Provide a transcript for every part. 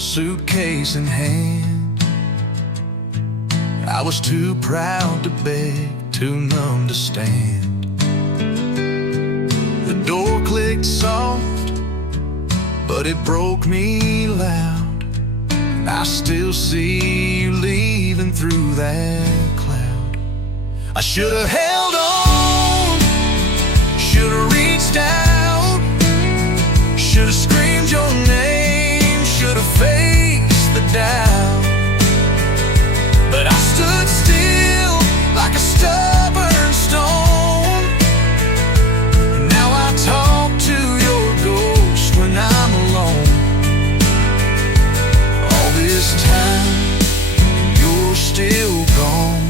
suitcase in hand. I was too proud to beg, too numb to stand. The door clicked soft, but it broke me loud. I still see you leaving through that cloud. I should have held on, should have reached out, should have screamed your name, should have faced the doubt. But I stood still like a stubborn stone. Now I talk to your ghost when I'm alone. All this time, and you're still gone.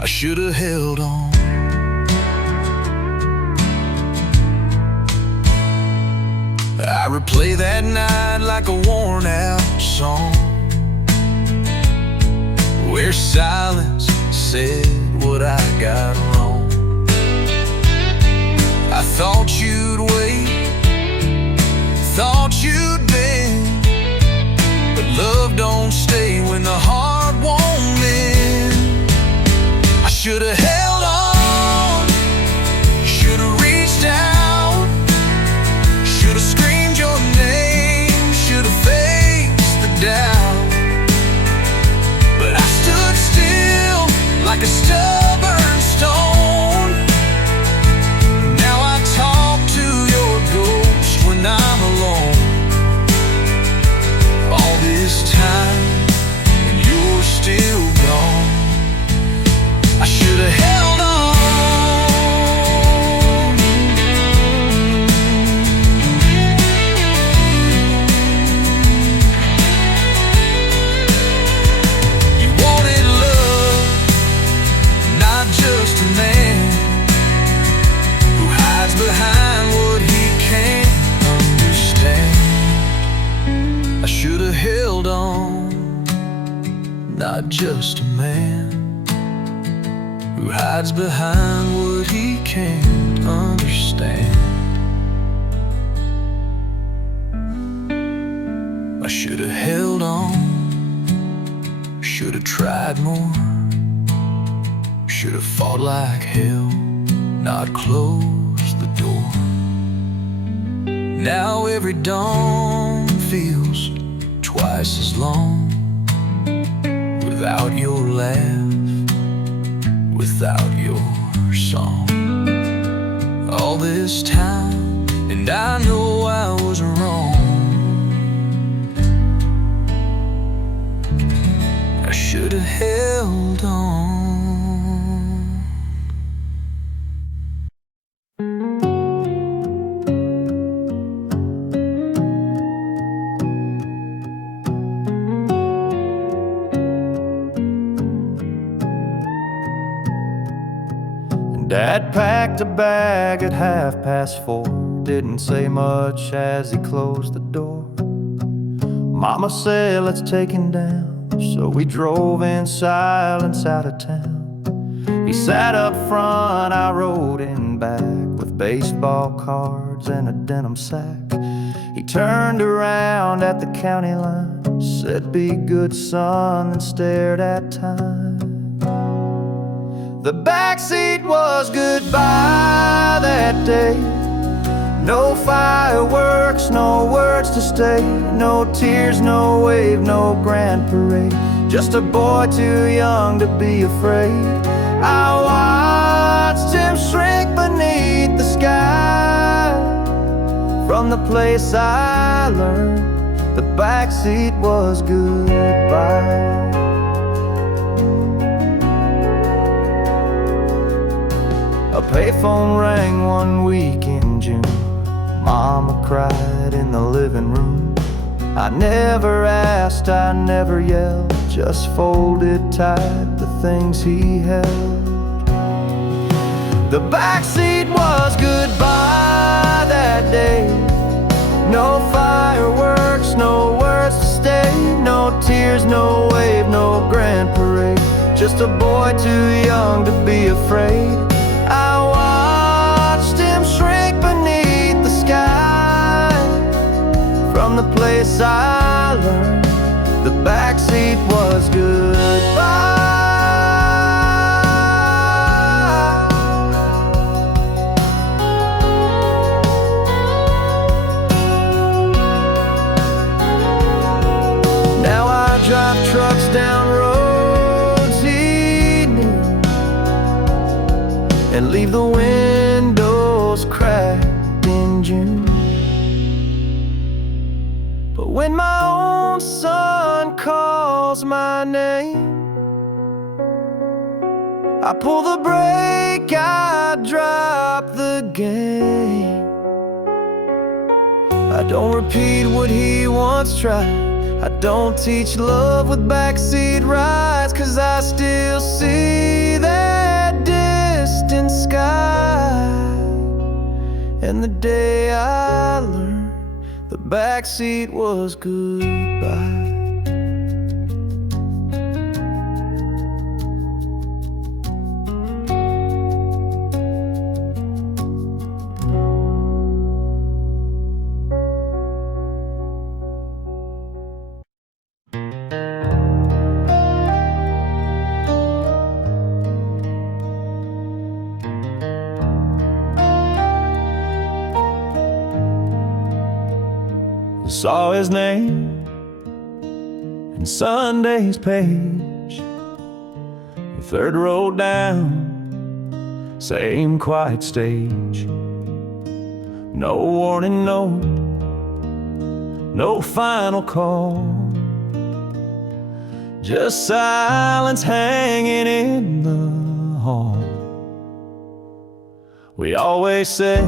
I should have held on. I replay that night like a worn-out song, where silence said what I got wrong. I thought you'd wait, thought you'd bend, but love don't stay when the heart won't mend. I should have held on, should have reached out, should have screamed your name, should have faced the doubt. But I stood still like a stubborn stone. Now I talk to your ghost when I'm alone. All this time, and you're still gone. I should have held on. You wanted love, not just a man who hides behind what he can't understand. I should have held on, not just a man who hides behind what he can't understand. I should have held on, should have tried more, should have fought like hell, not closed the door. Now every dawn feels twice as long without your laugh, without your song. All this time, and I know I was wrong. I should have held on. Dad packed a bag at 4:30. Didn't say much as he closed the door. Mama said, let's take him down. So we drove in silence out of town. He sat up front, I rode in back, with baseball cards and a denim sack. He turned around at the county line, said, be good, son, and stared at time. The backseat was goodbye that day. No fireworks, no words to say, no tears, no wave, no grand parade. Just a boy too young to be afraid. I watched him shrink beneath the sky. From the place I learned the backseat was goodbye. A payphone rang one week in June. Mama cried in the living room. I never asked, I never yelled, just folded tight the things he held. The backseat was goodbye that day. No fireworks, no words to stay, no tears, no wave, no grand parade. Just a boy too young to be afraid. I watched him shrink beneath the sky. From the place I learned the backseat was goodbye. Now I drive trucks down roads he knew and leave the windows cracked in June. But when my own son calls my name, I pull the brake, I drop the game. I don't repeat what he once tried. I don't teach love with backseat rides, 'cause I still see that distant sky. And the day I learned the backseat was goodbye. Saw his name in Sunday's page, third row down, same quiet stage. No warning note, no final call, just silence hanging in the hall. We always said,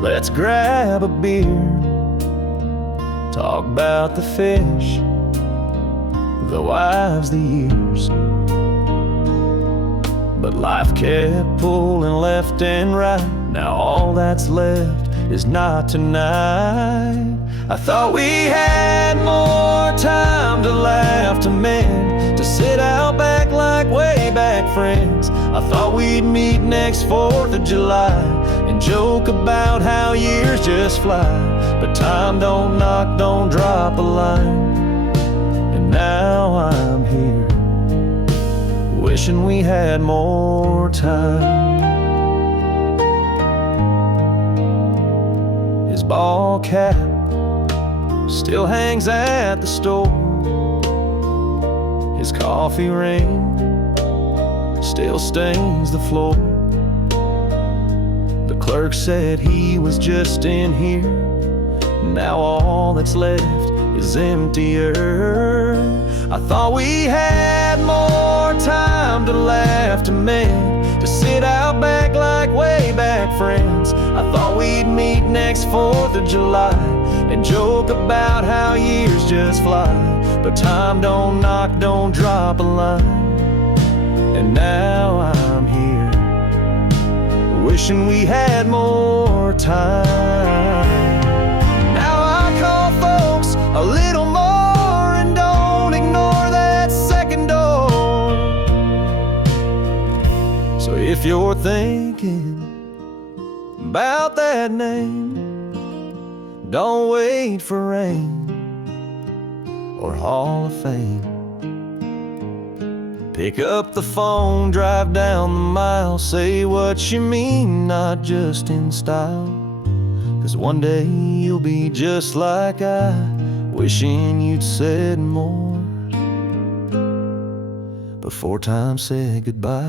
let's grab a beer, talk about the fish, the wives, the years. But life kept pulling left and right. Now all that's left is not tonight. I thought we had more time to laugh, to mend, to sit out back like way back friends. I thought we'd meet next 4th of July and joke about how years just fly. But time don't knock, don't drop a line. And now I'm here, wishing we had more time. His ball cap still hangs at the store. His coffee ring still stains the floor. The clerk said he was just in here. Now all that's left is emptier. I thought we had more time to laugh, to mend, to sit out back like way back friends. I thought we'd meet next 4th of July and joke about how years just fly. But time don't knock, don't drop a line. And now I'm here, wishing we had more time. Now I call folks a little more and don't ignore that second door. So if you're thinking about that name, don't wait for rain or Hall of Fame. Pick up the phone, drive down the mile, say what you mean, not just in style. 'Cause one day you'll be just like I, wishing you'd said more before time said goodbye.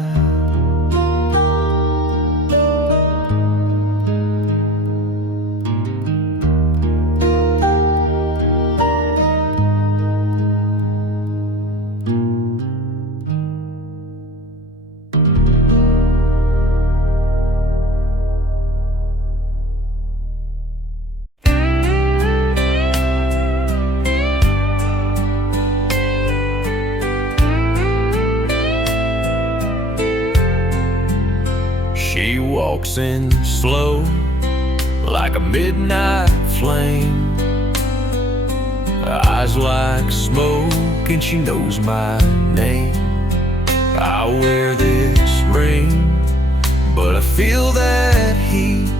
She walks in slow, like a midnight flame, eyes like smoke, and she knows my name. I wear this ring, but I feel that heat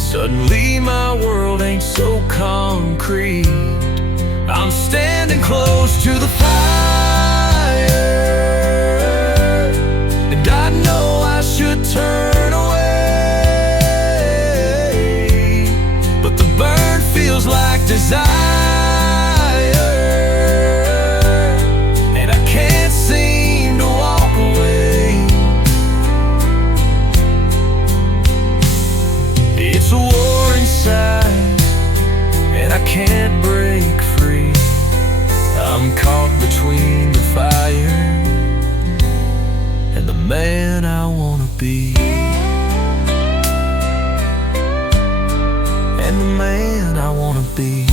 Suddenly my world ain't so concrete. I'm standing close to the fire, and I know I should turn away, but the burn feels like desire, and I can't seem to walk away. It's a war inside, and I can't break free. I'm caught between the fire and the man I wanna be, and the man I wanna be.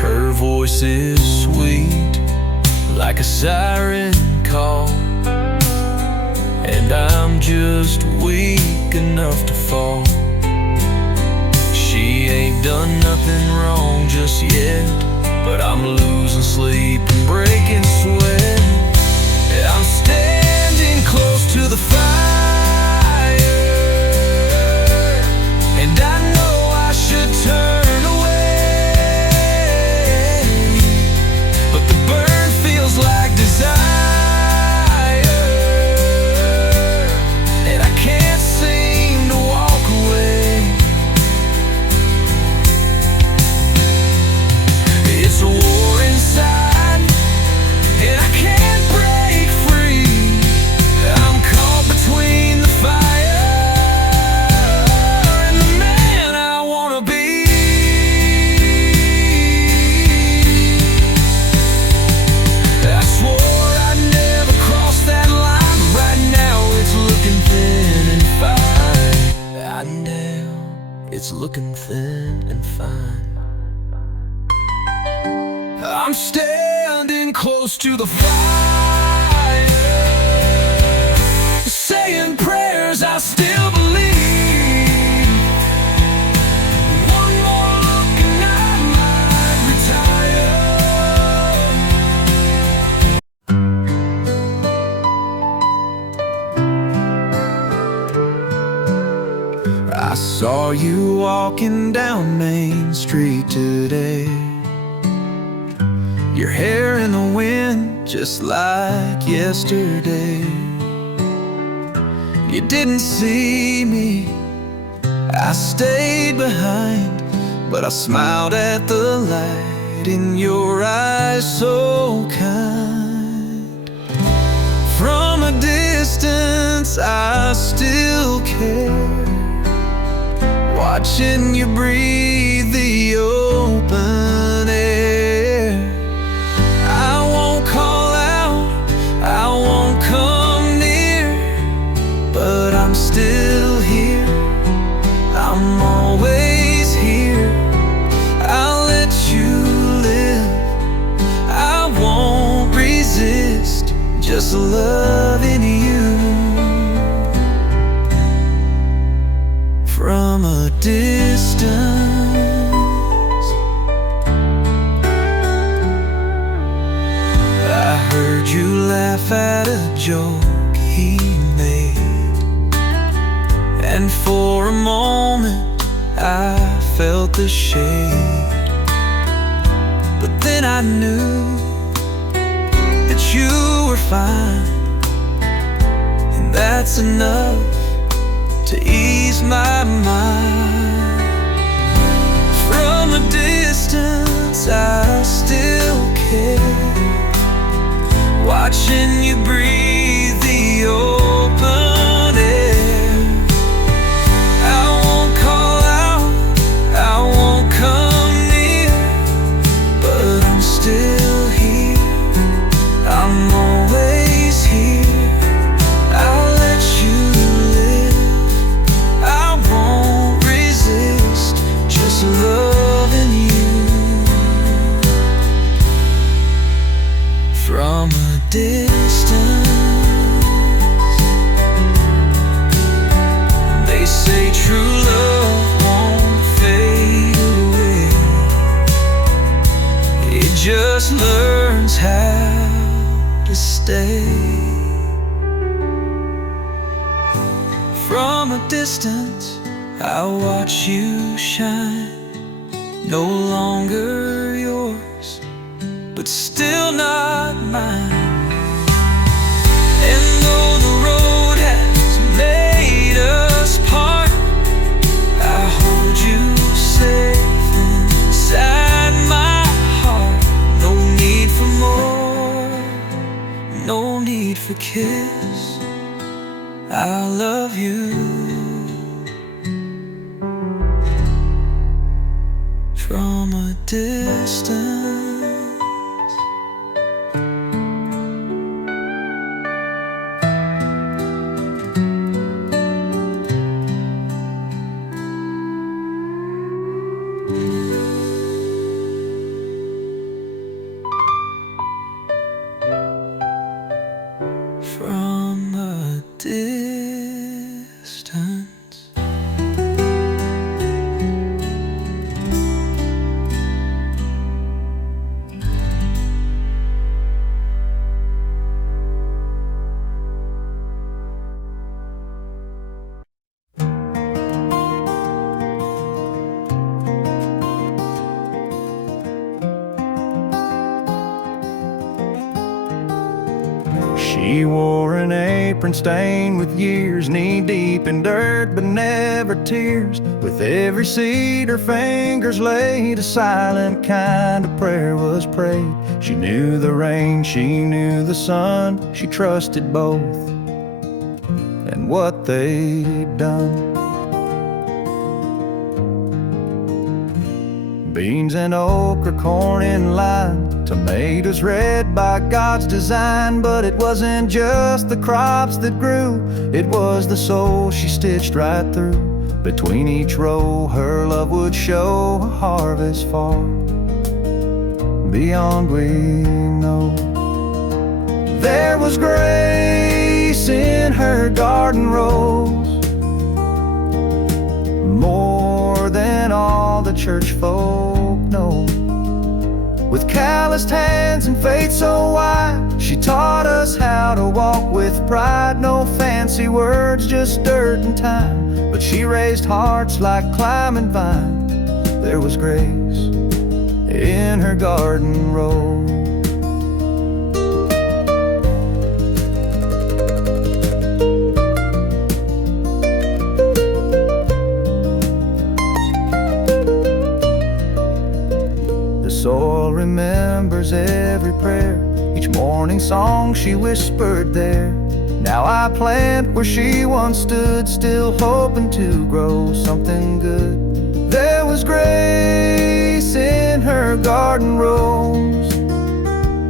Her voice is sweet, like a siren call, and I'm just weak enough to fall. She ain't done nothing wrong just yet, but I'm losing sleep and breaking sweat. I'm standing close to the fire, and I know I should turn away, but the burn feels like desire, and I can't seem to walk away. It's a war inside, and I can't break free. I'm caught between the fire and the man I wanna be. I swore I'd never cross that line. Right now it's looking thin and fine. I know it's looking thin and fine. I'm standing close to the fire, saying prayers I still believe. One more look and I might retire. I saw you walking down Main Street today, your hair in the wind, just like yesterday. You didn't see me, I stayed behind, but I smiled at the light in your eyes, so kind. From a distance, I still care, watching you breathe the open air. I'm still here, I'm always here. I'll let you live, I won't resist, just loving you. From a distance, I heard you laugh at a joke he made, and for a moment I felt the shade. But then I knew that you were fine, and that's enough to ease my mind. From a distance I still care, watching you breathe the open air. Still here, I'm always here. I'll let you live, I won't resist, just loving you. From a distance, they say true love won't fade away, it just learns how to stay. From a distance, I watch you shine, no longer yours, but still not mine. And though the road has made us part, I hold you safe inside my heart. No need for more, no need for kiss. I love you from a distance. From a distance. She wore an apron stained with years, knee-deep in dirt but never tears. With every seed her fingers laid, a silent kind of prayer was prayed. She knew the rain, she knew the sun, she trusted both and what they'd done. Beans and okra, corn in line, tomatoes red by God's design. But it wasn't just the crops that grew, it was the soul she stitched right through. Between each row her love would show a harvest far beyond we know. There was grace in her garden rows, more than all the church folk know. With calloused hands and faith so wide, she taught us how to walk with pride. No fancy words, just dirt and time, but she raised hearts like climbing vine. There was grace in her garden row. Soil remembers every prayer, each morning song she whispered there. Now I plant where she once stood, still hoping to grow something good. There was grace in her garden rows,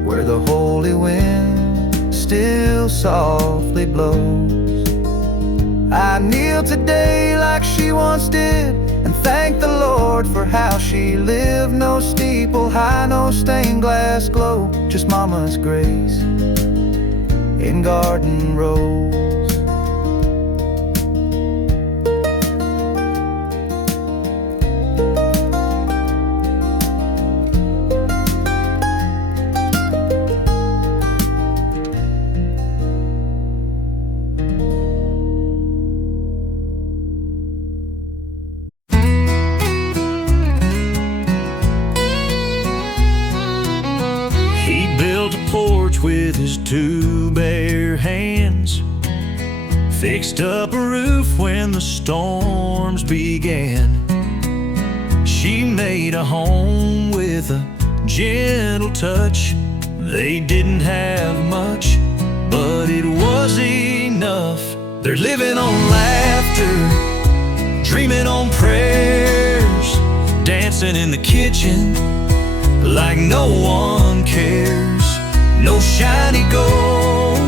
where the holy wind still softly blows. I kneel today like she once did, and thank the Lord for how she lived. No steeple high, no stained glass glow, just mama's grace in garden rows. With his two bare hands, fixed up a roof when the storms began. She made a home with a gentle touch. They didn't have much, but it was enough. They're living on laughter, dreaming on prayers, dancing in the kitchen like no one cares. No shiny gold,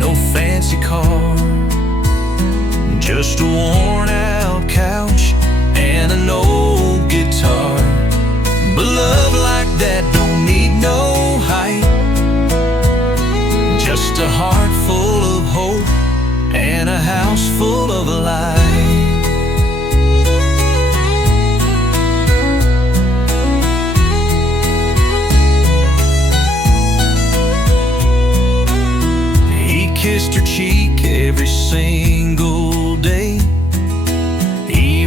no fancy car, just a worn out couch and an old guitar. But love like that don't need no height, just a heart full of hope and a house full of light. Kissed her cheek every single day. He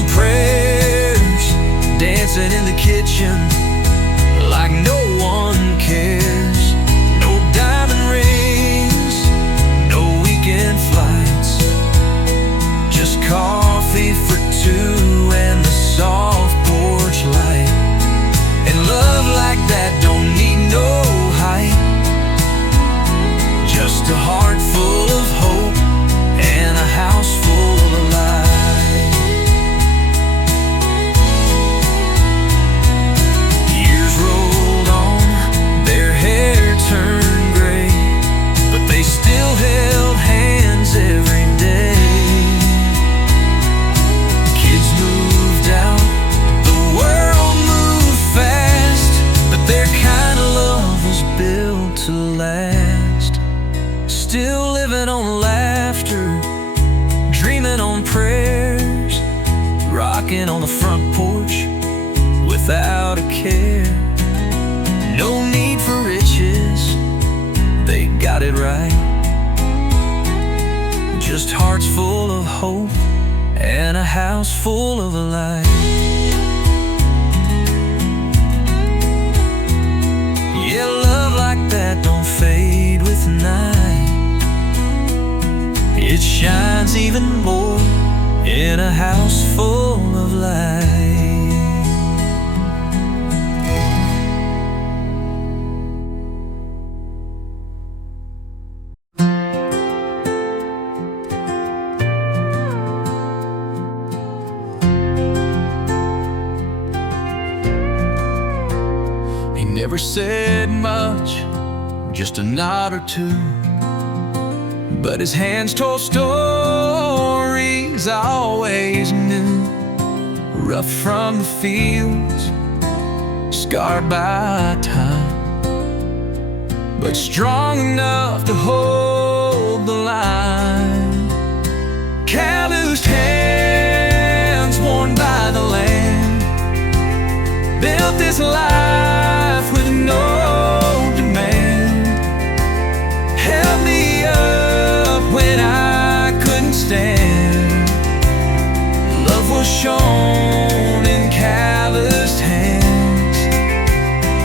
on prayers, dancing in the kitchen like no one cares. No diamond rings, no weekend flights, just coffee for two and the soft porch light. And love like that don't need no height, just a heart full of hope and a house full of light. Years rolled on, their hair turned gray, but they still held hands every day. Kids moved out, the world moved fast, but their kind of love was built to last. Still living on laughter, dreaming on prayers, rocking on the front porch without a care. No need for riches, they got it right. Just hearts full of hope and a house full of light. Yeah, love like that don't fade with the night. It shines even more in a house full of light. He never said much, just a nod or two, but his hands told stories I always knew. Rough from the fields, scarred by time, but strong enough to hold the line. Calloused hands worn by the land, built this life with no demand. Held me up when I couldn't stand. Love was shown in calloused hands.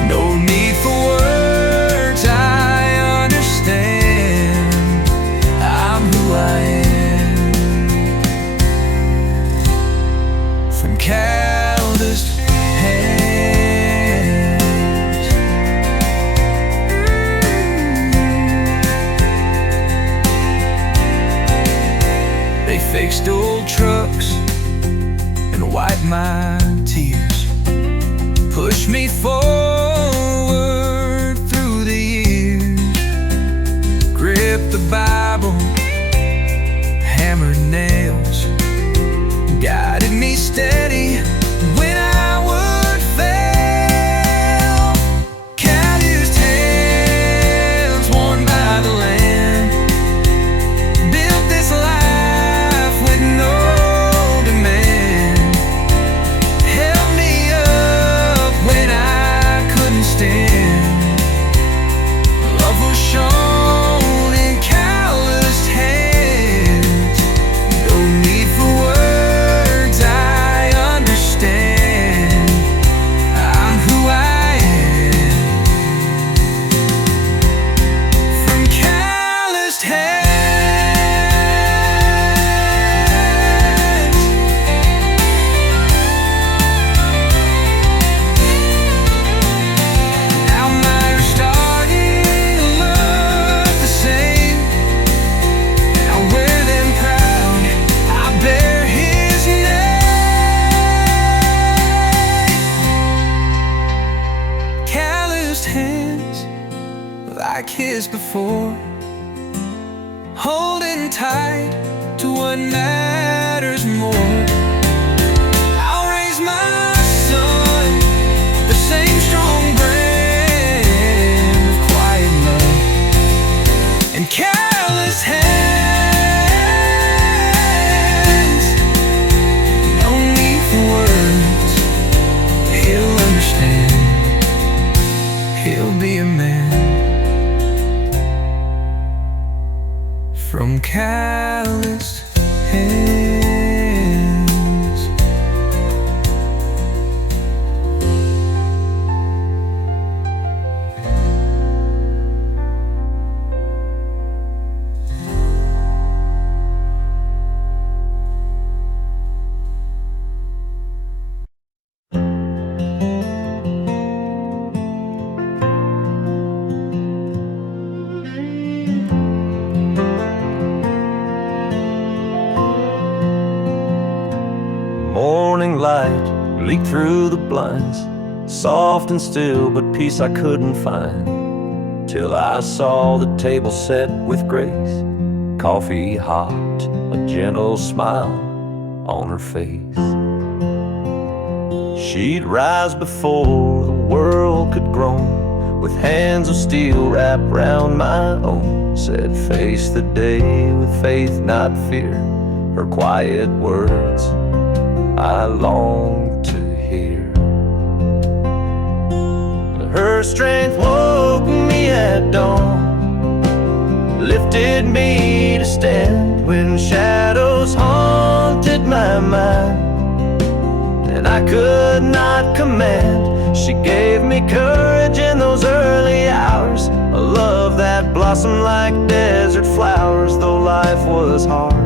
No need for words, I understand. I'm who I am. From calloused hands. They fixed old trucks and wiped my tears, pushed me forward through the years. Gripped the Bible, hammered nails, guided me steady when I would fail. Calloused hands worn by the land, built this life with no demand. Held me up when I couldn't stand. Love was shown in calloused hands. No need for words, I understand. I'm who I am. From calloused hands. Now mine are starting to look the same. I wear them proud, I bear his name. Calloused hands like his before, holding tight to what matters more. I'll raise my son, the same strong brand of quiet love and calloused hands. No need for words, he'll understand. He'll be a man. From calloused hands. morning light leaked through the blinds, soft and still, but peace I couldn't find, till I saw the table set with grace, coffee hot, a gentle smile on her face. She'd rise before the world could groan, with hands of steel wrapped round my own, said face the day with faith, not fear. Her quiet words I long to hear. Her strength woke me at dawn, lifted me to stand when shadows haunted my mind, and I could not command. She gave me courage in those early hours, a love that blossomed like desert flowers, though life was hard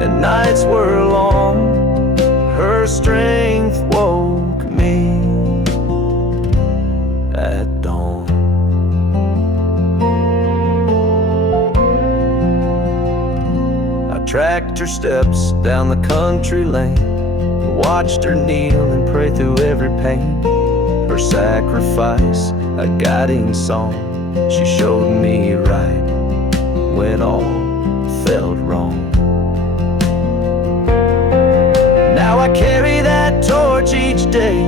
and nights were long. Her strength woke me at dawn. I tracked her steps down the country lane, watched her kneel and pray through every pain. Her sacrifice, a guiding song. She showed me right when all felt wrong. Now I carry that torch each day,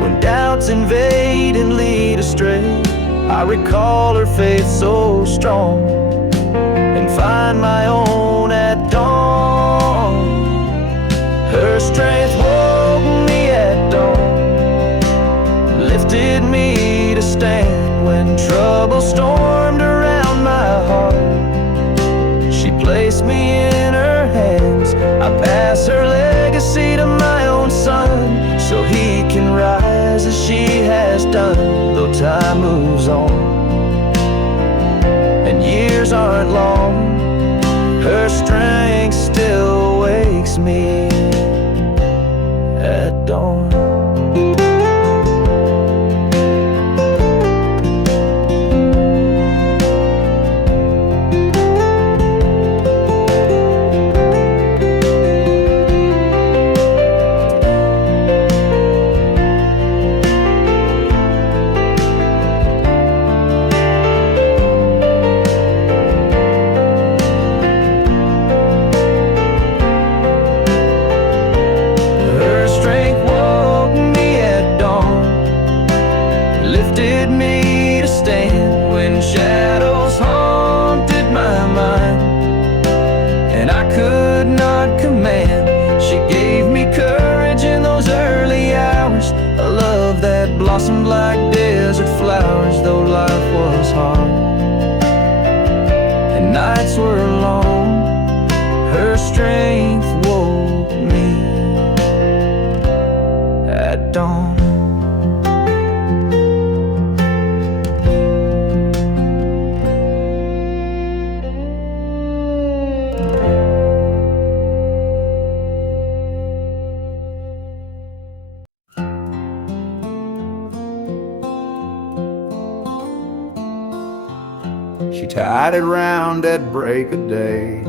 when doubts invade and lead astray. I recall her faith so strong, and find my own at dawn. Her strength woke me at dawn, lifted me to stand when trouble stormed around my heart. She placed me in her hands. I pass her legacy to my own son, so he can rise as she has done. Though time moves on and years aren't long, her strength still wakes me at dawn. Lifted me to stand when shadows haunted my mind, and I could not command. She gave me courage in those early hours, a love that blossomed like desert flowers, though life was hard and nights were long. Her strength woke me at dawn. She tied it round at break of day,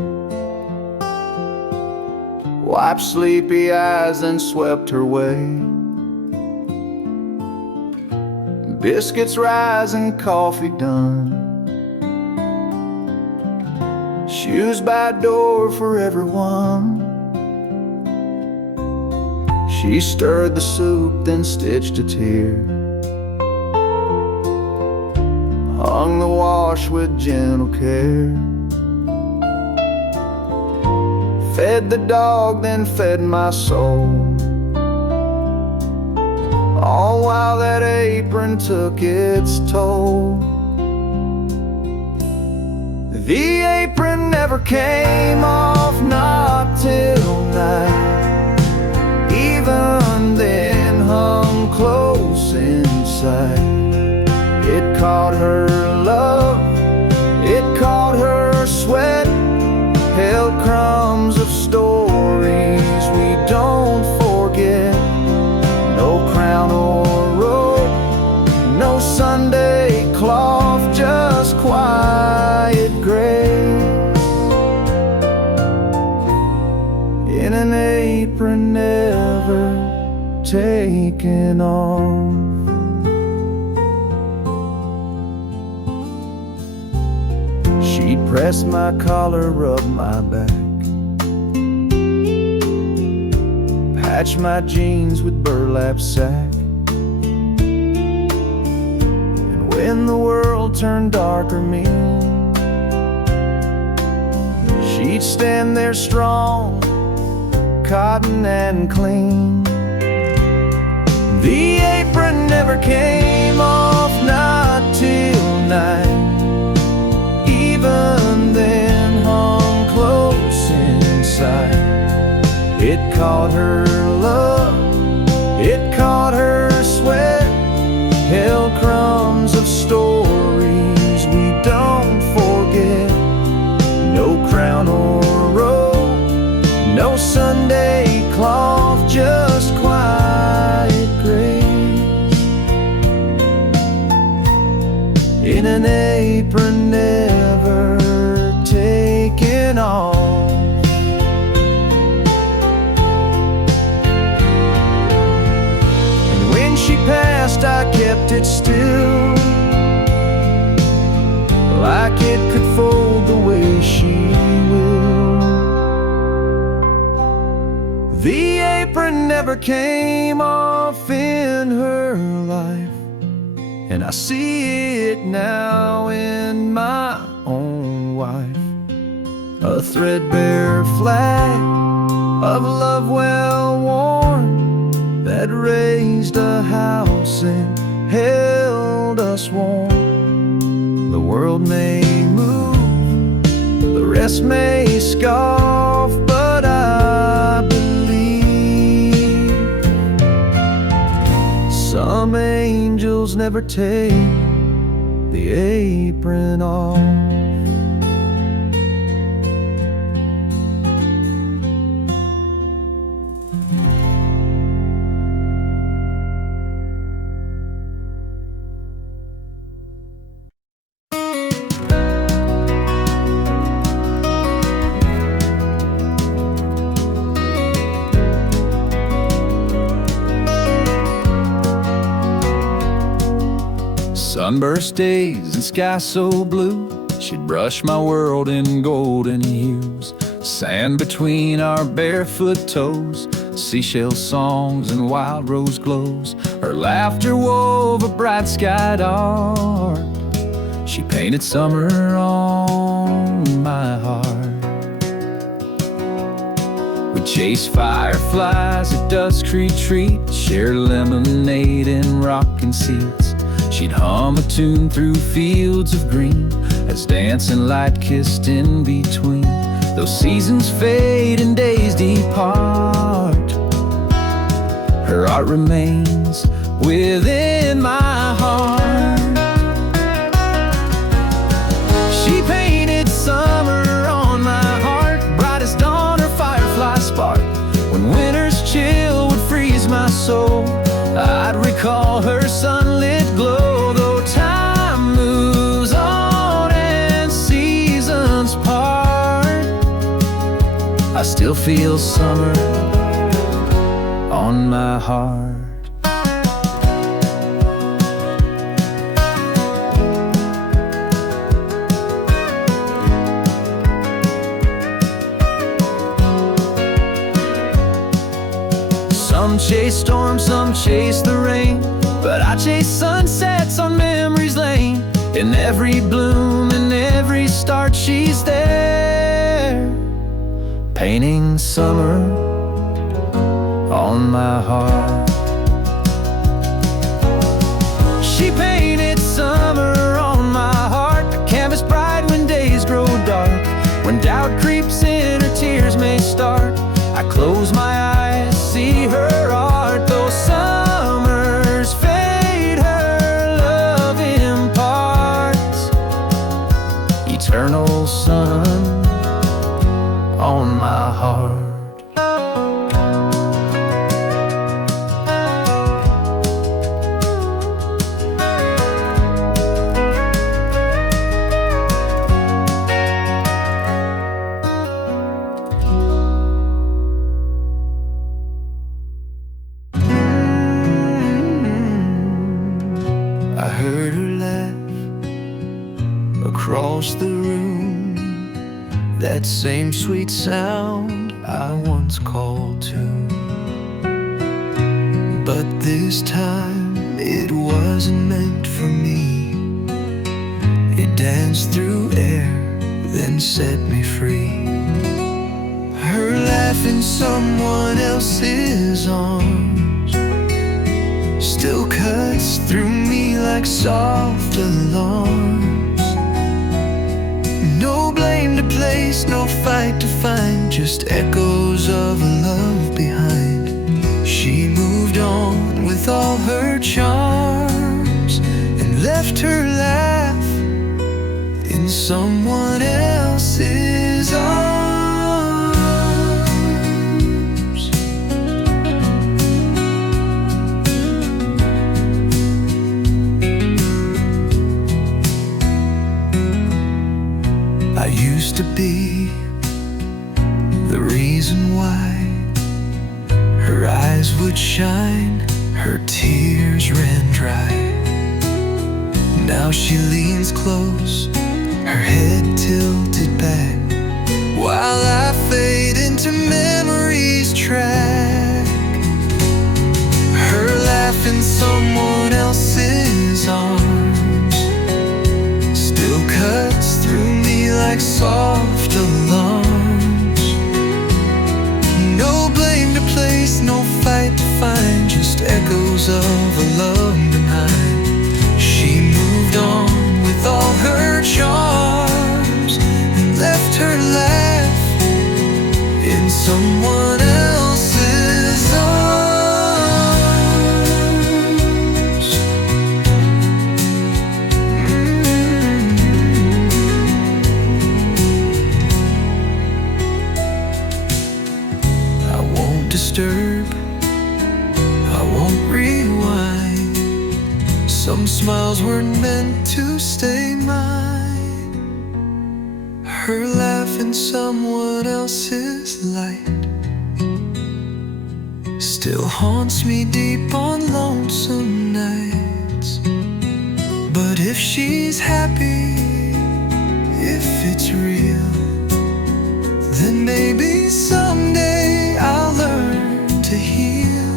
wiped sleepy eyes and swept her way. Biscuits rising, coffee done, shoes by door for everyone. She stirred the soup, then stitched a tear, hung the wash with gentle care, fed the dog, then fed my soul, all while that apron took its toll. The apron never came off, not till night. Even then hung close inside. It caught her love, it caught her sweat, held crumbs of stories we don't forget. No crown or robe, no Sunday cloth, just quiet grace. an apron never taken off. She'd press my collar, rub my back, patch my jeans with burlap sack. And when the world turned dark or mean, she'd stand there strong, cotton and clean. The apron never came off, not till night. Even then hung close inside. It caught her love, it caught her sweat, held crumbs of stories we don't forget. No crown or robe, no Sunday cloth, just quiet grace in an apron never taken off. And when she passed, I kept it still, like it could fold the way she will. The apron never came off in her life, and I see it now in my own wife. A threadbare flag of love well worn, that raised a house and held us warm. The world may move, the rest may scoff, but I believe some angels never take the apron off. Sunburst days and sky so blue, she'd brush my world in golden hues. Sand between our barefoot toes, seashell songs and wild rose glows. Her laughter wove a bright skied art. She painted summer on my heart. We'd chase fireflies at dusk retreat, share lemonade in rocking seats. She'd hum a tune through fields of green as dancing light kissed in between. Those seasons fade and days depart, her art remains within my heart. She painted summer on my heart, bright as dawn or firefly spark. When winter's chill would freeze my soul, I'd recall her sunlit glow. Though time moves on and seasons part, I still feel summer on my heart. Some chase storms, some chase the rain, but I chase sunsets on memory's lane. In every bloom, in every start, she's there, painting summer on my heart. She painted summer on my heart, a canvas bright when days grow dark. When doubt creeps in, her tears may start. I close my eyes, see her art. Though summers fade, her love imparts eternal sun on my heart. across the room, that same sweet sound I once called to. But this time it wasn't meant for me. It danced through air, then set me free. Her laugh in someone else's arms still cuts through me like soft alarms. No blame to place, no fight to find, just echoes of a love behind. She moved on with all her charms and left her laugh in someone else's arms. I used to be the reason why her eyes would shine, her tears ran dry. Now she leans close, her head tilted back, while I fade into memory's track. Her laugh in someone else's arms still cuts through me like soft alarms. No blame to place, no fight to find, just echoes of a love behind. She moved on with all her charms and left her laugh in someone else's arms. I won't disturb, I won't rewind. Some smiles weren't meant to stay mine. Her laugh in someone else's light still haunts me deep on lonesome nights. But if she's happy, if it's real, then maybe someday I'll learn to heal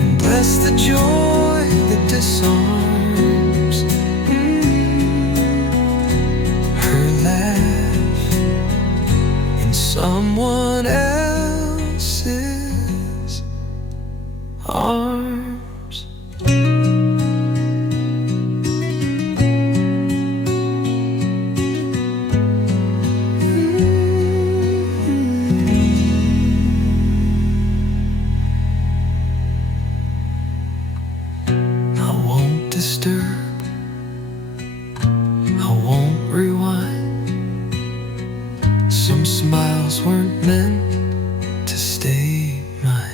and bless the joy that disarms. Her laugh in someone else's arms. I won't disturb, I won't rewind. Some smiles weren't meant to stay mine.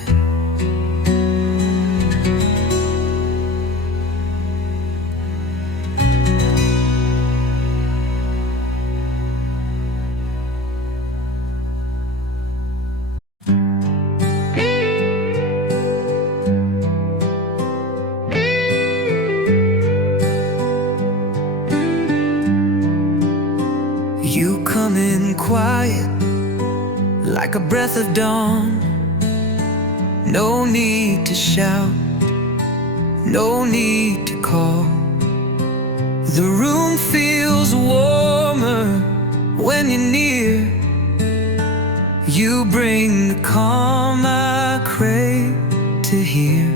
You come in quiet, like a breath of dawn. No need to shout, no need to call. The room feels warmer when you're near. You bring the calm I crave to hear.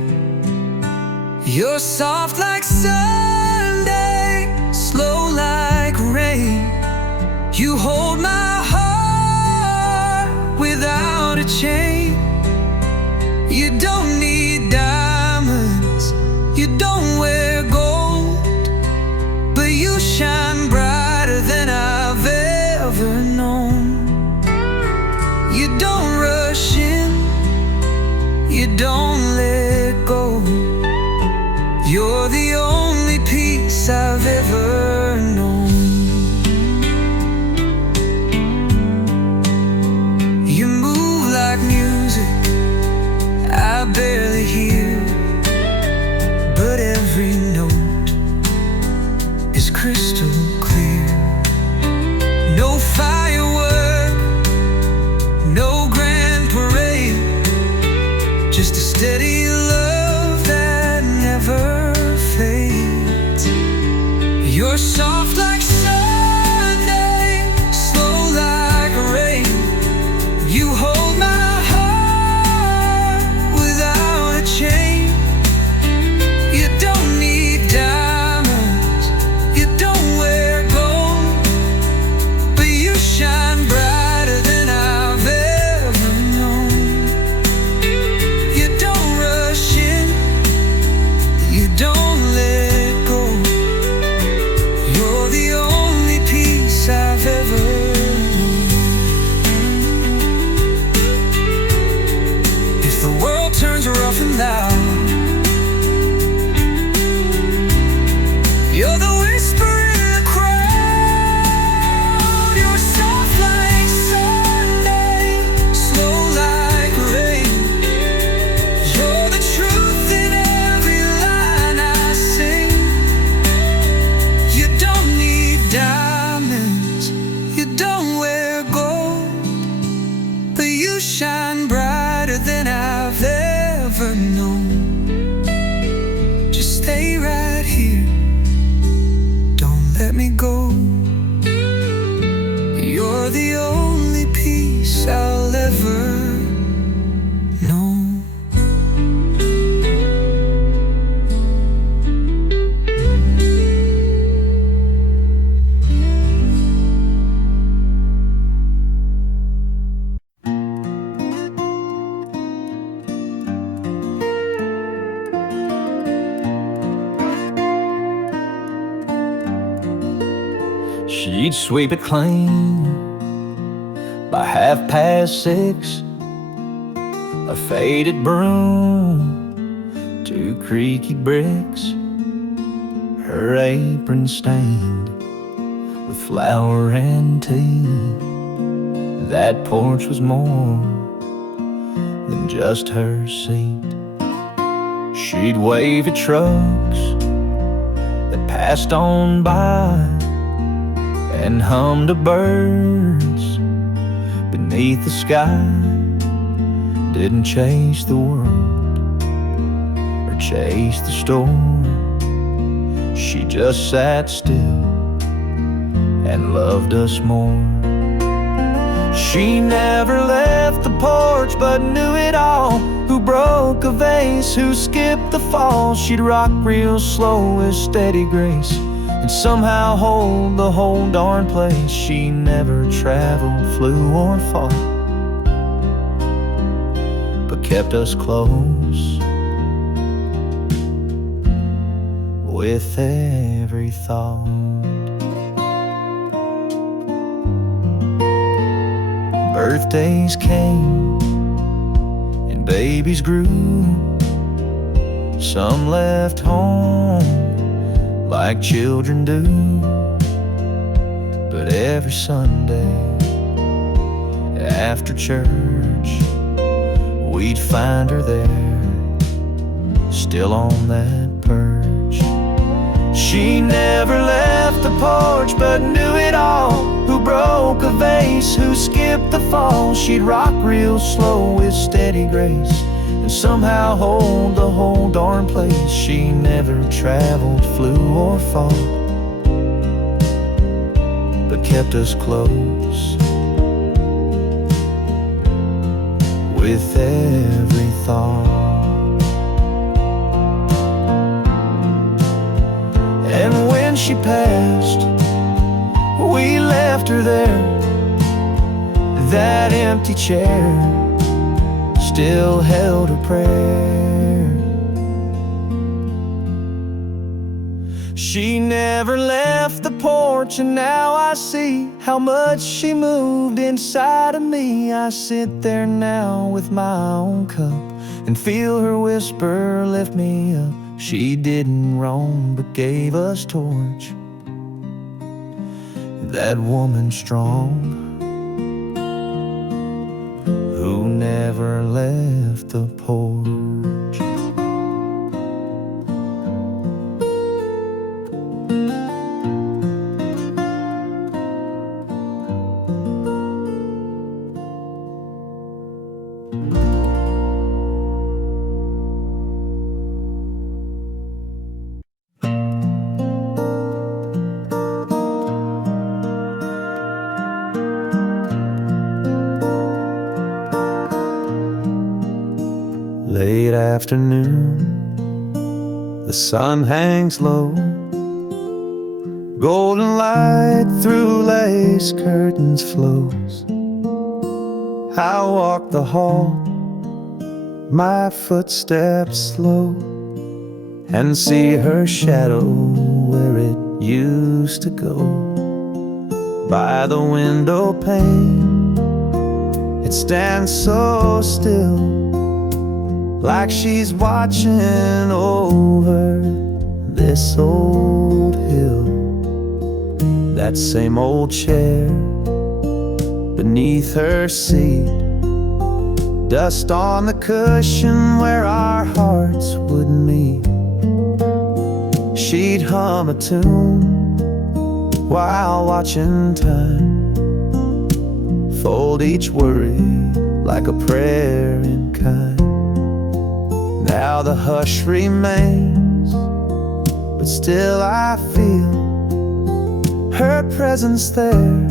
You're soft like Sunday, slow like rain. You hold my heart without a chain. You don't need diamonds, you don't wear gold, but you shine brighter than I've ever known. You don't rush in, you don't let go. You're the only peace I've ever known. I barely hear, but every note is crystal clear. the world turns rough and loud. You're the whisper in the crowd. You're soft like Sunday, slow like rain. You're the truth in every line I sing. You don't need diamonds, you don't wear gold, but you shine brighter than I've ever known. Just stay right here, let me go. You're the only peace I'll ever know. She'd sweep it clean by 6:30. A faded broom, 2 creaky bricks, her apron stained with flour and tea. That porch was more than just her seat. She'd wave at trucks that passed on by and hum to birds beneath the sky. Didn't chase the world or chase the storm. She just sat still and loved us more. She never left the porch but knew it all. Who broke a vase, who skipped the fall. She'd rock real slow with steady grace and somehow hold the whole darn place. She never traveled, flew or fought, but kept us close with every thought. Birthdays came and babies grew. Some left home like children do, but every Sunday after church we'd find her there, still on that perch. She never left the porch but knew it all. Who broke a vase, who skipped the fall. She'd rock real slow with steady grace and somehow hold the whole darn place. She never traveled, flew or fought, but kept us close with every thought. And when she passed, we left her there. That empty chair still held her prayer. She never left the porch, and now I see how much she moved inside of me. I sit there now with my own cup and feel her whisper lift me up. She didn't roam but gave us torch. That woman strong, who never left the porch. Late afternoon, the sun hangs low, golden light through lace curtains flows. I walk the hall, my footsteps slow, and see her shadow where it used to go. By the window pane, it stands so still, like she's watching over this old hill. That same old chair beneath her seat, dust on the cushion where our hearts would meet. She'd hum a tune while watching time, fold each worry like a prayer in kind. Now the hush remains, but still I feel her presence there,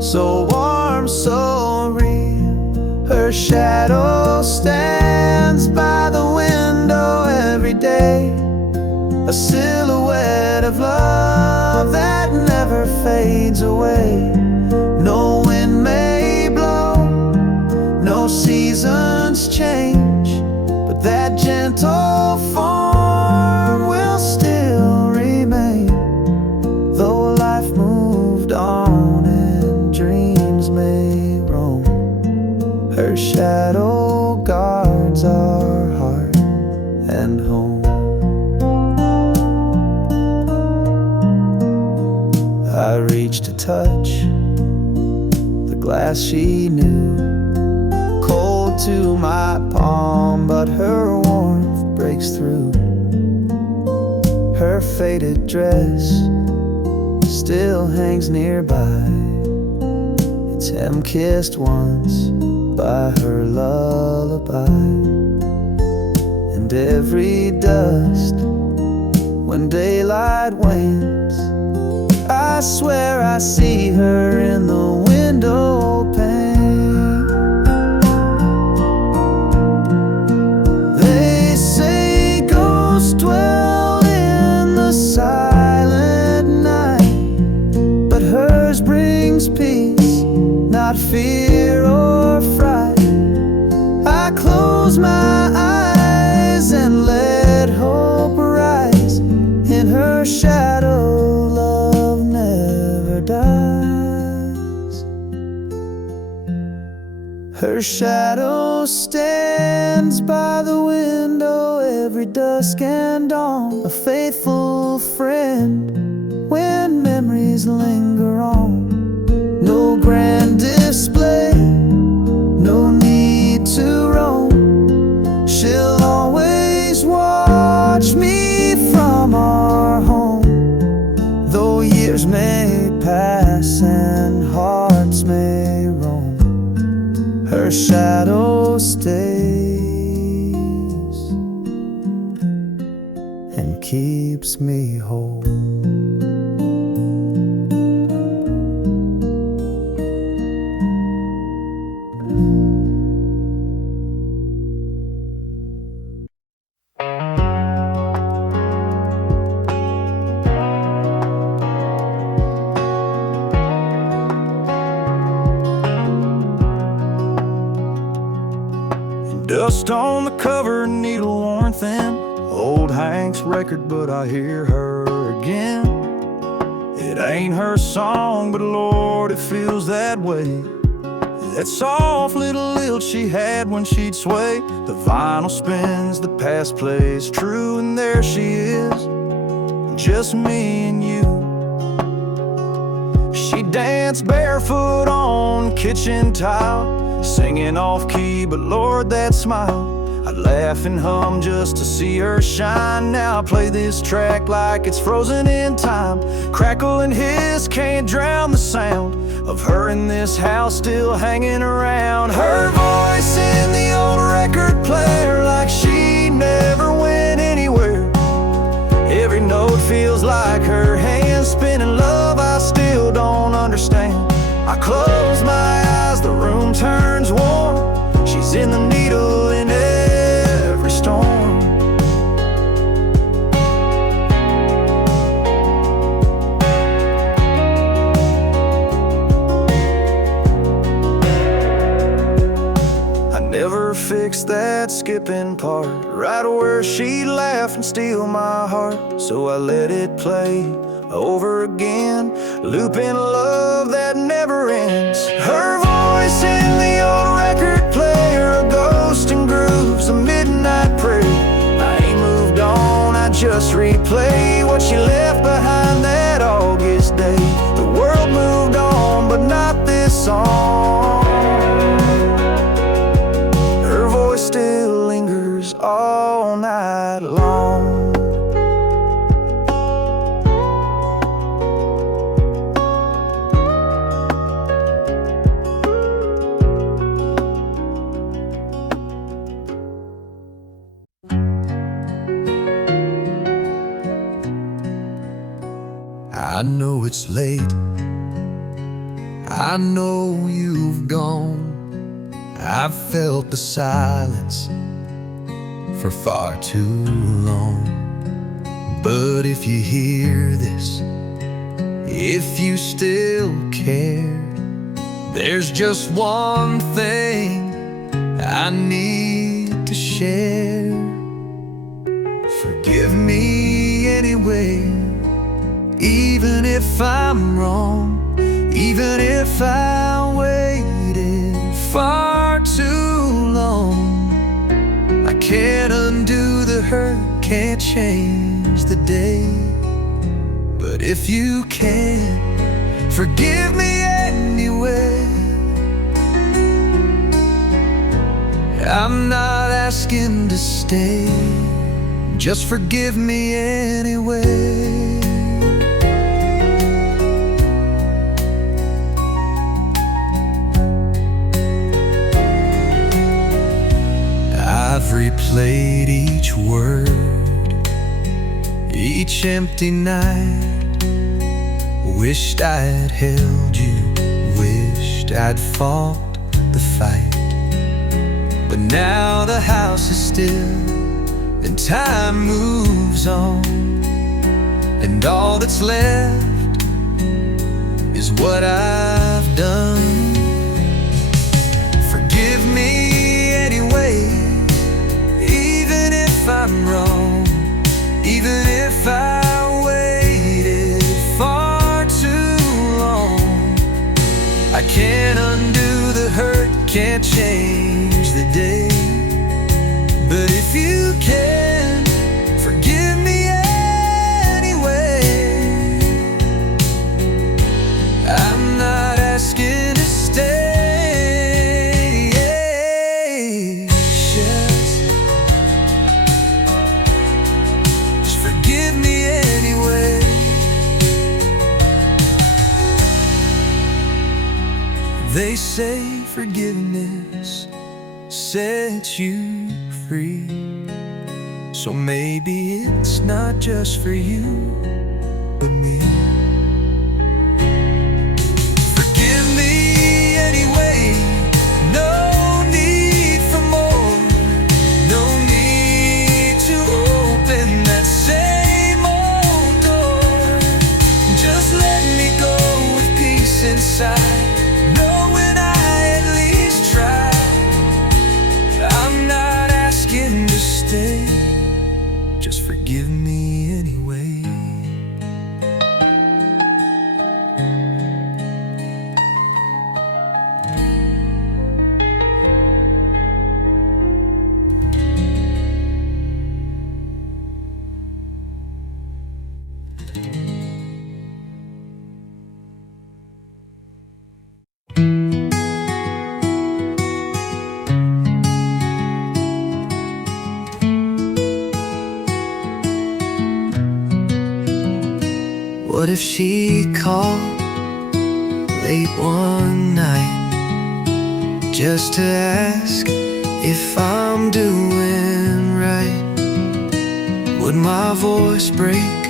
so warm, so real. Her shadow stands by the window every day, a silhouette of love that never fades away. No wind may blow, no seasons change, but that gentle form will still remain. Though life moved on and dreams may roam, her shadow guards our heart and home. I reach to touch the glass she knew, cold to my palm, but her warmth breaks through. Her faded dress still hangs nearby, its hem kissed once by her lullaby. And every dust, when daylight wanes, I swear I see her in the window pane. They say ghosts dwell in the silent night, but hers brings peace, not fear or fright. I close my eyes and let hope rise. In her shadow love never dies. Her shadow stands by the window every dusk and dawn, a faithful friend when memories linger on. No grand display, no need to roam, she'll always watch me from our home. Though years may pass and hearts may roam, her shadow stays and keeps me whole. Dust on the cover, needle worn thin, old Hank's record, but I hear her again. It ain't her song, but Lord, it feels that way. That soft little lilt she had when she'd sway. The vinyl spins, the past plays true, and there she is, just me and you. She danced barefoot on kitchen tile, singing off key, but Lord, that smile. I'd laugh and hum just to see her shine. Now I play this track like it's frozen in time. Crackle and hiss can't drown the sound of her in this house still hanging around. Her voice in the old record player, like she never went anywhere. Every note feels like her hands spinning love I still don't understand. I close my eyes, the room turns warm. She's in the needle in every storm. I never fixed that skipping part, right where she'd laugh and steal my heart. So I let it play over again, looping love that never ends. Her voice in the old record player, a ghost in grooves, a midnight just replay what she left behind that August day. The world moved on, but not this song. Her voice still lingers all night long. I know it's late, I know you've gone. I've felt the silence for far too long. But if you hear this, if you still care, there's just one thing I need to share. Forgive me anyway, even if I'm wrong, even if I waited far too long. I can't undo the hurt, can't change the day. But if you can, forgive me anyway. I'm not asking to stay, just forgive me anyway. I've replayed each word, each empty night. Wished I'd held you, wished I'd fought the fight. But now the house is still and time moves on, and all that's left is what I've done. Forgive me anyway, even if I'm wrong, even if I waited far too long. I can't undo the hurt, can't change the day. But if you can, forgive me anyway. I'm not asking to stay, just forgive me anyway. They say forgiveness sets you free, so maybe it's not just for you, but me. Forgive me anyway, no need for more, no need to open that same old door. Just let me go with peace inside, knowing I at least tried. I'm not asking to stay, just forgive me anyway. What if she called late one night just to ask if I'm doing right? Would my voice break?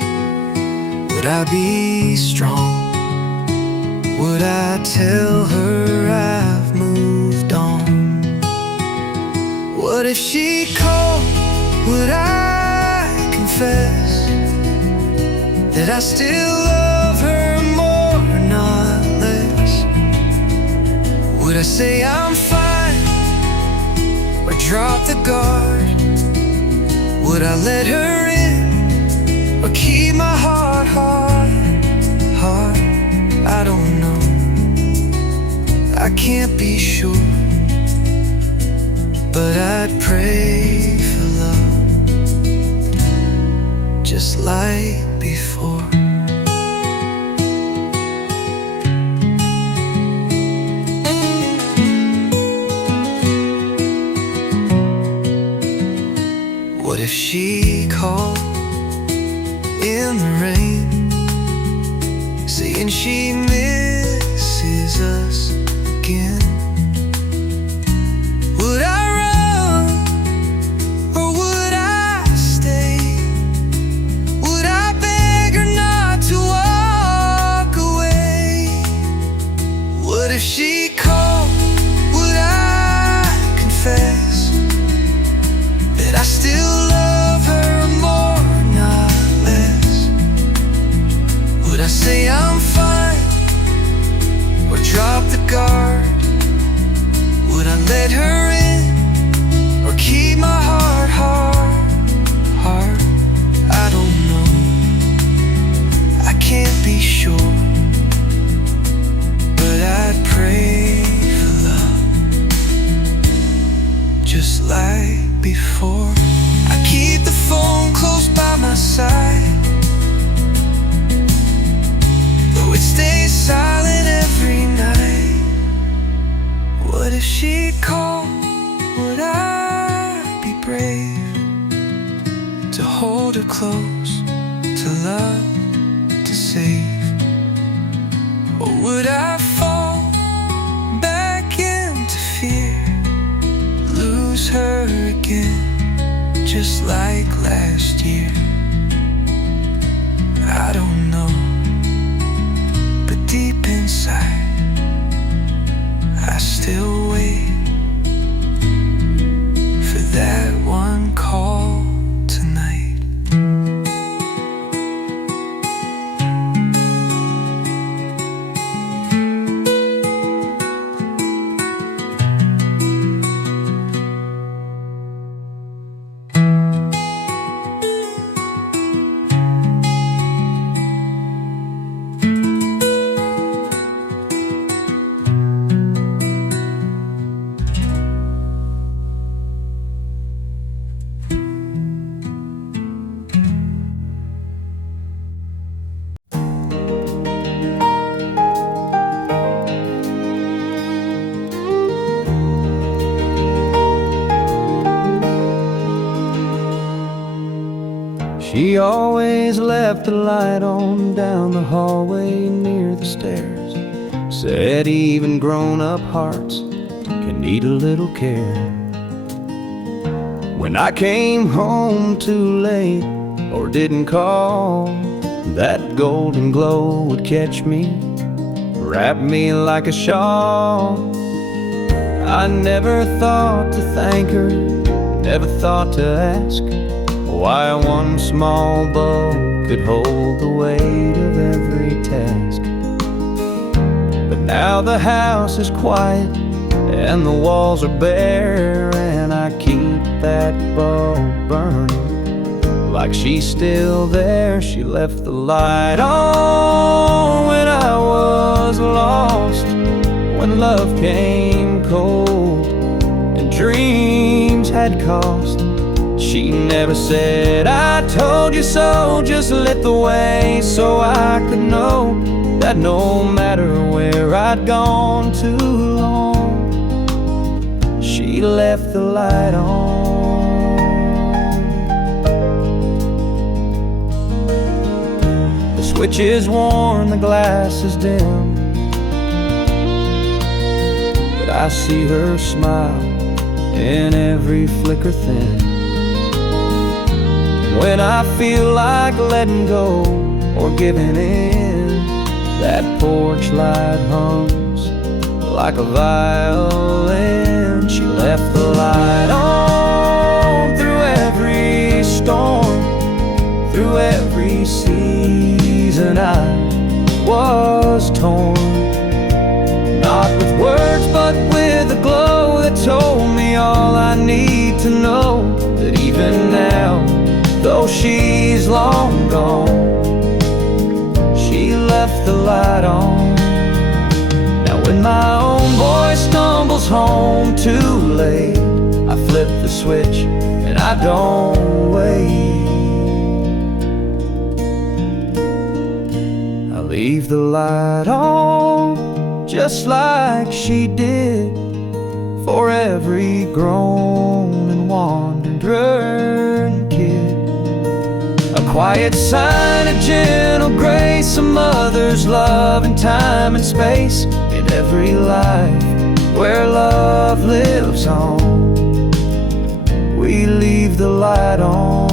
Would I be strong? Would I tell her I've moved on? What if she called? Would I confess that I still love her more, not less? Would I say I'm fine, or drop the guard? Would I let her in, or keep my heart hard? I don't know, I can't be sure, but I'd pray for love like before. What if she called in the rain, saying she misses us again? Would I run or would I stay? Would I beg her not to walk away? What if she called? Would I confess that I still love her more, not less? Would I say I'm fine or drop the guard? Would I let her in or keep my heart hard? I don't know, I can't be sure, but I'd pray for love just like before. I keep the phone close by my side, though it stays silent every night. What if she called? Would I be brave to hold her close, to love, to save? Or would I fall back into fear, lose her again, just like last year? I don't know, but deep inside I still wait for that one call tonight. She always left the light on down the hallway near the stairs. Said even grown-up hearts can need a little care. When I came home too late or didn't call, that golden glow would catch me, wrap me like a shawl. I never thought to thank her, never thought to ask why one small bow could hold the weight of every task. But now the house is quiet and the walls are bare, and I keep that bow burning like she's still there. She left the light on when I was lost, when love came cold and dreams had cost. She never said, I told you so, just lit the way so I could know that no matter where I'd gone too long, she left the light on. The switch is worn, the glass is dim, but I see her smile in every flicker thin. When I feel like letting go or giving in, that porch light hums like a violin. She left the light on through every storm, through every season I was torn. Not with words but with a glow that told me all I need to know, that even now, though she's long gone, she left the light on. Now when my own boy stumbles home too late, I flip the switch and I don't wait. leave the light on, just like she did, for every grown and wandering kid. A quiet sign of gentle grace, a mother's love in time and space, in every life where love lives on. We leave the light on.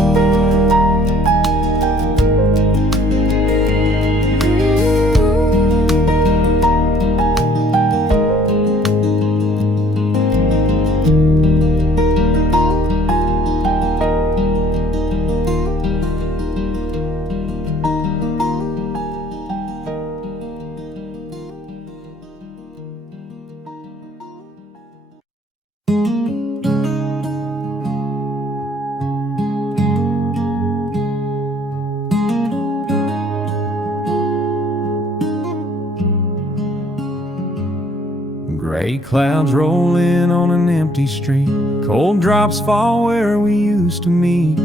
Gray clouds roll in on an empty street, cold drops fall where we used to meet.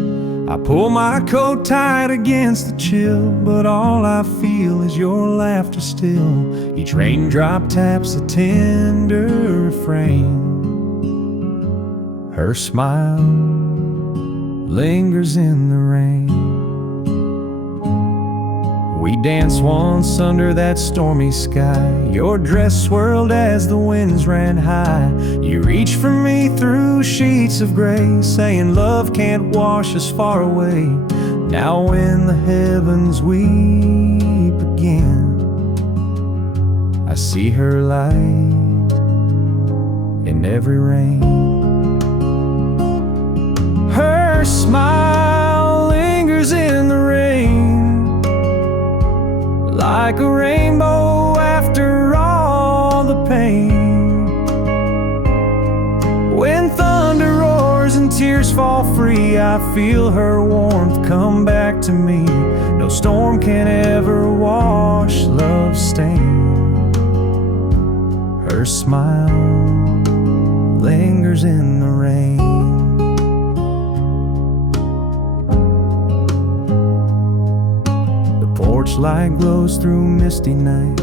I pull my coat tight against the chill, but all I feel is your laughter still. Each raindrop taps a tender refrain. Her smile lingers in the rain. We danced once under that stormy sky. Your dress swirled as the winds ran high. You reached for me through sheets of gray, saying love can't wash us far away. Now when the heavens weep again, I see her light in every rain. Her smile lingers in the rain, like a rainbow after all the pain. When thunder roars and tears fall free, I feel her warmth come back to me. No storm can ever wash love's stain. Her smile lingers in the rain. Porch light glows through misty night,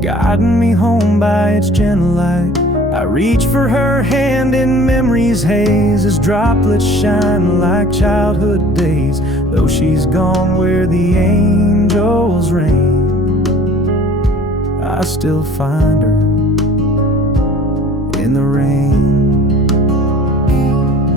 guiding me home by its gentle light. I reach for her hand in memory's haze, as droplets shine like childhood days. Though she's gone where the angels reign, I still find her in the rain.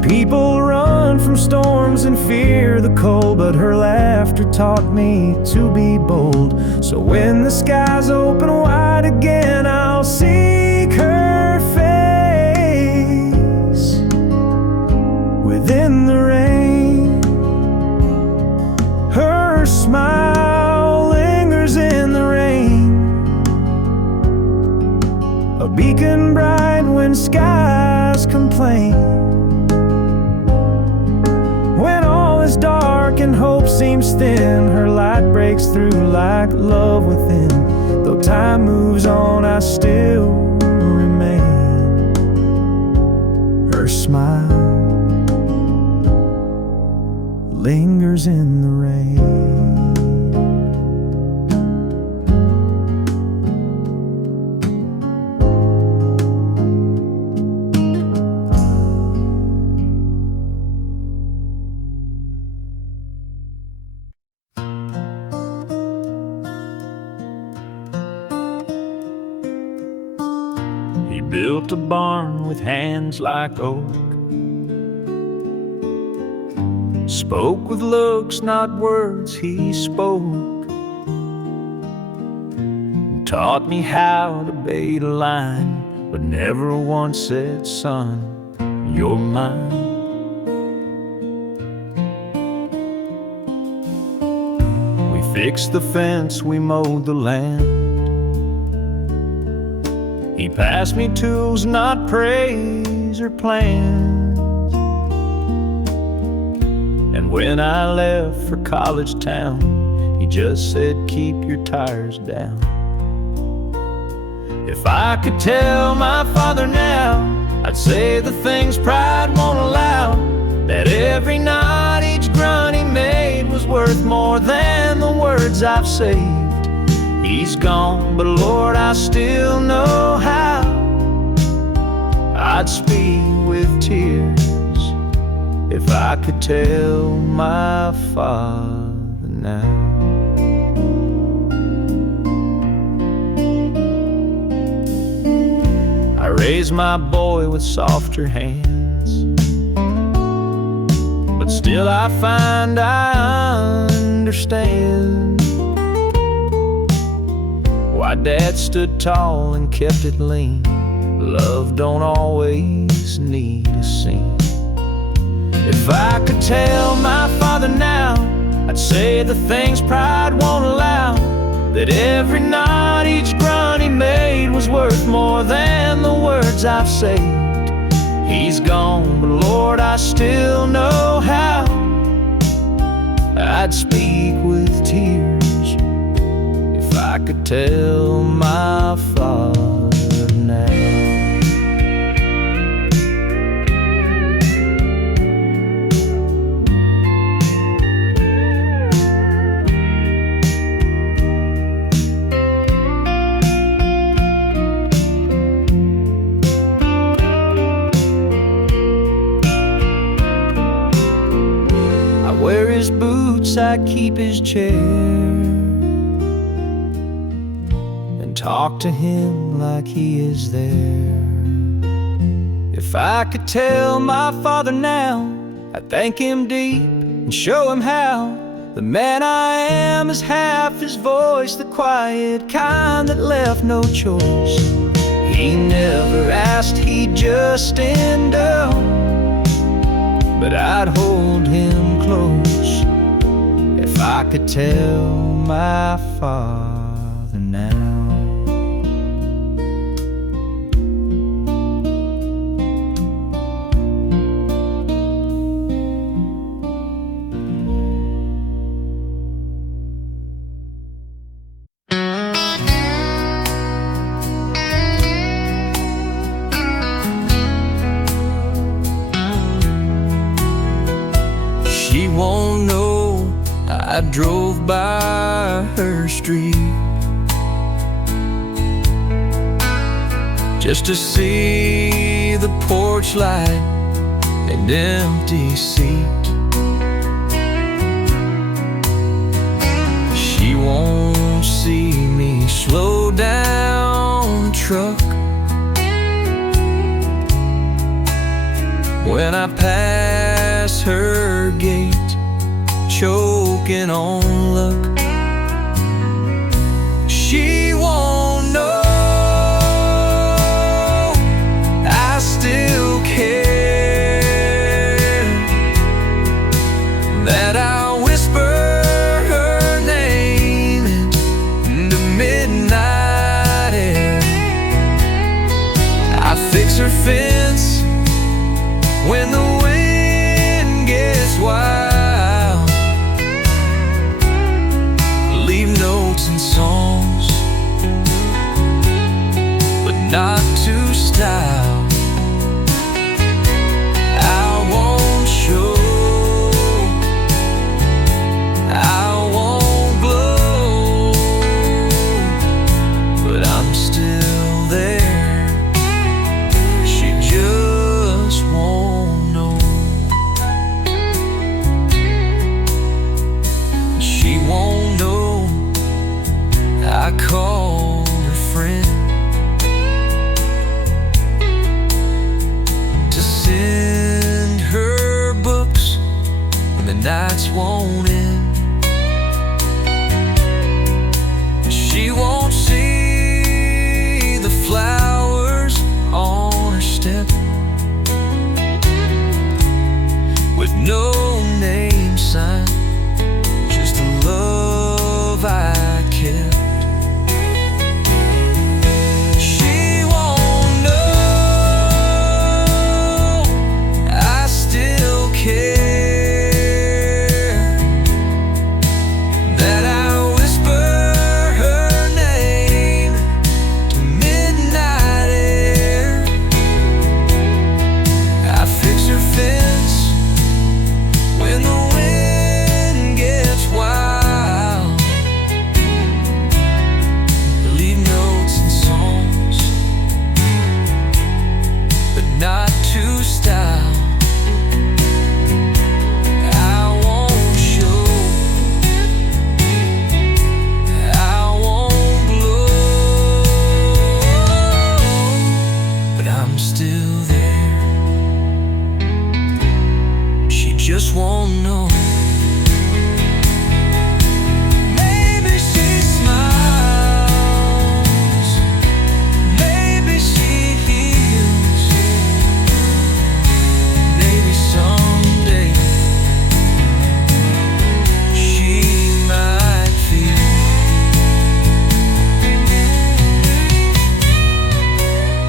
People run from storms and fear the cold, but her laughter taught me to be bold. So when the skies open wide again, I'll seek her face within the rain. Her smile lingers in the rain, a beacon bright when skies complain. When all is dark and hope seems thin, her light breaks through like love within. Though time moves on, I still remain. Her smile lingers in the rain. He built a barn with hands like oak, spoke with looks, not words he spoke, and taught me how to bait a line, but never once said, son, you're mine. We fixed the fence, we mowed the land. He passed me tools, not praise or plans. And when I left for college town, he just said, keep your tires down. If I could tell my father now, I'd say the things pride won't allow, that every night each grunt he made was worth more than the words I've saved. He's gone, but Lord, I still know how I'd speak with tears if I could tell my Father now. I raised my boy with softer hands, but still I find I understand why Dad stood tall and kept it lean. Love don't always need a scene. If I could tell my father now, I'd say the things pride won't allow, that every nod, each grunt he made was worth more than the words I've saved. He's gone, but Lord, I still know how I'd speak with tears if I could tell my Father now. Wear his boots, I keep his chair, and talk to him like he is there. If I could tell my father now, I'd thank him deep and show him how the man I am is half his voice, the quiet kind that left no choice. He never asked, he just endowed, but I'd hold him close if I could tell my Father now. She won't know I drove by her street just to see the porch light and empty seat. She won't see me slow down the truck when I pass her gate, choking on luck. She won't know I still care, that I whisper her name in the midnight air. I fix her fence when the wind gets wild, leave notes and songs, but not to style. I won't show, I won't glow, but I'm still there. She just won't know. She won't know I called her friend to send her books when the nights won't end. She won't see the flowers on her step with no name sign, just the love I kept. She won't know I still care, that I whisper her name to midnight air. I fix her fence when the wind just won't know. Maybe she smiles, maybe she heals, maybe someday she might feel.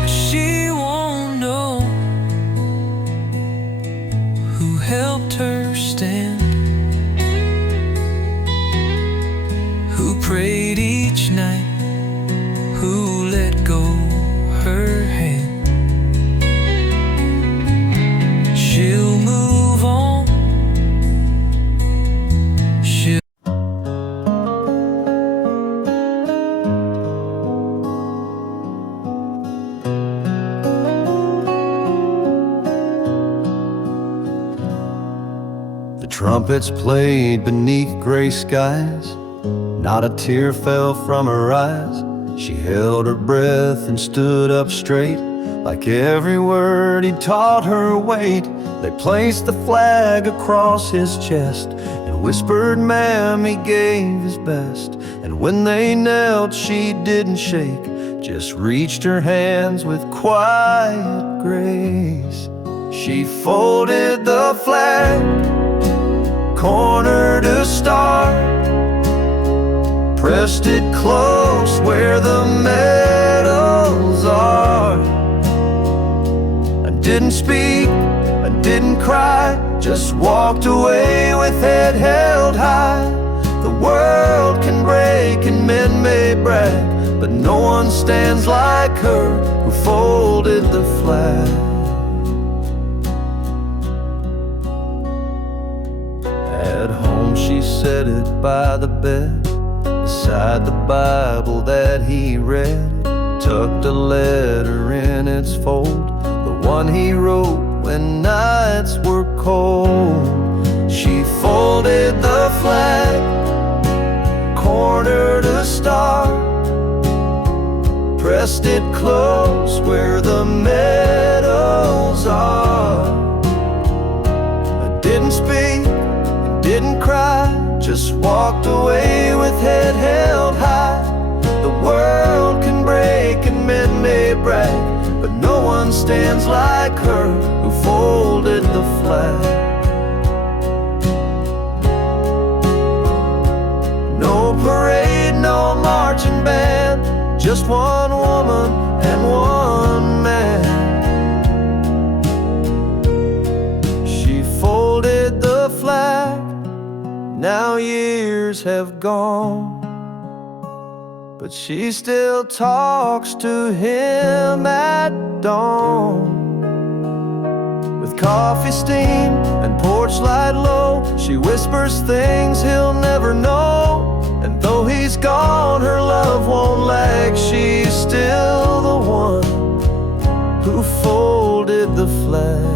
But she won't know who helped her stand, who prayed each night, who let go her hand. She'll move on. She'll The trumpets played beneath gray skies. Not a tear fell from her eyes. She held her breath and stood up straight, like every word he taught her weight. They placed the flag across his chest and whispered, "Ma'am, he gave his best." And when they knelt, she didn't shake, just reached her hands with quiet grace. She folded the flag, corner to star, pressed it close where the medals are. I didn't speak, I didn't cry, just walked away with head held high. The world can break and men may brag, but no one stands like her who folded the flag. At home she set it by the bed, beside the Bible that he read. Tucked a letter in its fold, the one he wrote when nights were cold. She folded the flag, corner to star, pressed it close where the medals are. I didn't speak, didn't cry, just walked away with head held high. The world can break and men may brag, but no one stands like her who folded the flag. No parade, no marching band, just one woman and one man. She folded the flag. Now years have gone, but she still talks to him at dawn. With coffee steam and porch light low, she whispers things he'll never know. And though he's gone, her love won't lag. She's still the one who folded the flag.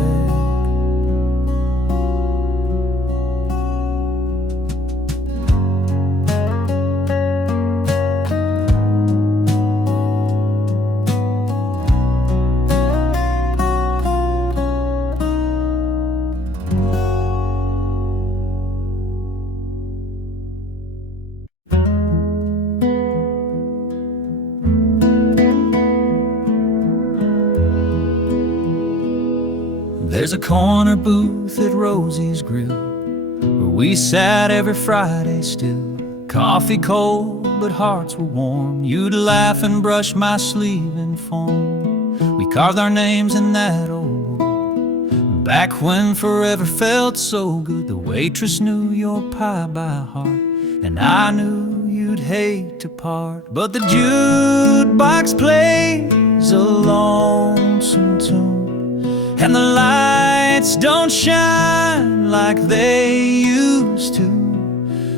There's a corner booth at Rosie's Grill, where we sat every Friday still. Coffee cold, but hearts were warm. You'd laugh and brush my sleeve in foam. We carved our names in that old wood, back when forever felt so good. The waitress knew your pie by heart, and I knew you'd hate to part. But the jukebox plays a lonesome tune, and the lights don't shine like they used to.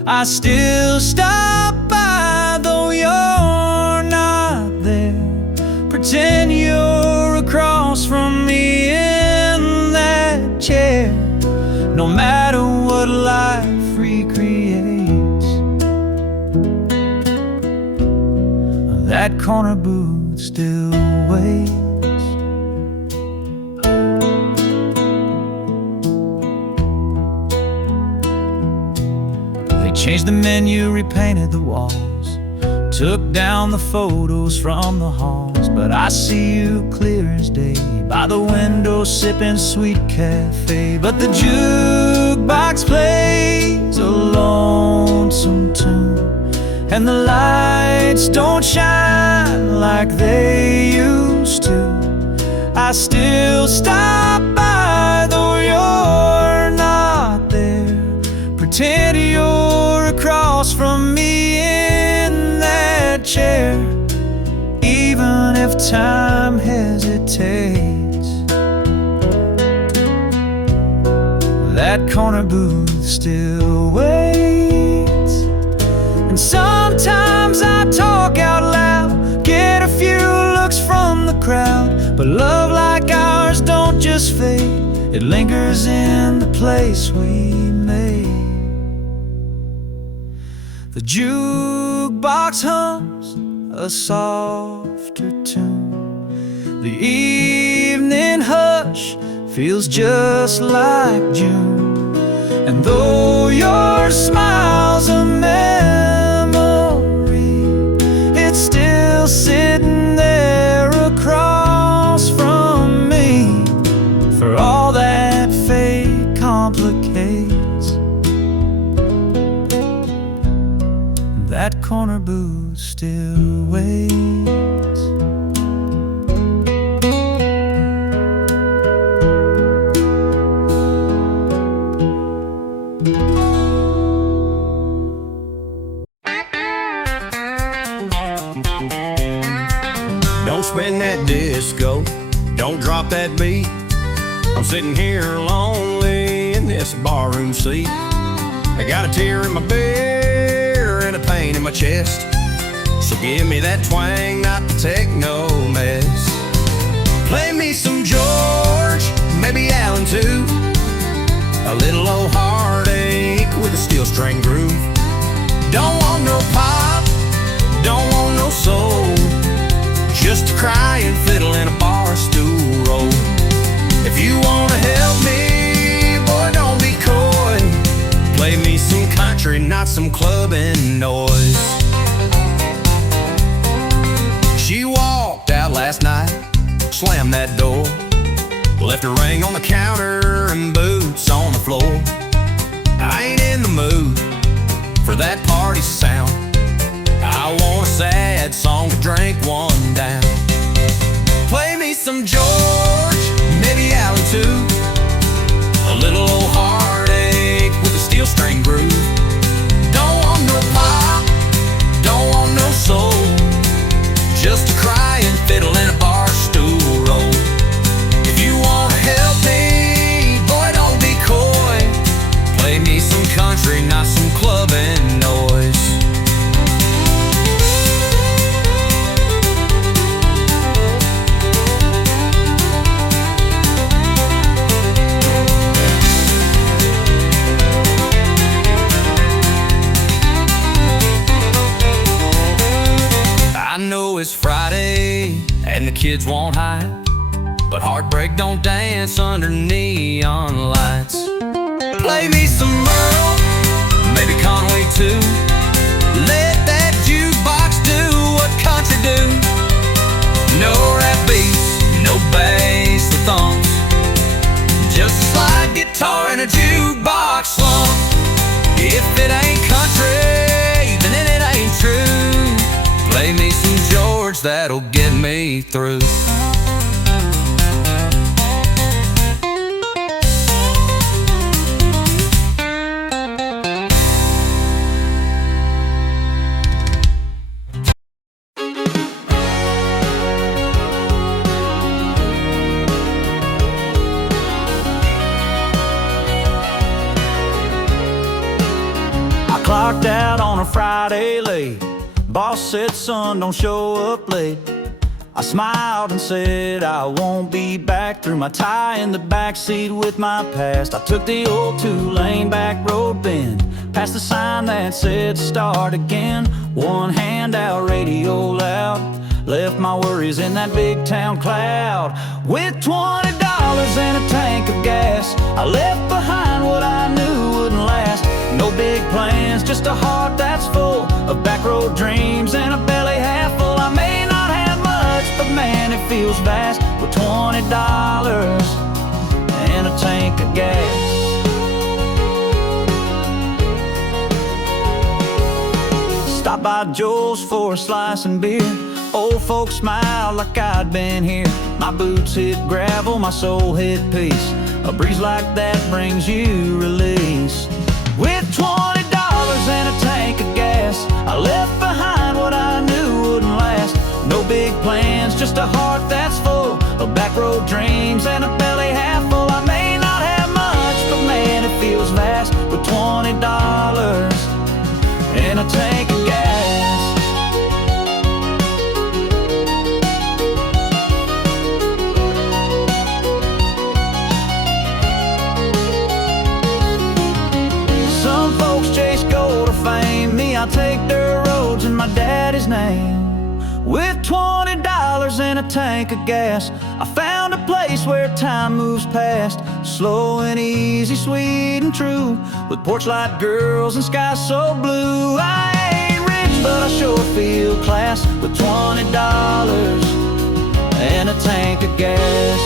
I still stop by, though you're not there. Pretend you're across from me in that chair. No matter what life recreates, that corner booth still waits. Changed the menu, repainted the walls, took down the photos from the halls. But I see you clear as day, by the window sipping sweet cafe. But the jukebox plays a lonesome tune, and the lights don't shine like they used to. I still stop by though you're not there. Pretend you're across from me in that chair, even if time hesitates. That corner booth still waits. And sometimes I talk out loud, get a few looks from the crowd. But love like ours don't just fade, it lingers in the place we made. The jukebox hums a softer tune. The evening hush feels just like June. And though your smile's a memory, it's still sitting there across from me. For all that fate complicates, that corner booth still waits. Don't spin that disco, don't drop that beat. I'm sitting here lonely in this barroom seat. I got a tear in my beer and a pain in my chest. So give me that twang, not the techno mess. Play me some George, maybe Allen too. A little old heartache with a steel string groove. Don't want no pop, don't want no soul, just a crying fiddle and a bar stool roll. If you wanna help me, boy, don't be coy. Play me some country, not some clubbing noise. She walked out last night, slammed that door, left her ring on the counter and boots on the floor. I ain't in the mood for that party sound. I want a sad song to drink one down. Play me some George, maybe Allen too. A little old heartache with a steel string groove. Don't want no pop, don't want no soul, just a crying fiddle and a bar stool roll. If you wanna help me, boy, don't be coy. Play me some country, not some clubbing noise. I know it's Friday and the kids won't hide, but heartbreak don't dance under neon lights. Play me some Merle, maybe Conway too. Let that jukebox do what country do. No rap beats, no bass or thumps, just a slide guitar and a jukebox slump. If it ain't country, then it ain't true. Play me some George, that'll get me through. I clocked out on a Friday late. Boss said, son, don't show up late. I smiled and said I won't be back. Threw my tie in the backseat with my past. I took the old two-lane back road bend, past the sign that said start again. One hand out, radio loud, left my worries in that big town cloud. With $20 and a tank of gas, I left behind what I knew wouldn't last. No big big plans, just a heart that's full of back road dreams and a belly half full. I may not have much, but man, it feels vast with $20 and a tank of gas. Stop by Joel's for a slice and beer. Old folks smile like I'd been here. My boots hit gravel, my soul hit peace. A breeze like that brings you release. With $20 and a tank of gas, I left behind what I knew wouldn't last. No big plans, just a heart that's full of back road dreams and a belly half full. I may not have much, but man, it feels vast with $20 and a tank of gas. Some folks chase gold or fame. Me, I'll take dirt roads in my daddy's name. With $20 and a tank of gas, I found a place where time moves past. Slow and easy, sweet and true, with porch light girls and sky so blue. I ain't rich, but I sure feel class with $20 and a tank of gas.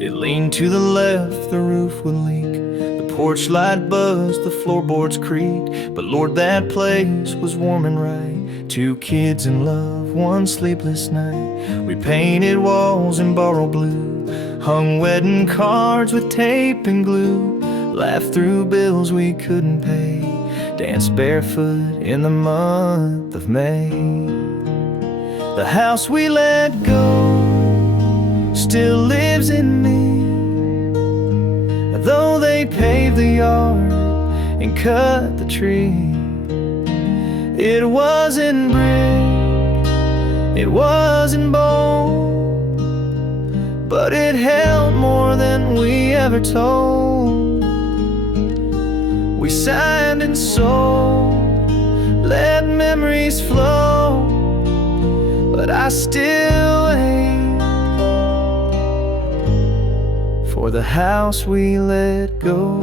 It leaned to the left, the roof would leak, the porch light buzzed, the floorboards creaked. But Lord, that place was warm and right. 2 kids in love, 1 sleepless night. We painted walls in borrowed blue, hung wedding cards with tape and glue, laughed through bills we couldn't pay, danced barefoot in the month of May. The house we let go still lives in me, though they paved the yard and cut the tree. It wasn't brick, it wasn't bone, but it held more than we ever told. We signed and sold, let memories flow, but I still ache for the house we let go.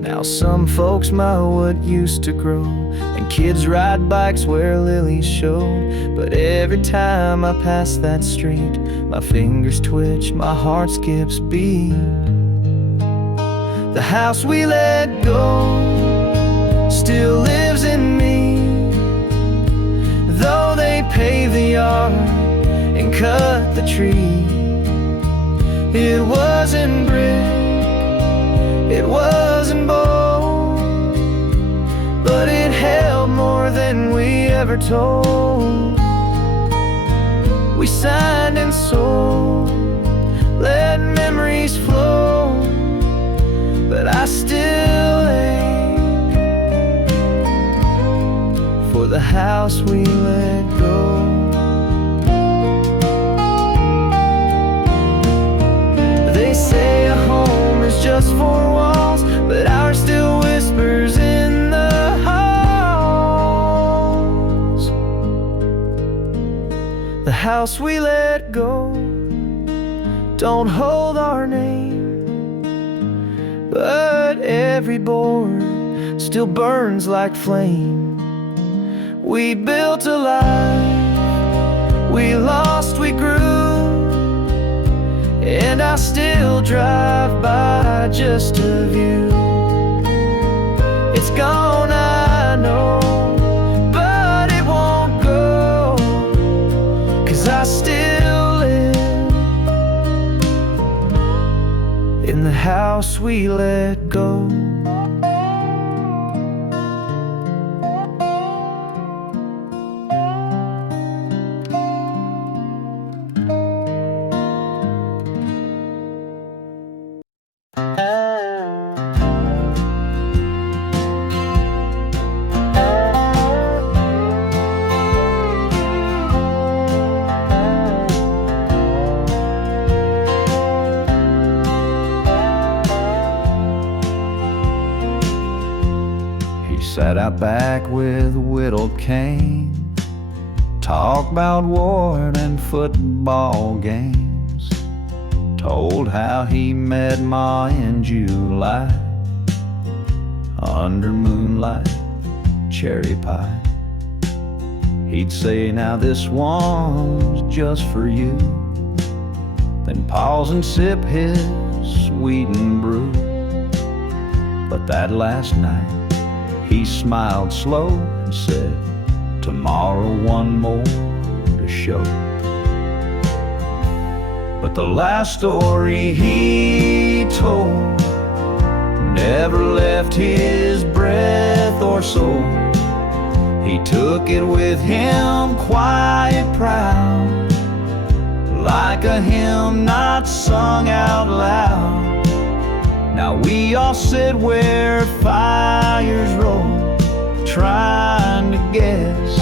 Now some folks mow what used to grow, and kids ride bikes where lilies showed. But every time I pass that street, my fingers twitch, my heart skips beat. The house we let go still lives in me, though they paved the yard and cut the tree. It wasn't brick, it wasn't bold, but it held more than we ever told. We signed and sold, let memories flow, but I still ache for the house we let go. They say a home is just 4 walls, but ours still whispers in the halls. The house we let go don't hold our name, but every board still burns like flame. We built a life, we lost, we grew, and I still drive by just a view. It's gone, I know, but it won't go, 'cause I still live in the house we let go. Sat out back with whittled cane, talked about war and football games, told how he met Ma in July under moonlight, cherry pie. He'd say, now this one's just for you, then pause and sip his sweetened brew. But that last night he smiled slow and said, tomorrow one more to show. But the last story he told never left his breath or soul. He took it with him, quiet, proud, like a hymn not sung out loud. Now we all sit where fires roll, trying to guess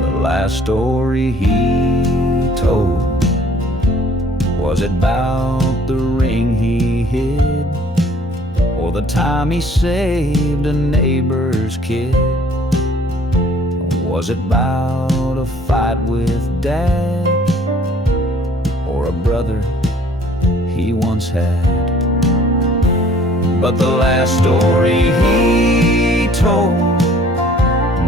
the last story he told. Was it about the ring he hid, or the time he saved a neighbor's kid? Was it about a fight with Dad, or a brother he once had? But the last story he told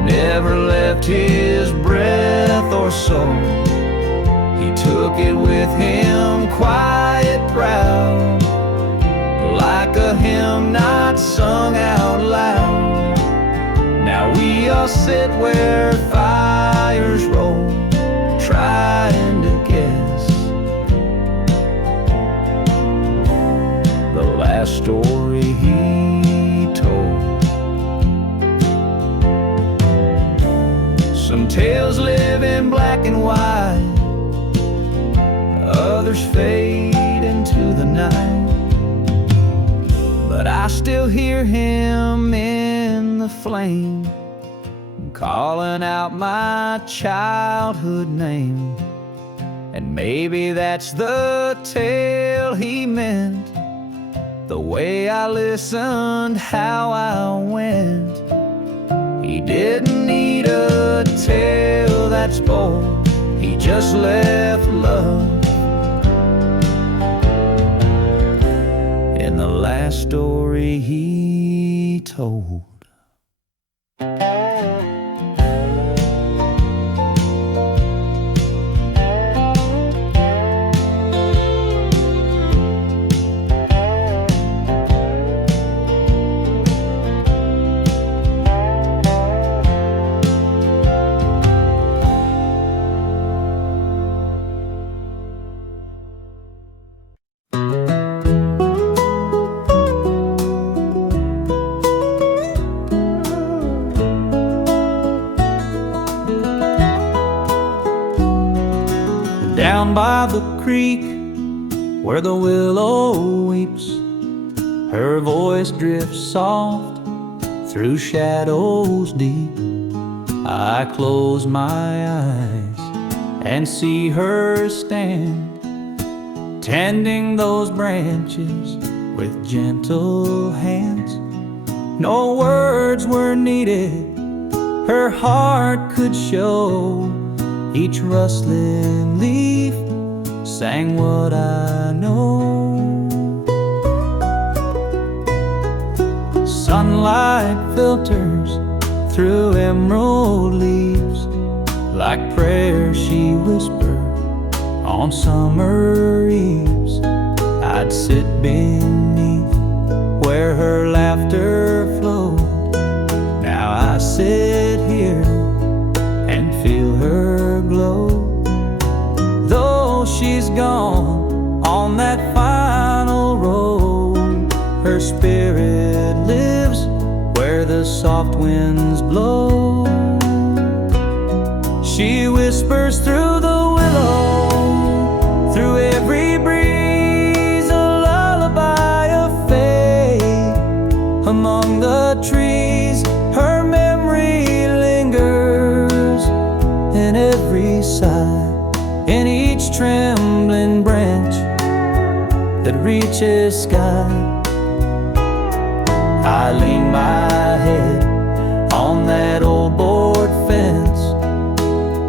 never left his breath or soul. He took it with him, quiet, proud, like a hymn not sung out loud. Now we all sit where fires roll, trying to guess the last story he told. Some tales live in black and white, others fade into the night, but I still hear him in the flame, calling out my childhood name. And maybe that's the tale he meant, the way I listened, how I went. He didn't need a tale that spoke, he just left love in the last story he told. Down by the creek where the willow weeps, her voice drifts soft through shadows deep. I close my eyes and see her stand, tending those branches with gentle hands. No words were needed, her heart could show. Each rustling leaf sang what I know. Sunlight filters through emerald leaves, like prayers she whispered on summer eves. I'd sit beneath where her laughter flowed. Now I sit here and feel her glow. Though she's gone on that final road, her spirit lives where the soft winds blow. She whispers through the willow, through every breeze, a lullaby of faith. Among the trees, her memory lingers in every sigh, in each trembling branch that reaches sky. I lean my head on that old board fence.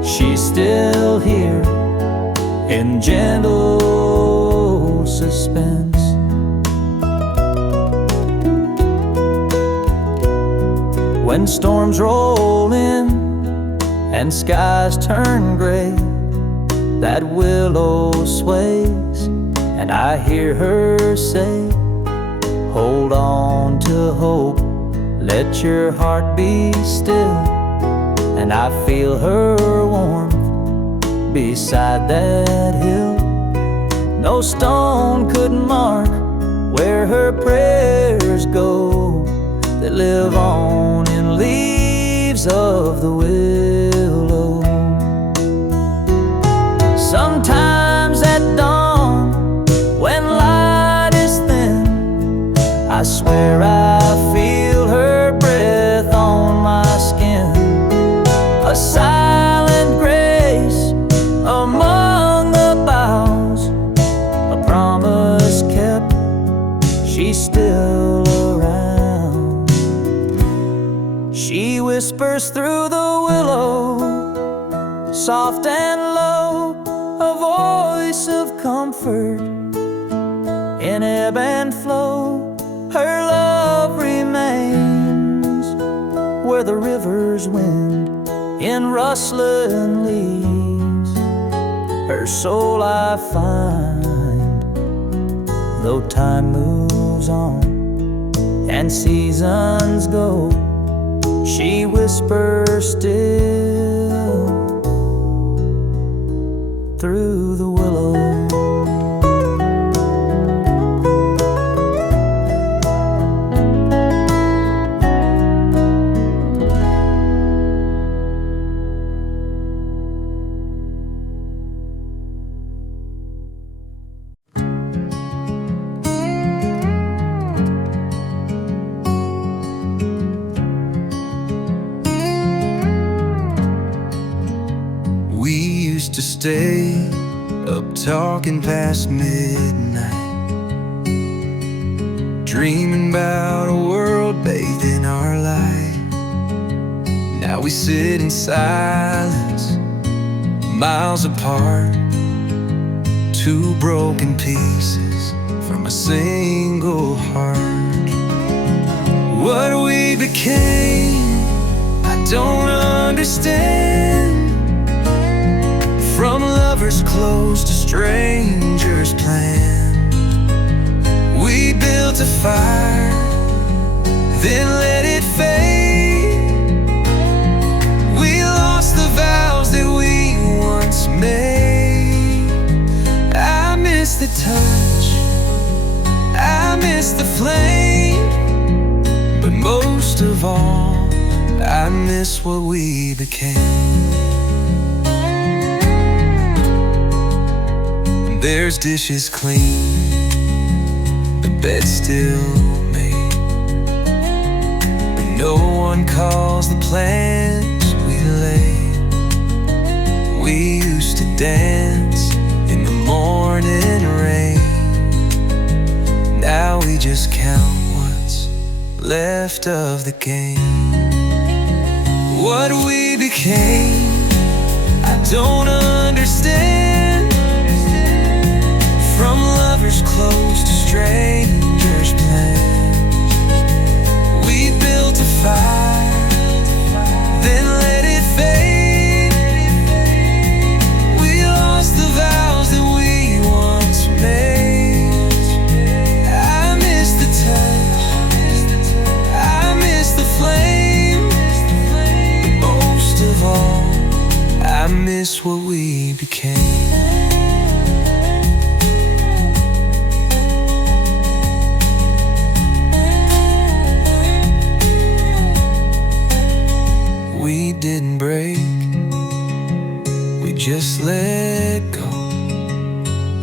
She's still here in gentle suspense. When storms roll in and skies turn gray, that willow sways and I hear her say, hold on to hope, let your heart be still. And I feel her warmth beside that hill. No stone could mark where her prayers go, that live on in leaves of the willow. Sometimes at dawn, when light is thin, I swear I feel her breath on my skin. A silent grace among the boughs, a promise kept, she's still around. She whispers through the willow, soft and low, a voice of comfort in ebb and flow. Her love remains where the river's wind in rustling leaves. Her soul I find, though time moves on and seasons go, she whispers still through the willow. To stay up talking past midnight, dreaming about a world bathed in our light. Now we sit in silence, miles apart, two broken pieces from a single heart. What we became, I don't understand. From lovers close to strangers' plan, we built a fire, then let it fade. We lost the vows that we once made. I miss the touch, I miss the flame, but most of all, I miss what we became. There's dishes clean, the bed still made, but no one calls the plans we laid. We used to dance in the morning rain. Now we just count what's left of the game. What we became, I don't understand. From lovers close to strangers' plans, we built a fire, then let it fade. We lost the vows that we once made. I miss the touch, I miss the flame, but most of all, I miss what we became. We didn't break, we just let go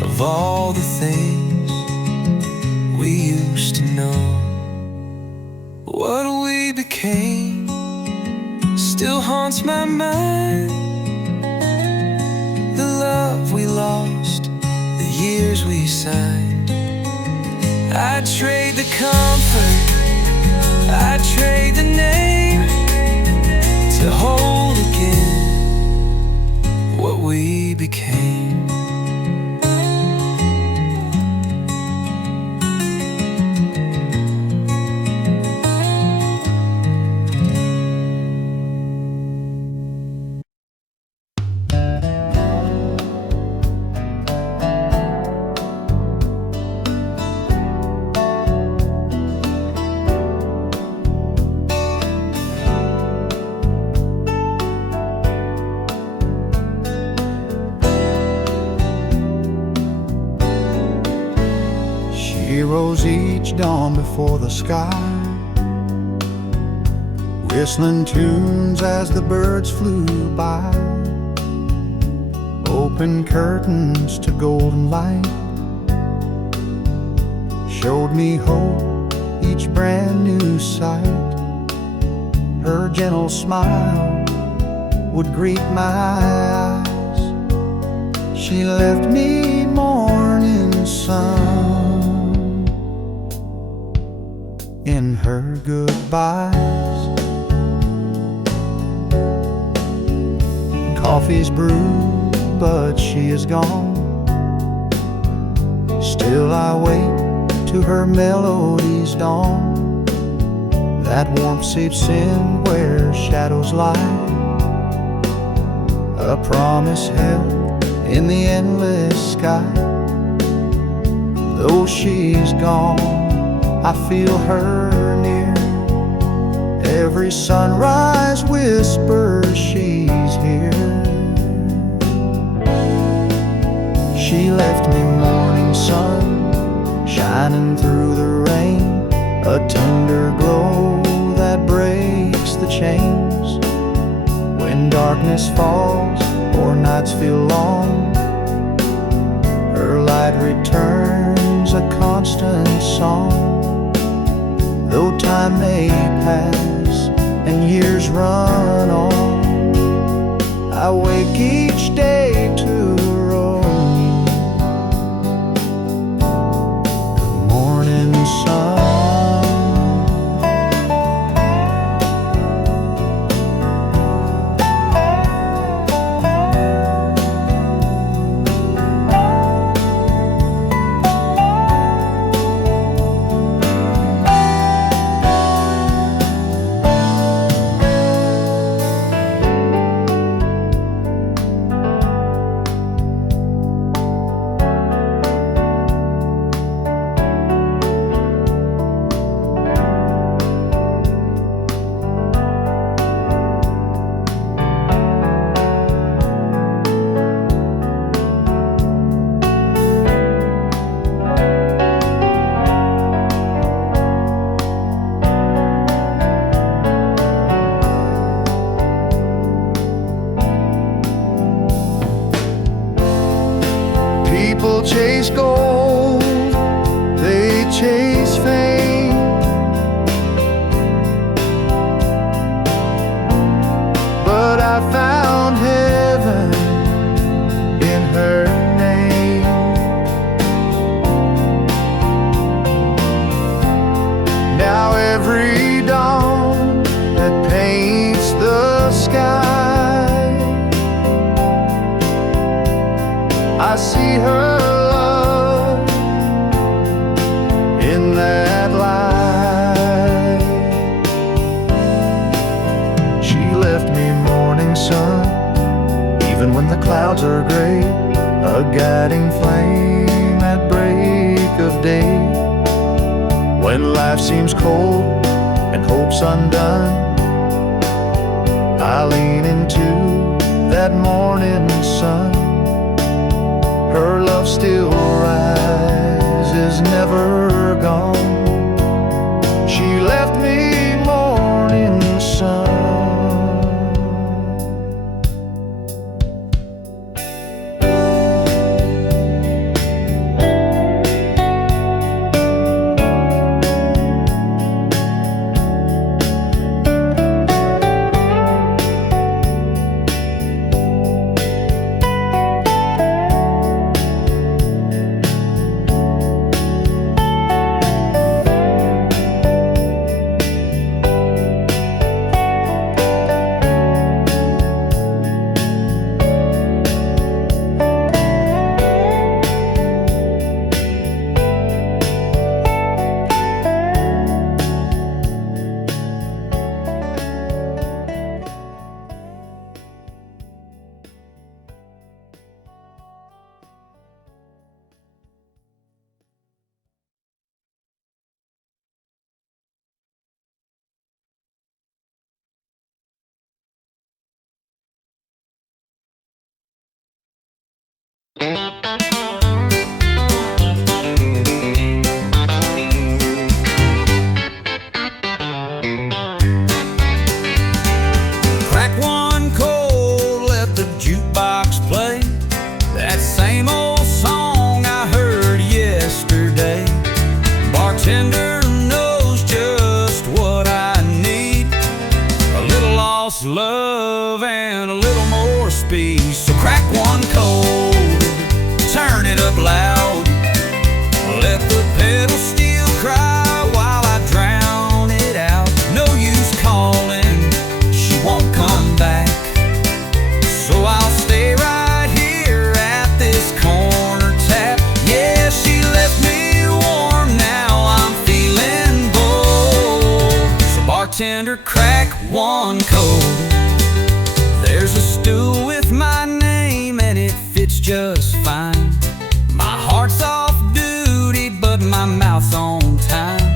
of all the things we used to know. What we became still haunts my mind. The love we lost, the years we signed. I'd trade the comfort I'd trade the name to hold again what we became. She rose each dawn before the sky, whistling tunes as the birds flew by. Open curtains to golden light, showed me hope, each brand new sight. Her gentle smile would greet my eyes. She left me morning sun in her goodbyes. Coffee's brewed, but she is gone. Still I wait to her melody's dawn. That warmth seeps in where shadows lie, a promise held in the endless sky. Though she's gone, I feel her near. Every sunrise whispers she's here. She left me morning sun, shining through the rain, a tender glow that breaks the chains. When darkness falls or nights feel long, her light returns a constant song. Though time may pass and years run on, I wake each day to roam the morning sun. People chase gold, they chase fame, but I found heaven in her name. Now every dawn that paints the sky, I see her love in that light. She left me morning sun, even when the clouds are gray, a guiding flame at break of day. When life seems cold and hope's undone, I lean into that morning sun. Her love still rises, never gone. She left me morning sun. Crack one cold, let the jukebox play that same old song I heard yesterday. Bartender knows just what I need, a little lost love and a little more speed. So crack one cold, turn it up loud, let the pedal steel cry while I drown it out. No use calling, she won't come back, so I'll stay right here at this corner tap. Yeah, she left me warm, now I'm feeling bold. So bartender, crack one cold. There's a stool with my name and it fits just fine. My heart's off duty, but my mouth's on time.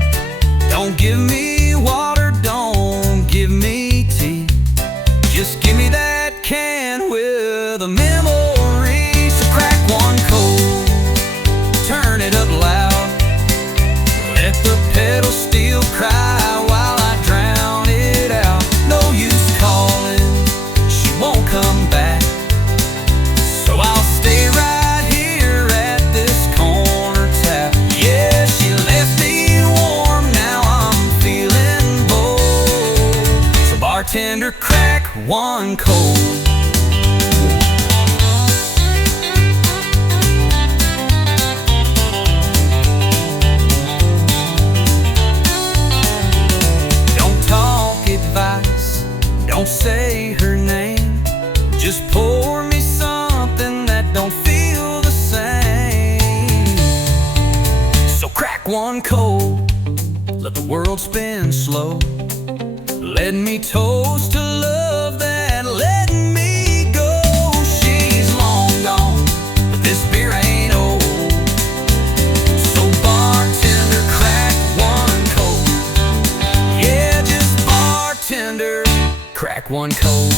Don't give me water, don't give me tea, just give me that can with a memory. So crack one cold, turn it up loud, let the pedal steel cry while I drown it out. No use calling, she won't come back, so I'll stay right here at this corner tap. Yeah, she left me warm, now I'm feeling bold. So bartender, crack one cold. Don't talk advice, don't say her name, just pour me something that don't feel the same. So crack one cold, let the world spin slow, let me toast to love that let me go. She's long gone, but this beer ain't old. So bartender, crack one cold. Yeah, just bartender, crack one cold.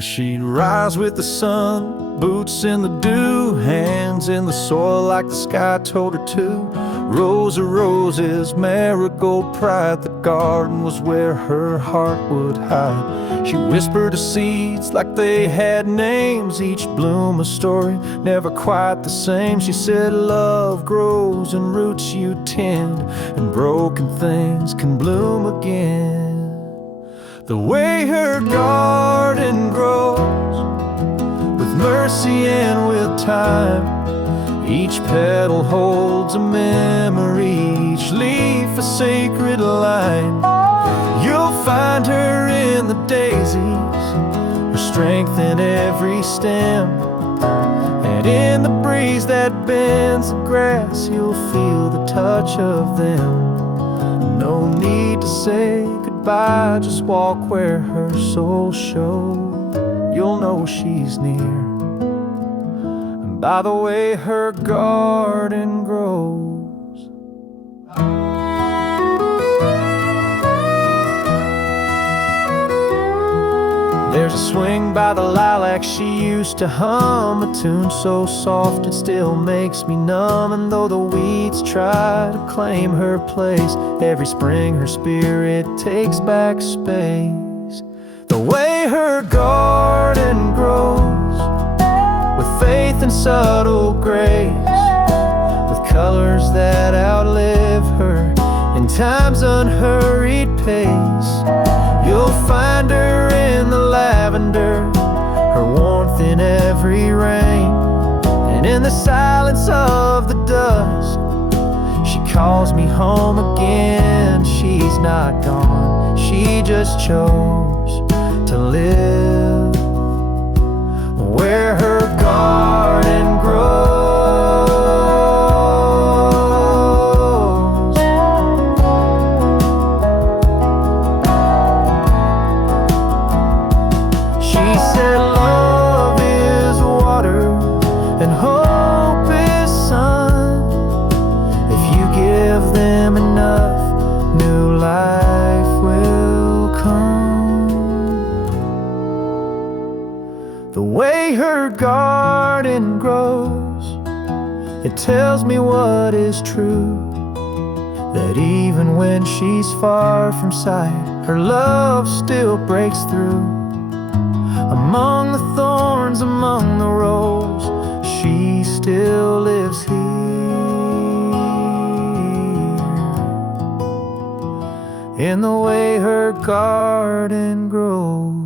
She'd rise with the sun, boots in the dew, hands in the soil like the sky told her to. Rows of roses, marigold pride, the garden was where her heart would hide. She whispered her seeds like they had names, each bloom a story, never quite the same. She said love grows in roots you tend, and broken things can bloom again. The way her garden grows, with mercy and with time, each petal holds a memory, each leaf a sacred line. You'll find her in the daisies, her strength in every stem, and in the breeze that bends the grass, you'll feel the touch of them. No need to say goodbye, just walk where her soul shows. You'll know she's near, and by the way her garden grows. There's a swing by the lilac she used to hum, a tune so soft it still makes me numb. And though the weeds try to claim her place, every spring her spirit takes back space. The way her garden grows, with faith and subtle grace, with colors that outlive her in time's unhurried pace. You'll find her in the lavender, her warmth in every rain, and in the silence of the dusk, she calls me home again. She's not gone, she just chose to live where her garden grows. garden grows, it tells me what is true, that even when she's far from sight, her love still breaks through. Among the thorns, among the rose, she still lives here, in the way her garden grows.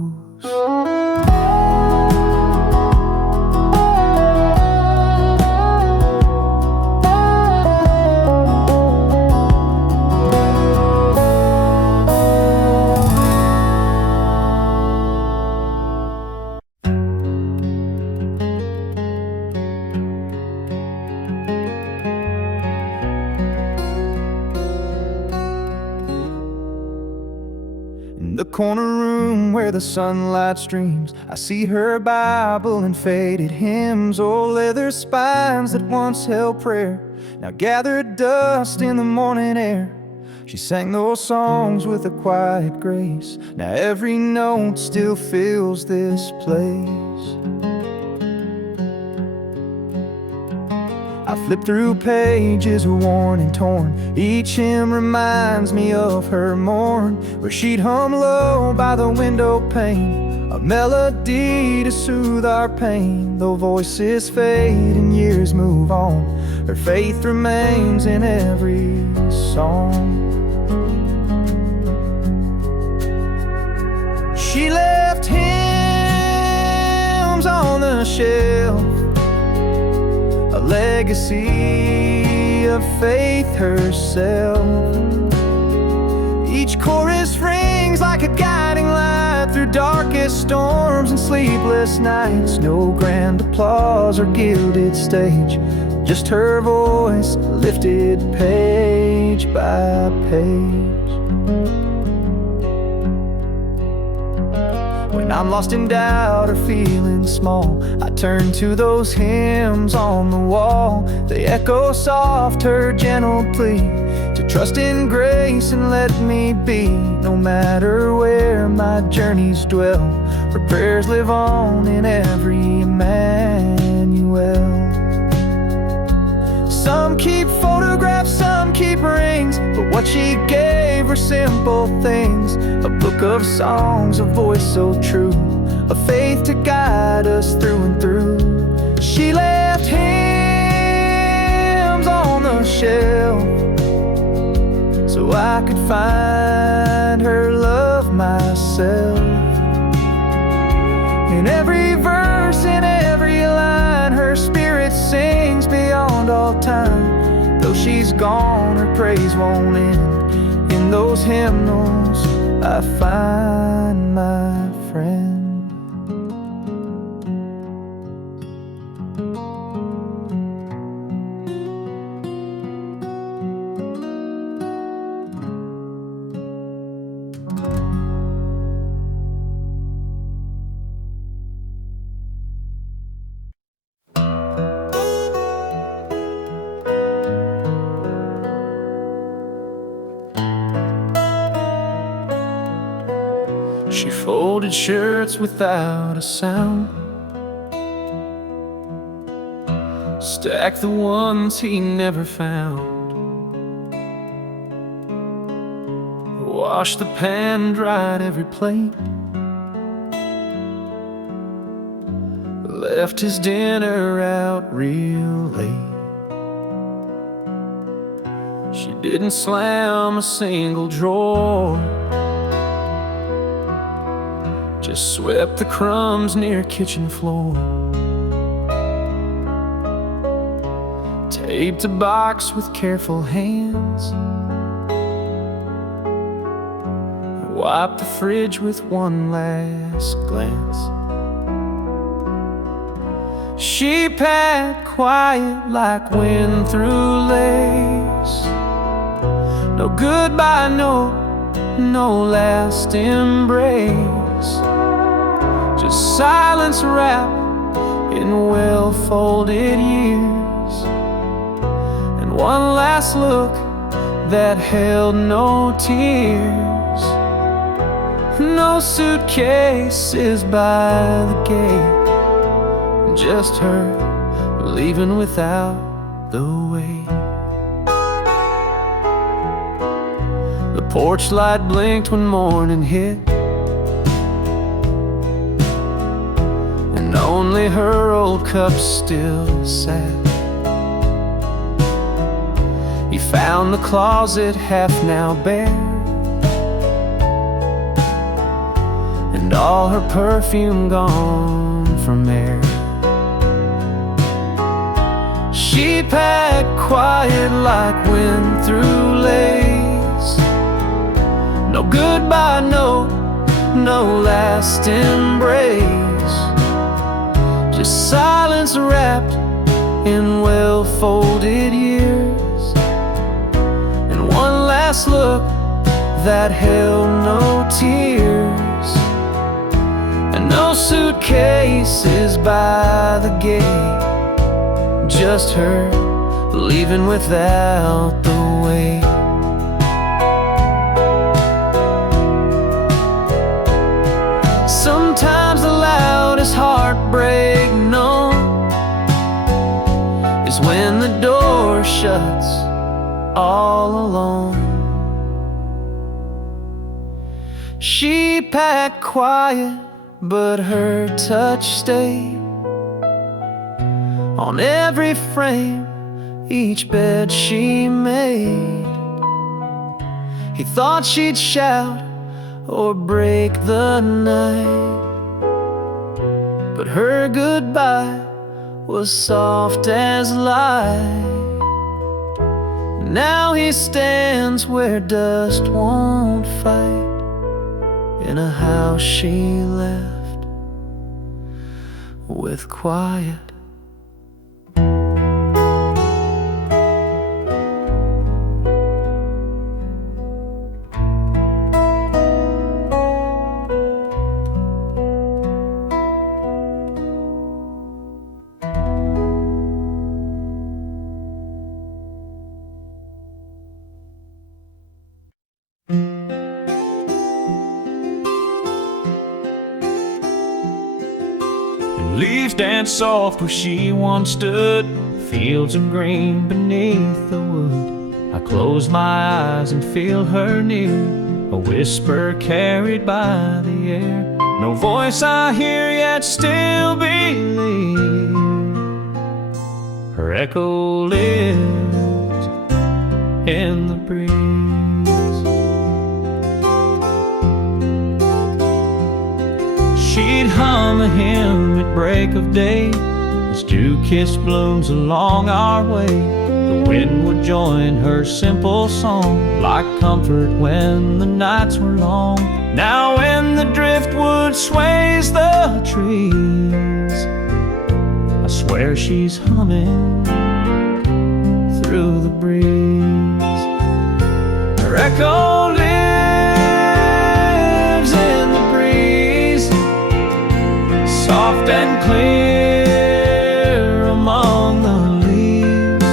In the corner room where the sunlight streams, I see her Bible and faded hymns, old leather spines that once held prayer, now gathered dust in the morning air. She sang those songs with a quiet grace, now every note still fills this place. I flip through pages worn and torn, each hymn reminds me of her morn, where she'd hum low by the window pane, a melody to soothe our pain. Though voices fade and years move on, her faith remains in every song. She left hymns on the shelf, a legacy of faith herself. Each chorus rings like a guiding light through darkest storms and sleepless nights. No grand applause or gilded stage, just her voice lifted page by page. When I'm lost in doubt or feeling small, I turn to those hymns on the wall. They echo soft her gentle plea to trust in grace and let me be. No matter where my journeys dwell, her prayers live on in every Emmanuel. Some keep photographs, some keep rings, but what she gave were simple things. A book of songs, a voice so true, a faith to guide us through and through. She left hymns on the shelf so I could find her love myself. In every verse, in every line, her spirit sings beyond all time. Though she's gone, her praise won't end. In those hymnals I find my friend. She folded shirts without a sound, stacked the ones he never found, washed the pan, dried every plate, left his dinner out real late. She didn't slam a single drawer, just swept the crumbs near kitchen floor, taped a box with careful hands, wiped the fridge with one last glance. She packed quiet like wind through lace, no goodbye note, no last embrace, just silence wrapped in well-folded years, and one last look that held no tears. No suitcases by the gate, just her leaving without the way. The porch light blinked when morning hit, and only her old cup still sat. He found the closet half now bare, and all her perfume gone from air. She packed quiet like wind through lace. No goodbye note, no last embrace, just silence wrapped in well-folded years, and one last look that held no tears, and no suitcases by the gate, just her leaving without the way. Sometimes the loudest heartbreak known is when the door shuts all alone. She packed quiet, but her touch stayed on every frame, each bed she made. He thought she'd shout or break the night, but her goodbye was soft as light. Now he stands where dust won't fight, in a house she left with quiet. Leaves dance soft where she once stood, fields of green beneath the wood. I close my eyes and feel her near, a whisper carried by the air. No voice I hear yet still believe, her echo lives in the breeze. She'd hum a hymn at break of day, as dew-kissed blooms along our way. The wind would join her simple song, like comfort when the nights were long. Now when the driftwood sways the trees, I swear she's humming through the breeze. Her echo lives in the breeze, soft and clear among the leaves.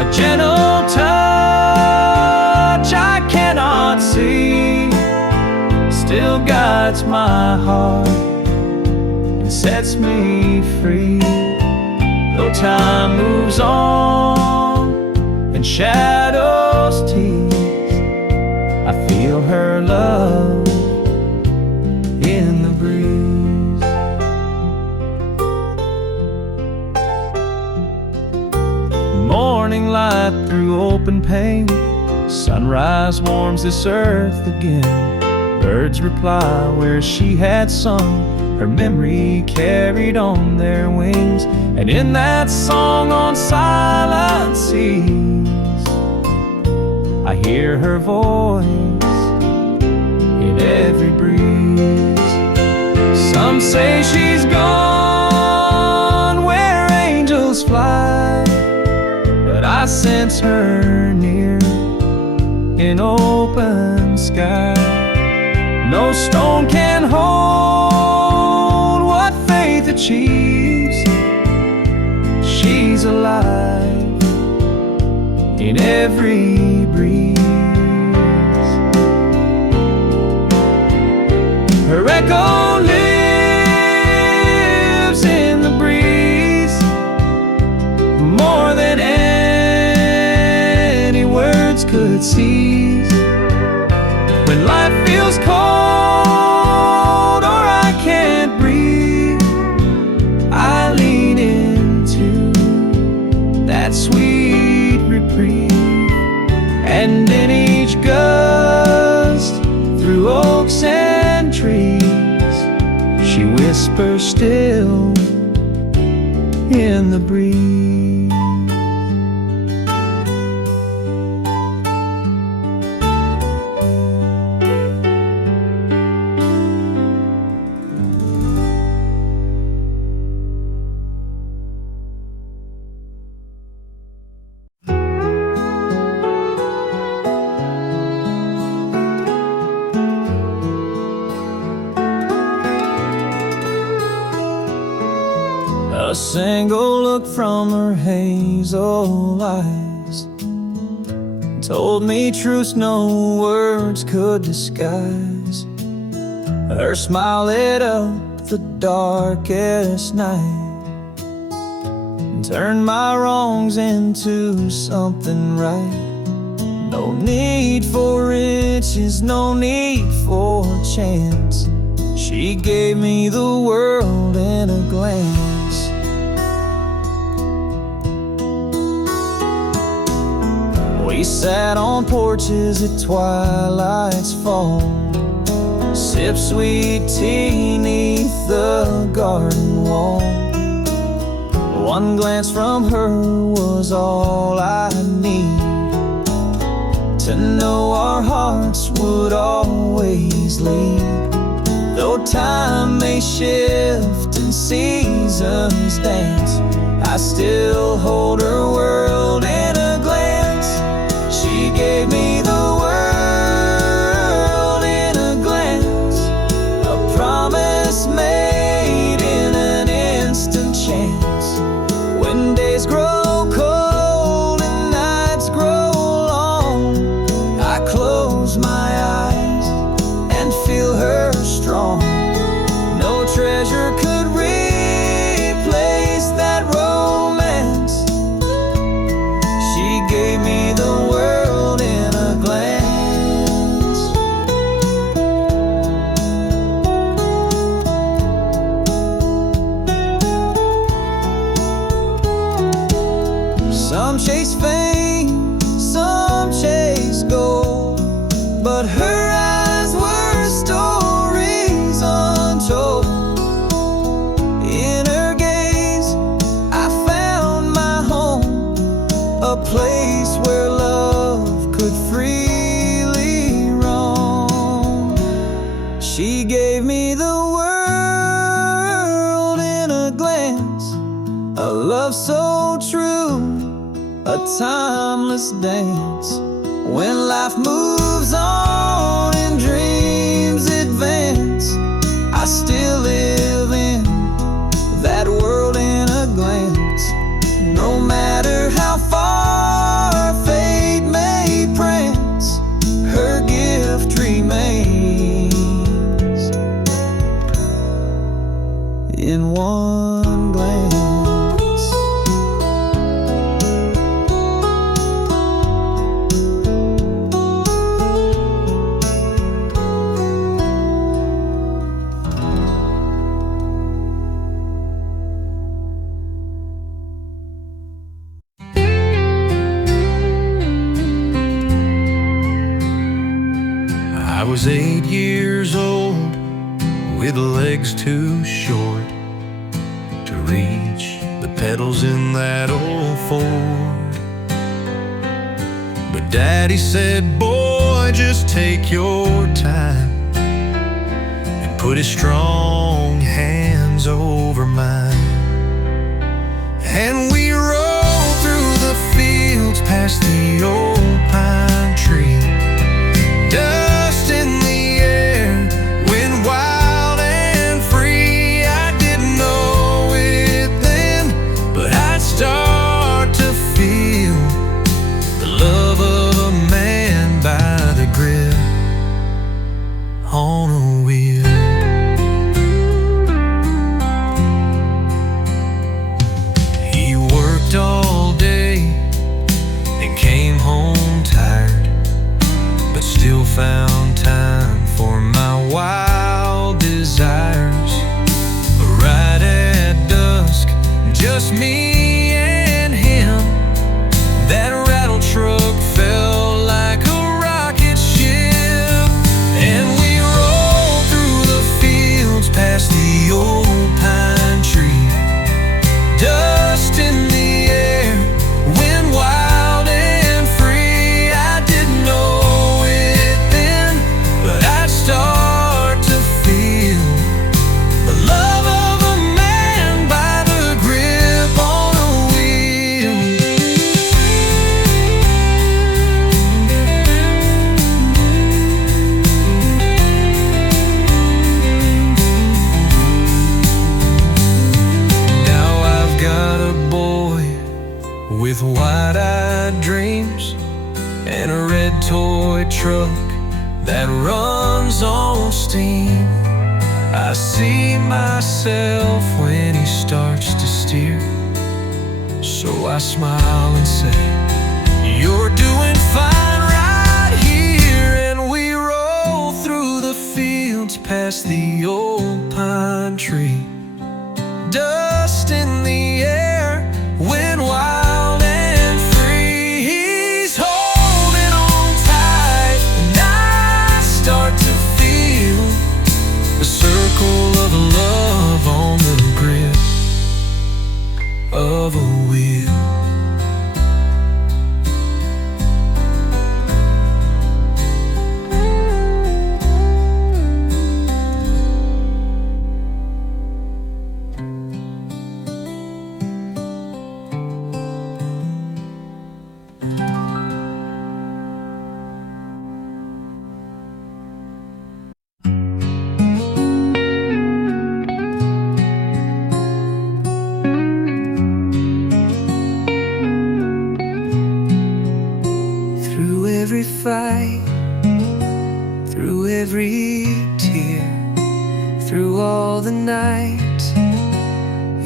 A gentle touch I cannot see still guides my heart and sets me free. Though time moves on and shadows tease, I feel her love in the breeze. Morning light through open pane, sunrise warms this earth again. Birds reply where she had sung, her memory carried on their wings. And in that song on silent seas, I hear her voice in every breeze. Some say she's gone where angels fly, but I sense her near in open sky. No stone can hold what faith achieves. She's alive in every breeze. Her echo lives in the could seize. When life feels cold or I can't breathe, I lean into that sweet reprieve. And in each gust through oaks and trees, she whispers still in the breeze. A single look from her hazel eyes told me truths no words could disguise. Her smile lit up the darkest night and turned my wrongs into something right. No need for riches, no need for chance. She gave me the world in a glance. We sat on porches at twilight's fall, sip sweet tea neath the garden wall. One glance from her was all I need to know our hearts would always lead. Though time may shift and seasons dance, I still hold her world in a glance. She gave me the world in a glance, a promise made in an instant chance. When days grow cold and nights grow long, I close my eyes and feel her strong. No treasure could replace that romance. She gave me the world in a glance. Some chase fame, some chase gold, but her eyes were stories untold. In her gaze, I found my home, a place where love could freely roam. She gave me the world in a glance, a love so true, a timeless dance. When life moves on and dreams advance, I still live in that world in a glance. No matter how far fate may prance, her gift remains in one glance. I was 8 years old, with legs too short to reach the pedals in that old Ford. But Daddy said, boy, just take your time, and put his strong hands over mine. And we rode through the fields past the old pine tree. Dust in the air, wind wild and free. I didn't know it then, but I'd start to feel the love of a man by the grill on a wheel. He worked all day and came home found time for my wild desires. Right at dusk, just me and him. That rattle truck felt like a rocket ship, and we rolled through the fields past the old pine tree. Dust in the air, wind wild and free. I didn't know it then, but I'd start to feel the love of a man by the grip on a wheel. Now I've got a boy with wide-eyed dreams and a red toy truck that runs on steam. I see myself when he starts to steer, so I smile and say, "You're doing fine right here." And we roll through the fields past the old pine tree. Dust in the air, wind wild and free. He's holding on tight, and I start to feel the circle of love on the grip of a wheel. Through every fight, through every tear, through all the nights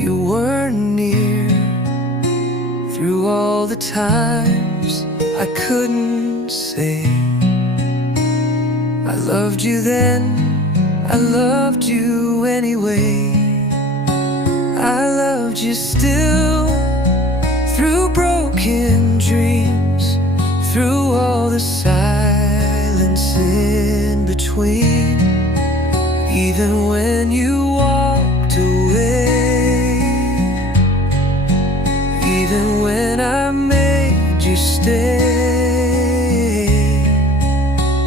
you weren't near, through all the times I couldn't say I loved you then, I loved you anyway. I loved you still, through broken dreams, through all the silence in between. Even when you walked away, even when I made you stay.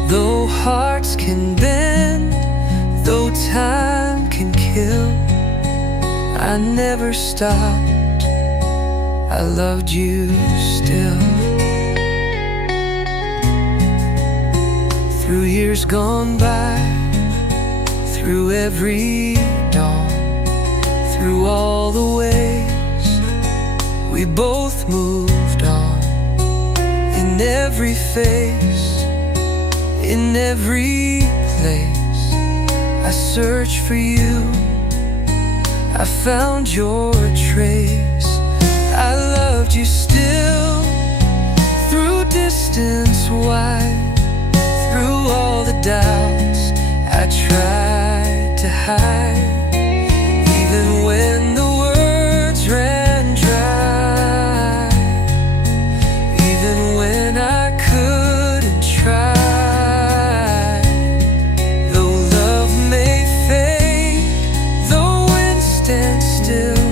Though hearts can bend, though time can kill, I never stopped, I loved you still. Through years gone by, through every dawn, through all the ways we both moved on. In every face, in every place, I searched for you, I found your trace. I loved you still, through distance wide, through all the doubts I tried to hide. Even when the words ran dry, even when I couldn't try. Though love may fade, though wind stands still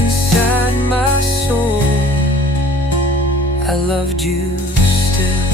inside my soul, I loved you still.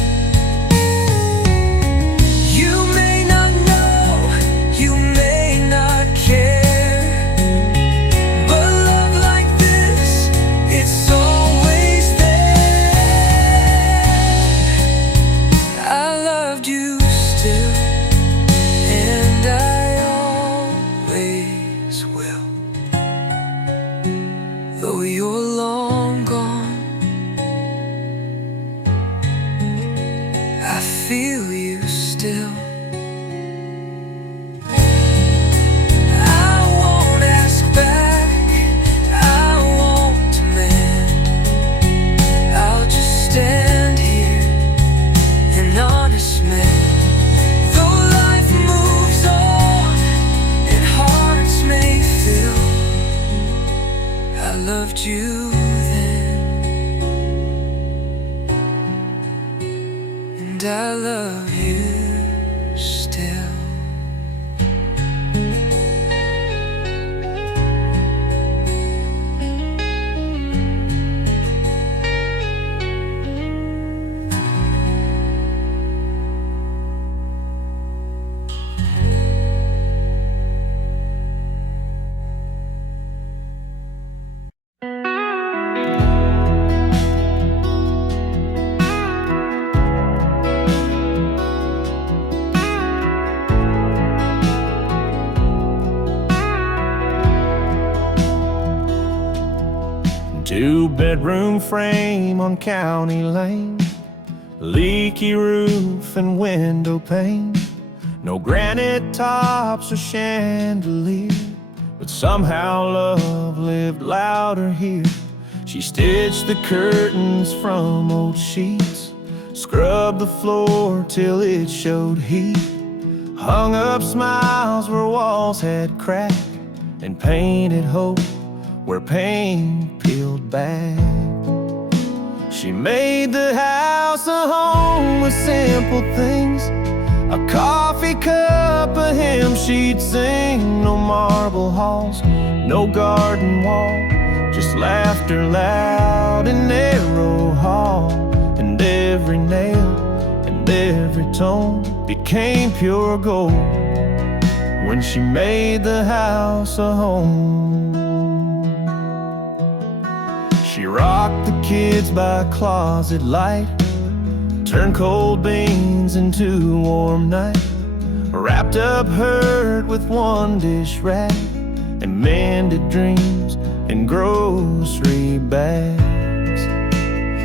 Though you're long gone, I feel you still. I won't ask back, I won't demand. I'll just stand here, an honest man. and I love you still. Two-bedroom frame on County Lane, leaky roof and window pane. No granite tops or chandelier, but somehow love lived louder here. She stitched the curtains from old sheets, scrubbed the floor till it showed heat, hung up smiles where walls had cracked, and painted hope where pain peeled back. She made the house a home with simple things, a coffee cup, a hymn she'd sing. No marble halls, no garden wall, just laughter loud in narrow hall. And every nail and every tone became pure gold when she made the house a home. She rocked the kids by closet light, turned cold beans into warm night, wrapped up hurt with one dish rag, and mended dreams in grocery bags.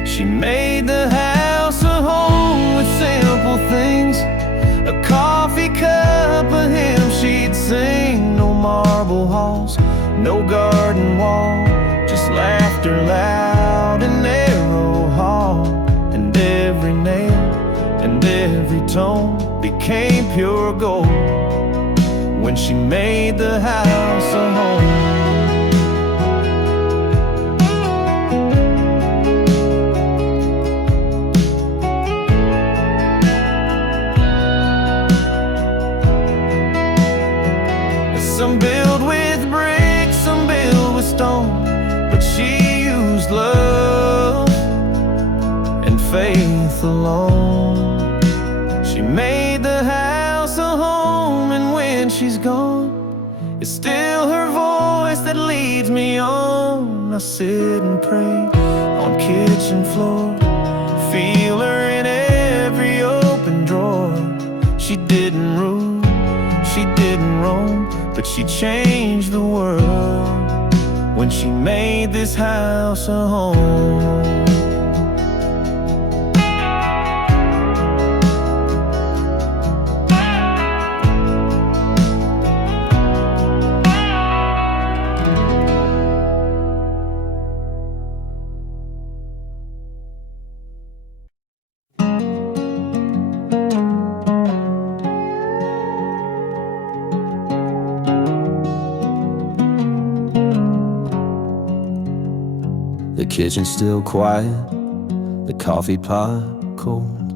She made the house a home with simple things, a coffee cup, a hymn she'd sing. No marble halls, no garden wall, just laughter loud in narrow hall. And every nail and every tone became pure gold when she made the house a home. Some build with bricks, some build with stone, but she used love and faith alone. She made the house a home, and when she's gone, it's still her voice that leads me on. I sit and pray on kitchen floor, feel her in every open drawer. She didn't rule, she didn't roam, but she changed the world when she made this house a home. The kitchen's still quiet, the coffee pot cold,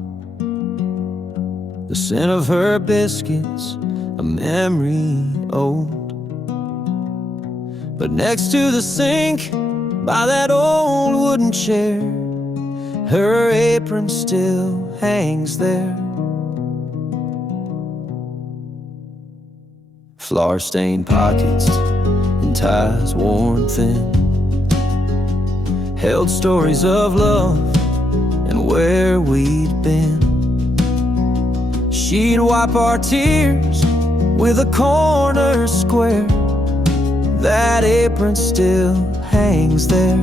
the scent of her biscuits, a memory old. But next to the sink, by that old wooden chair, her apron still hangs there. Flour-stained pockets and ties worn thin held stories of love and where we'd been. She'd wipe our tears with a corner square. That apron still hangs there.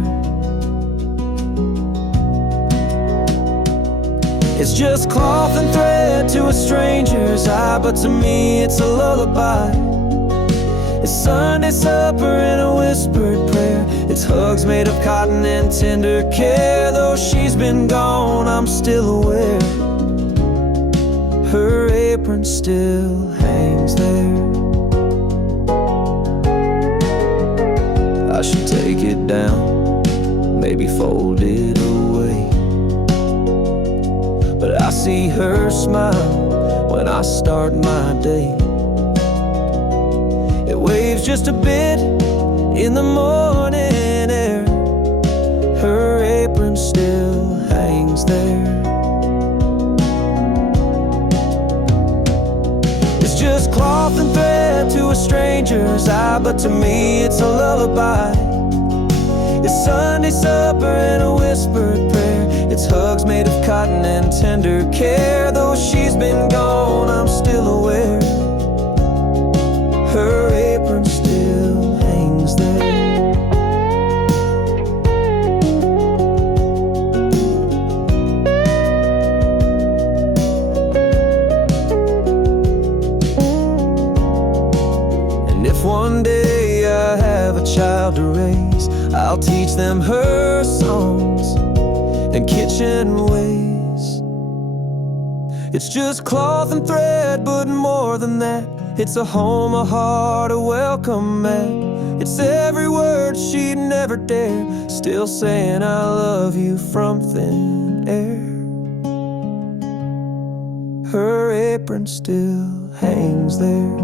It's just cloth and thread to a stranger's eye, but to me it's a lullaby. It's Sunday supper and a whispered prayer. It's hugs made of cotton and tender care. Though she's been gone, I'm still aware her apron still hangs there. I should take it down, maybe fold it away, but I see her smile when I start my day. It waves just a bit in the morning air. Her apron still hangs there. It's just cloth and thread to a stranger's eye, but to me it's a lullaby. It's Sunday supper and a whispered prayer. It's hugs made of cotton and tender care. Though she's been gone, I'm still aware. Her apron still hangs there. And if one day I have a child to raise, I'll teach them her songs and kitchen ways. It's just cloth and thread, but more than that, it's a home, a heart, a welcome mat. It's every word she'd never dare, still saying I love you from thin air. Her apron still hangs there.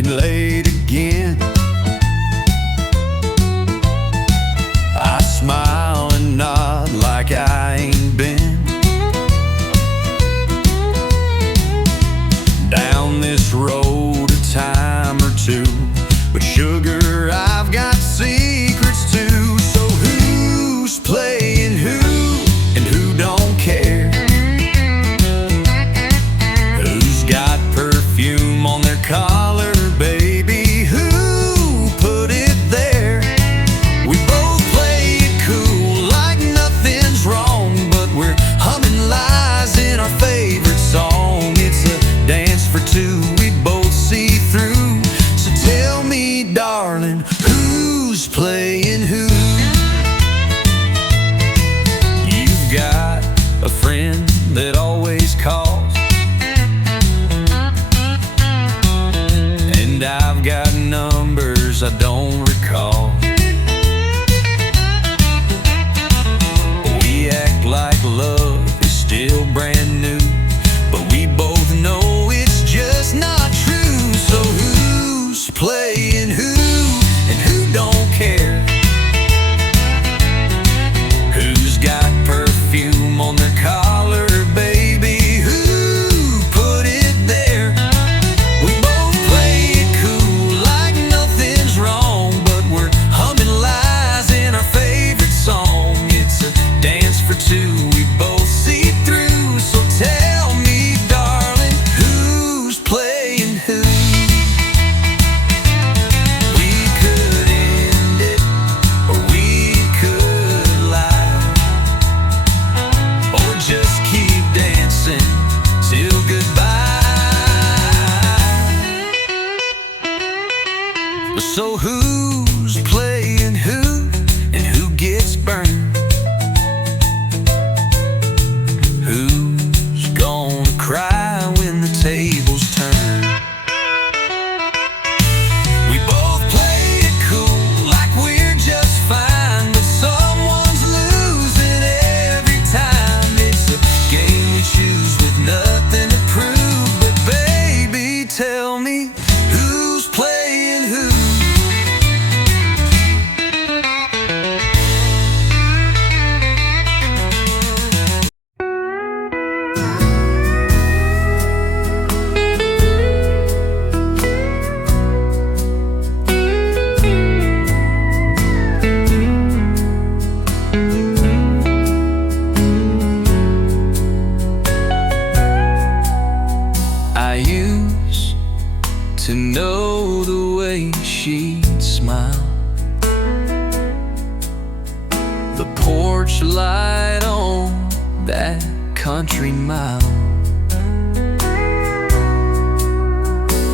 Late again, I smile and nod like I ain't been down this road a time or two. But sugar, I've got secrets too. So who's playing who and who don't care? Who's got perfume on their collar? Baby, who put it there? We both play it cool like nothing's wrong, but we're humming lies in our favorite song. It's a dance for two we both see through. So tell me, darling, who's playing who? You've got a friend that always calls, and I've got numbers I don't recall. We act like love is still brand new, but we both know it's just not true. So who's playing who and who don't care? Who's got perfume on their collar, baby? Who put it there? We both play it cool like nothing's wrong, but we're humming lies in our favorite song. It's a dance for two we both see through. So tell me, darling, who's playing who? We could end it, or we could lie, or just keep dancing till goodbye. So who's playing who and who gets burned? Who's gonna cry when the tables turn? We both play it cool like we're just fine, but someone's losing every time. It's a game we choose with nothing to prove. But baby, tell me, who's playing who? I used to know the way she'd smile, the porch light on that country mile.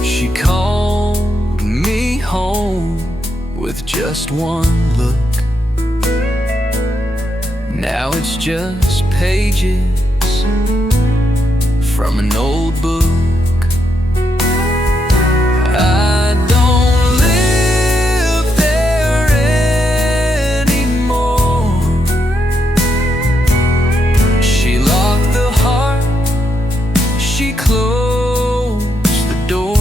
She called me home with just one look. Now it's just pages from an old book. I don't live there anymore. She locked the heart, she closed the door.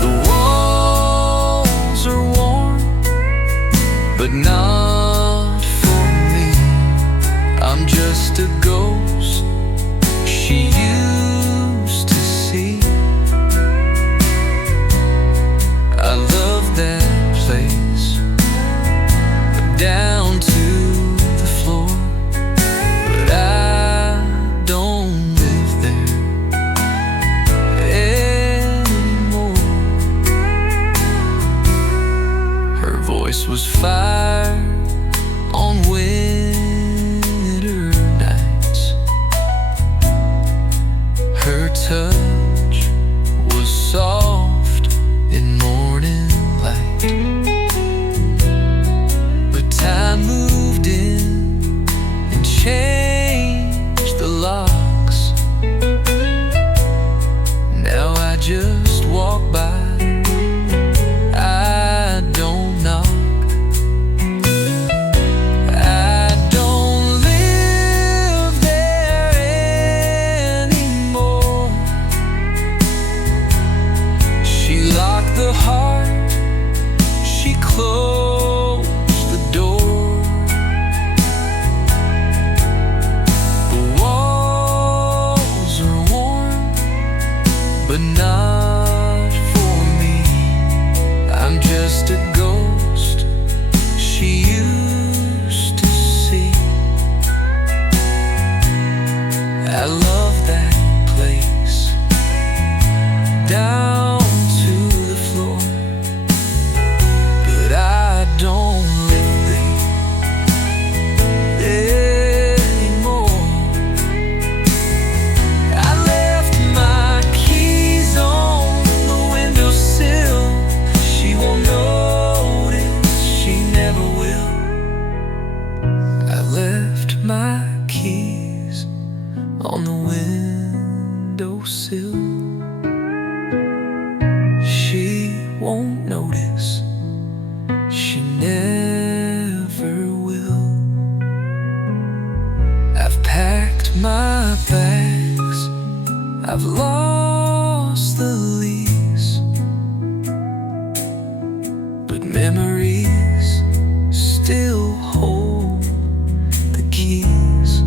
The walls are warm, but not for me. I'm just a ghost she used to see. I love that place, down to the floor, but I don't live there anymore. Her voice was fire on winter nights. Her touch was soft in morning light. But time moved in and changed the locks. Now I just walk by, I don't knock. I don't live there anymore. She locked the heart, she closed the door. The walls are warm, but not for me. I'm just a ghost she used to see. I love that place, down to the floor, but I don't live there anymore. I left my keys on the windowsill. She won't notice, she never will. I left my keys on the windowsill. She won't notice, she never will. I've packed my bags, I've lost the lease, but memories still hold the keys.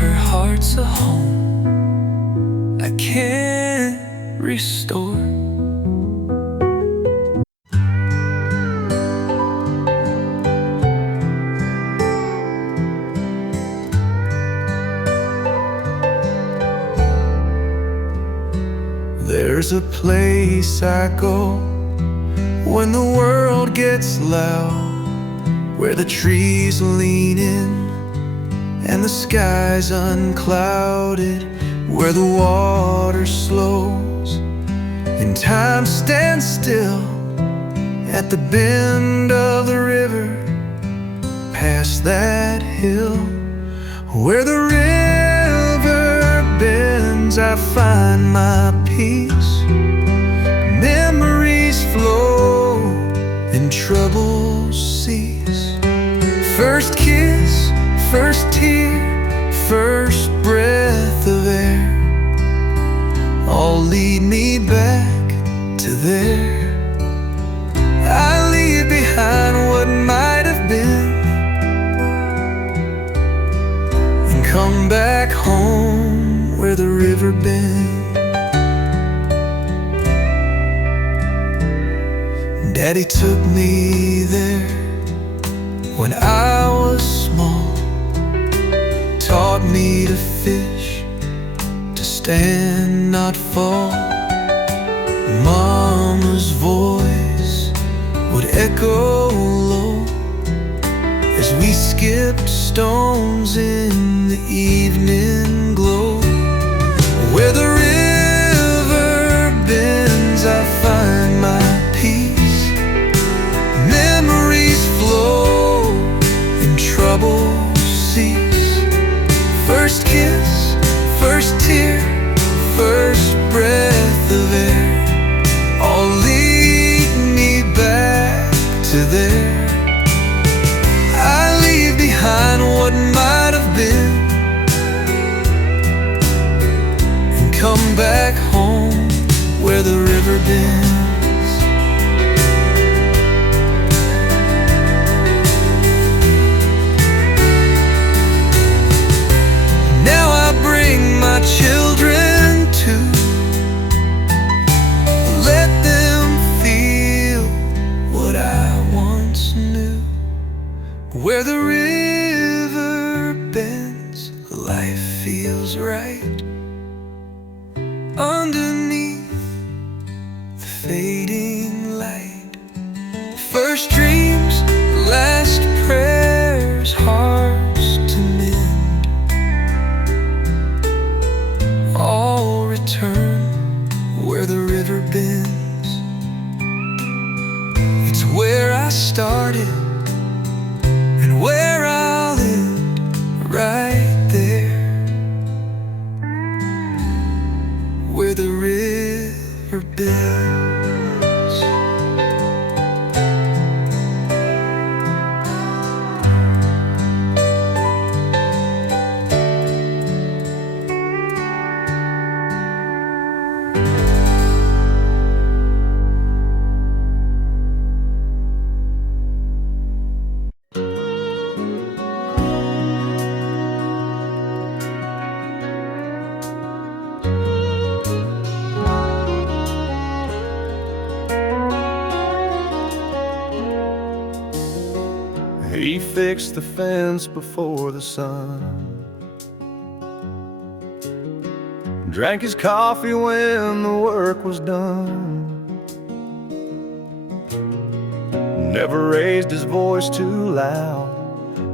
Her heart's a home I can't restore. There's a place I go when the world gets loud, where the trees lean in and the sky's unclouded, where the water slows and time stands still at the bend of the river, past that hill. Where the river bends, I find my peace. Memories flow and troubles cease. First kiss, first tear, first breath of air, all lead me back to there. I leave behind what might have been and come back home where the river bends. Daddy took me there when I was small, taught me to fish, to stand, not fall. Mama's voice would echo low as we skipped stones in the evening glow. Where the river bends, bends. Now I bring my children to let them feel what I once knew. Where the river bends, life feels right. Underneath the fading light, first dreams, last prayers, hearts to mend, all return where the river bends. It's where I started and where I'll end, right there where the river bends. He fixed the fence before the sun, drank his coffee when the work was done, never raised his voice too loud,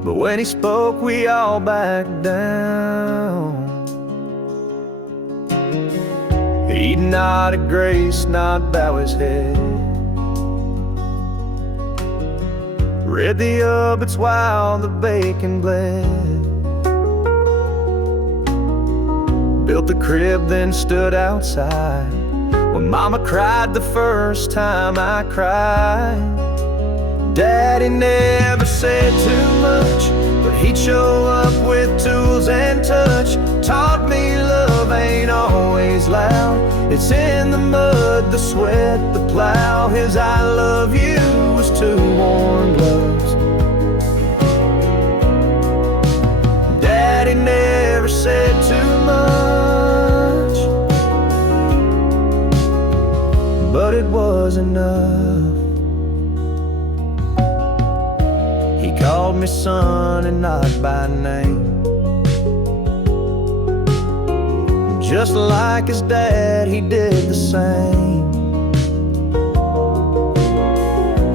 but when he spoke we all backed down. He'd nod at grace, not bow his head, read the obits while the bacon bled, built the crib then stood outside when Mama cried the first time I cried. Daddy never said too much, but he'd show up with tools and touch. Taught me love ain't always loud, it's in the mud, the sweat, the plow. His I love you was two warm gloves. Daddy never said too much, but it was enough. He called me son and not by name, just like his dad, he did the same.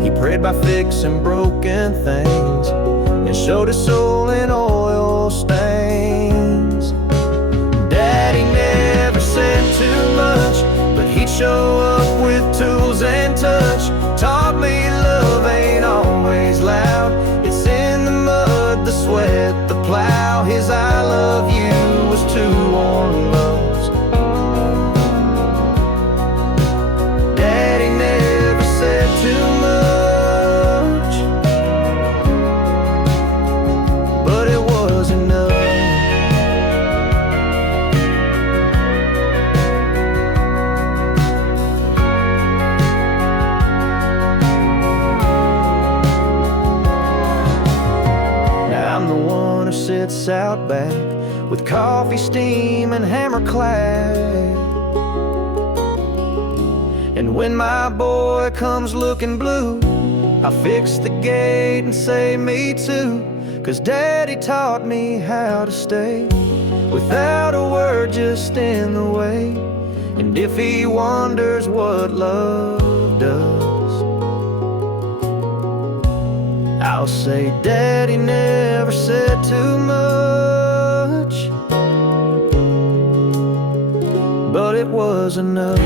He prayed by fixing broken things and showed his soul in oil stains. Daddy never said too much, but he'd show up with tools and touch. Taught me love ain't always loud, it's in the mud, the sweat, the plow. His I love you was two warm loves. Daddy never said too much, but it was enough. Now I'm the one who sits out back with coffee, steam, and hammer clad. And when my boy comes looking blue, I fix the gate and say me too, 'cause Daddy taught me how to stay without a word, just in the way. And if he wonders what love does, I'll say Daddy never said too much, but it was enough.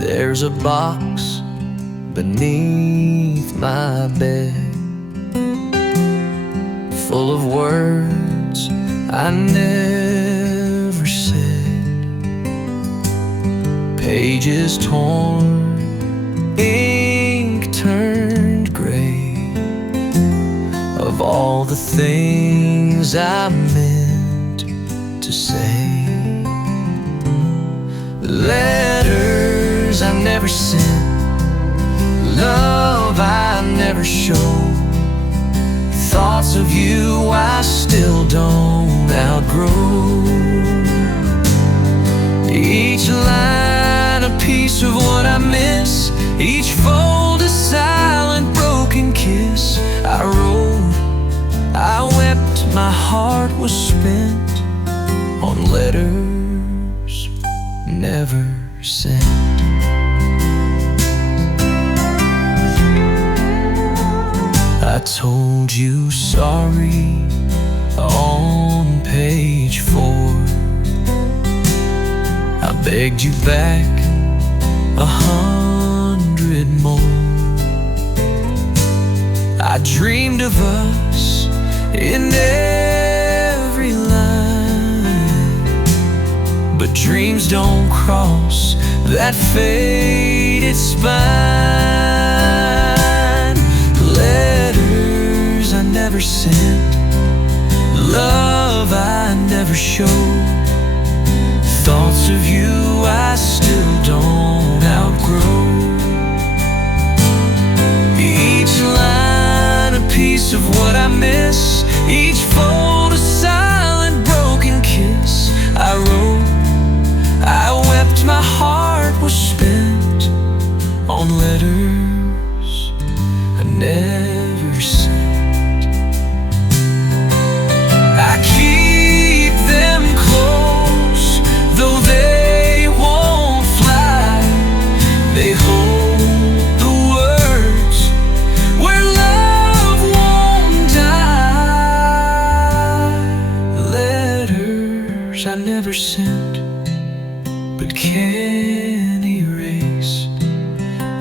There's a box beneath my bed, full of words words I never said. Pages torn, ink turned gray, of all the things I meant to say. Letters I never sent, love I never showed, thoughts of you I still don't outgrow. Each line a piece of what I miss, each fold a silent broken kiss. I wrote, I wept, my heart was spent on letters never sent. I told you sorry on page 4. I begged you back 100 more. I dreamed of us in every line, but dreams don't cross that faded spine. Letters I never sent, love I never showed, thoughts of you I still don't outgrow. Each line a piece of what I miss, each fold a silent broken kiss. I wrote, I wept, my heart was spent on letters I never sent. I keep them close, though they won't fly. They hold the words where love won't die. Letters I never sent, but can't erase.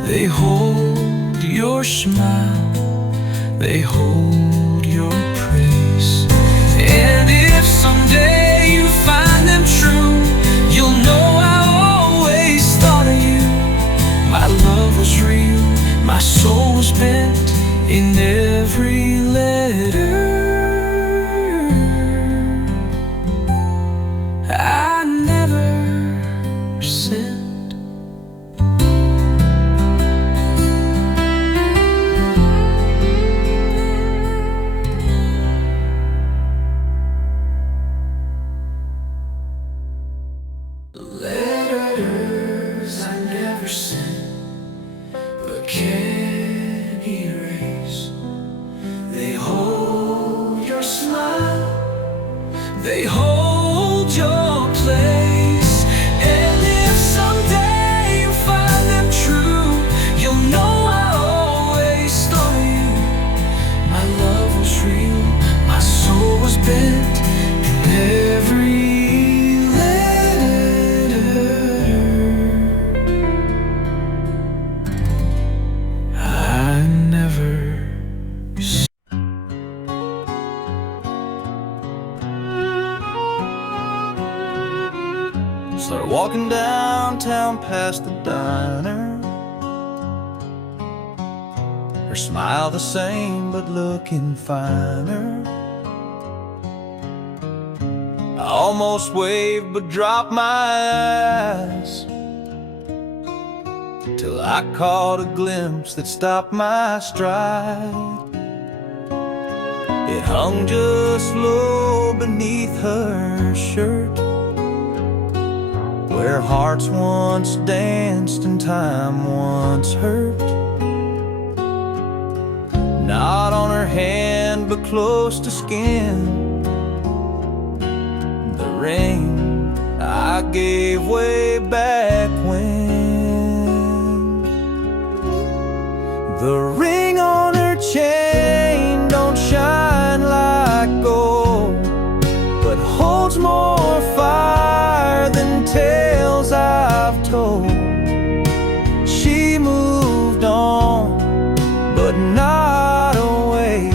They hold your smile, they hold your praise. And if someday you find them true, you'll know I always thought of you. My love was real, my soul was bent in every letter I never sent. Letters I never sent, but can't erase. They hold your smile, they hold your place. And if someday you find them true, you'll know I always thought of you. My love was real, my soul was bent in every Started walking downtown past the diner. Her smile the same, but looking finer. I almost waved, but dropped my eyes, till I caught a glimpse that stopped my stride. It hung just low beneath her shirt, where hearts once danced and time once hurt. Not on her hand, but close to skin. The ring I gave way back when. The ring on her chain don't shine like gold, but holds more fire than tales I've told. She moved on, but not away.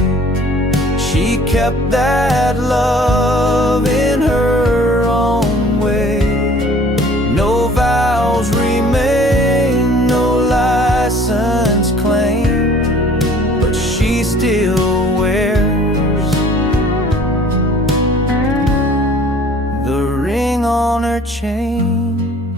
She kept that love her chain.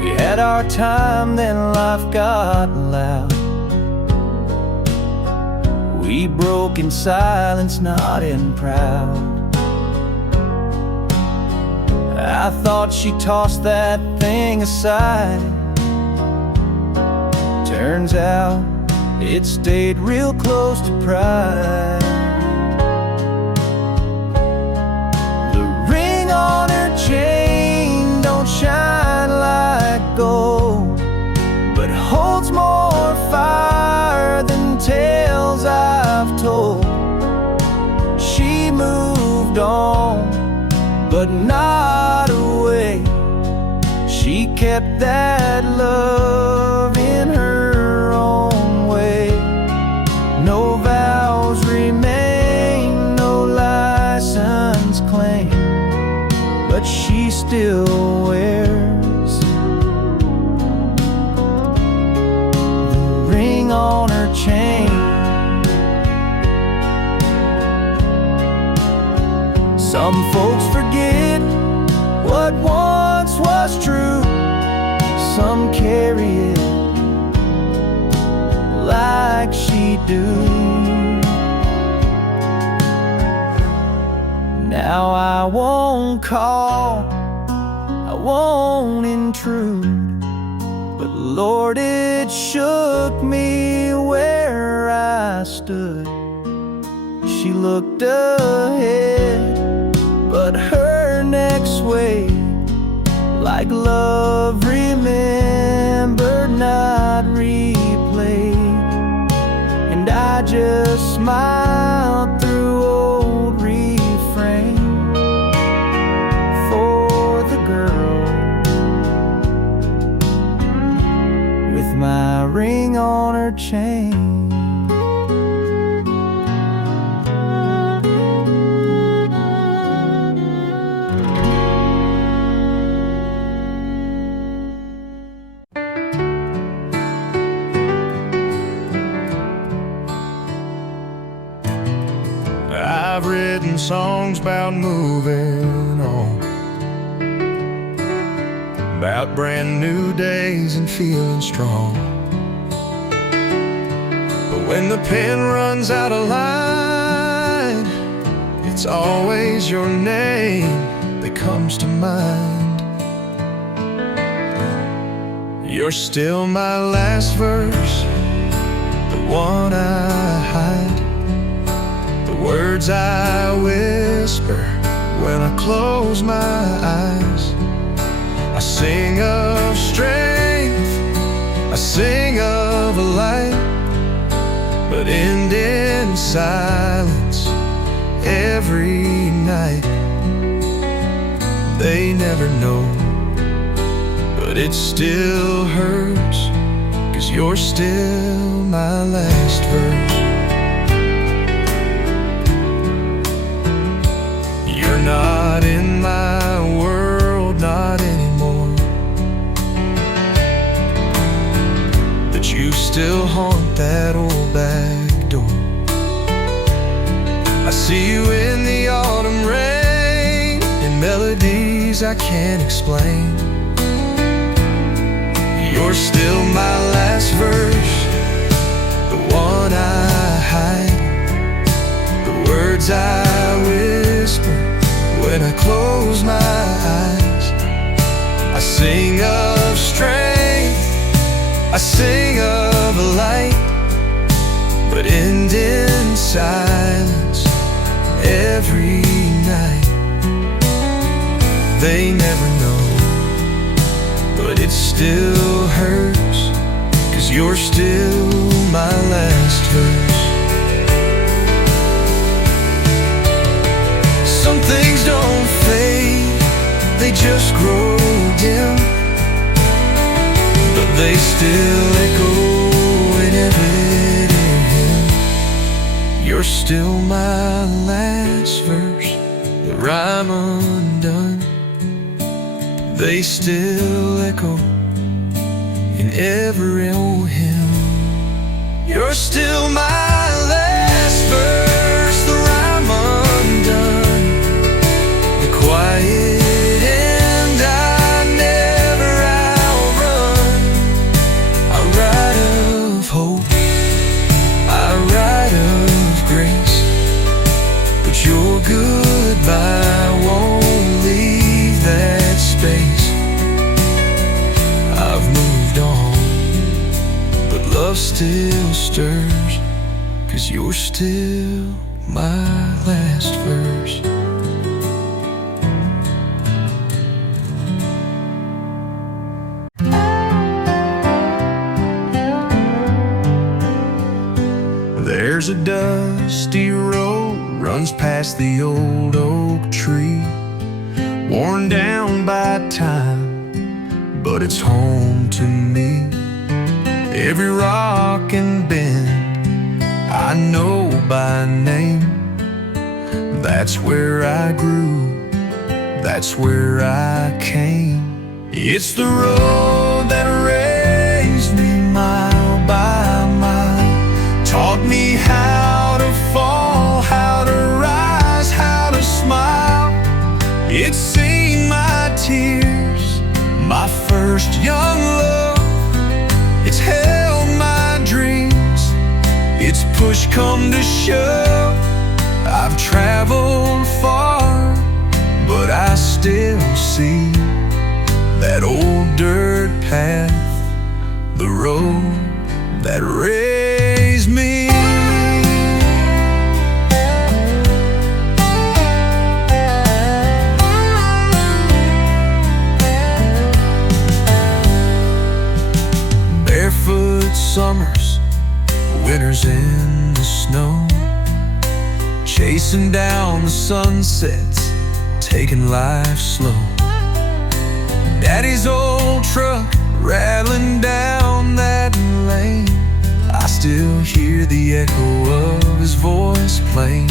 We had our time, then life got loud. We broke in silence, not in proud. I thought she tossed that thing aside. Turns out it stayed real close to pride. The ring on her chain don't shine like gold, but holds more fire than tales I've told. She moved on, but not away. She kept that love in her own way. No vows remain, no license claim, but she still wears the ring on her chain. Some folks forget what once was true. Some carry it like she do. Now I won't call, I won't intrude, but Lord, it shook me where I stood. She looked ahead, but her neck swayed like love remembered, not replayed. And I just smiled through old refrain for the girl with my ring on her chain. I've written songs about moving on, about brand new days and feeling strong. But when the pen runs out of line, it's always your name that comes to mind. You're still my last verse, the one I hide, words I whisper when I close my eyes. I sing of strength, I sing of a light, but end in silence every night. They never know, but it still hurts, 'cause you're still my last verse. Not in my world, not anymore, but you still haunt that old back door. I see you in the autumn rain, in melodies I can't explain. You're still my last verse, the one I hide, the words I whisper when I close my eyes. I sing of strength, I sing of a light, but end in silence every night. They never know, but it still hurts, 'cause you're still my last verse. Some things don't fade, they just grow dim, but they still echo in every hymn. You're still my last verse, the rhyme undone. They still echo in every old hymn. You're still my last verse, the rhyme I write of grace, but your goodbye won't leave that space. I've moved on, but love still stirs, 'cause you're still my last verse. There's a dusty road runs past the old oak tree, worn down by time, but it's home to me. Every rock and bend I know by name. That's where I grew, that's where I came. It's the road that raised me mile by mile, taught me how to fall, how to rise, how to smile. It's seen my tears, my first young love. It's held my dreams, it's push come to shove. I've traveled far, but I still see that old dirt path, the road that raised me. Barefoot summers, winters in the snow, chasing down the sunsets, taking life slow. Daddy's old truck rattling down that lane, I still hear the echo of his voice playing.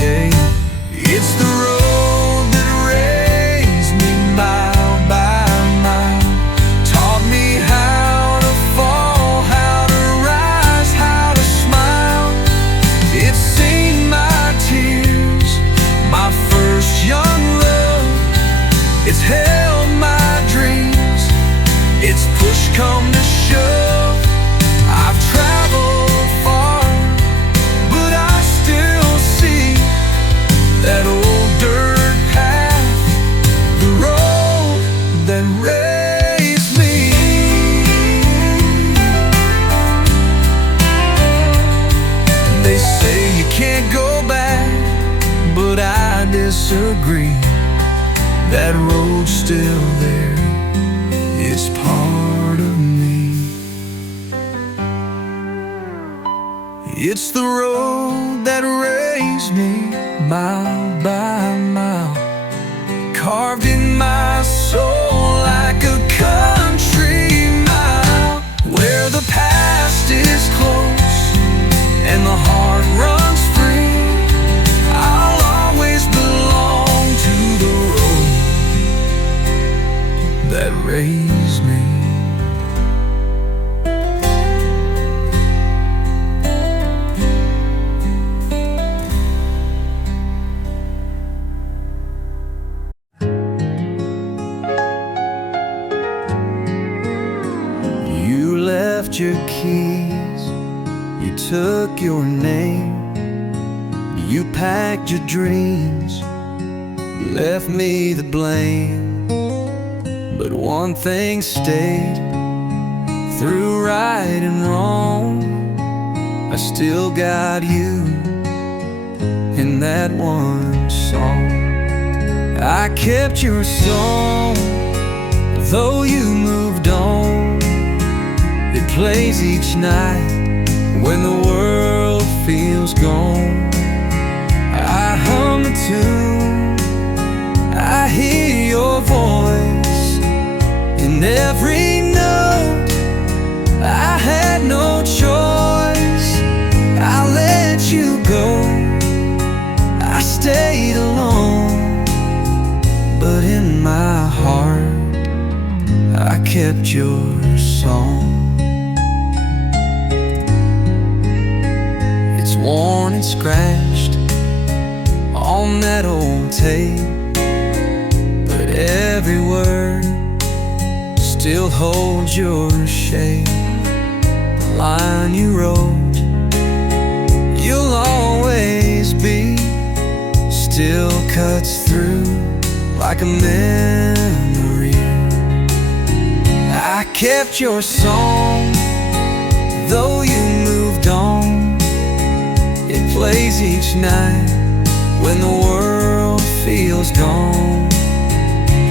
Yeah, it's the road that raised me mile by mile, taught me how to fall, how to rise, how to smile. It's seen my tears, my first young love. It's held my dreams, it's push come to shove. I've traveled far, but I still see that old dirt path, the road that raised me. They say you can't go back, but I disagree. That road's still there, it's part of me. It's the road that raised me mile by mile, carved in my soul like a country mile, where the past is close and the heart runs free. I'll always belong to the road that raised me. You left your keys, you took your name, you packed your dreams, left me the blame. But one thing stayed, through right and wrong, I still got you in that one song. I kept your song, though you moved on. It plays each night when the world feels gone. I hum the tune, I hear your voice in every note. I had no choice, I let you go. I stayed alone, but in my heart I kept your song. It's worn and scratched on that old tape, but every word still holds your shape. The line you wrote a memory. I kept your song, though you moved on. It plays each night when the world feels gone.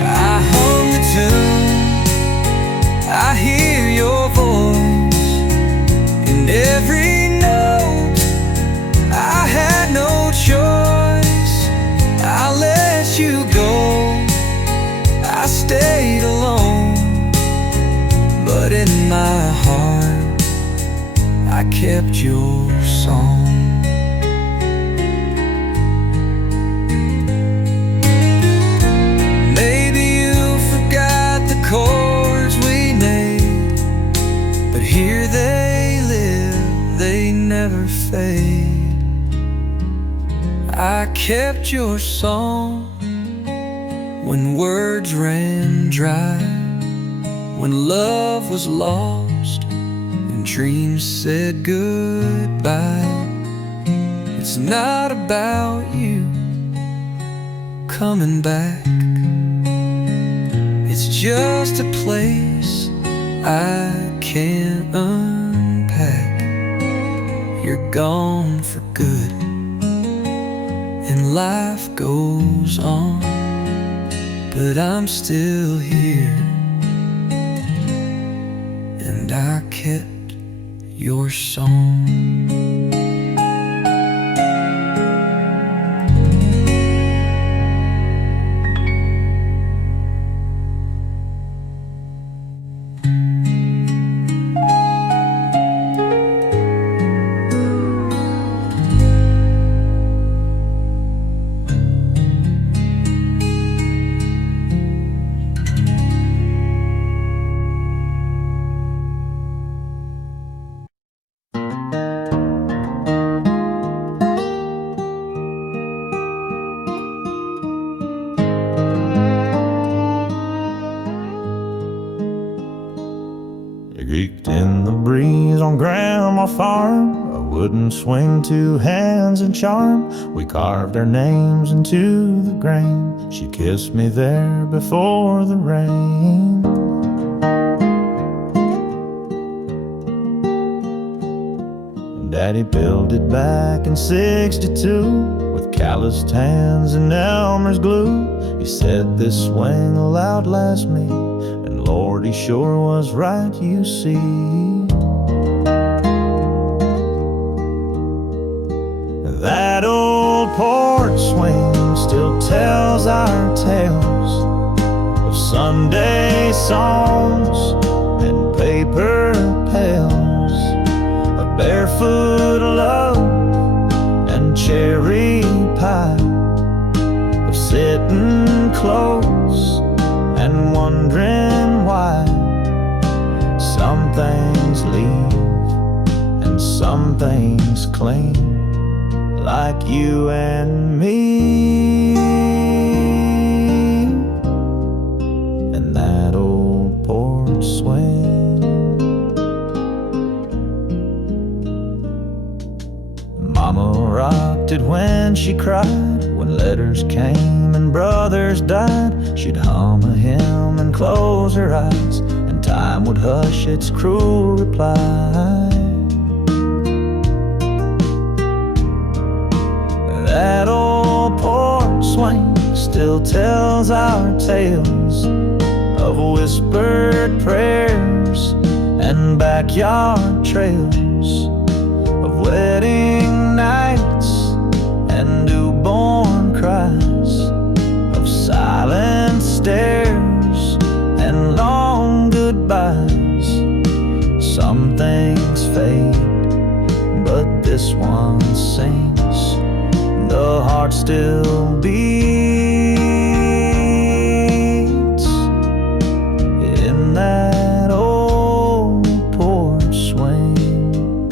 I hum the tune, I hear your voice in every note. I had no choice, I let you go. I stayed alone, but in my heart I kept your song. Maybe you forgot the chords we made, but here they live, they never fade. I kept your song when words ran dry, when love was lost and dreams said goodbye. It's not about you coming back, it's just a place I can't unpack. You're gone for good, and life goes on, but I'm still here, and I kept your song. Creaked in the breeze on Grandma Farm, a wooden swing, two hands and charm. We carved our names into the grain. She kissed me there before the rain. Daddy built it back in '62 with calloused hands and Elmer's glue. He said this swing will outlast me, and Lord, he sure was right, you see. That old porch swing still tells our tales of Sunday songs and paper pails, of barefoot love and cherry pie, of sitting close and wondering why some things leave and some things cling, like you and me and that old porch swing. Mama rocked it when she cried, when letters came and brothers died. She'd hum a hymn and close her eyes, and time would hush its cruel reply. That old porch swing still tells our tales of whispered prayers and backyard trails, of wedding nights and newborn cries, of silent stares and long goodbyes. Some things fade, but this one sings. The heart still beats in that old porch swing.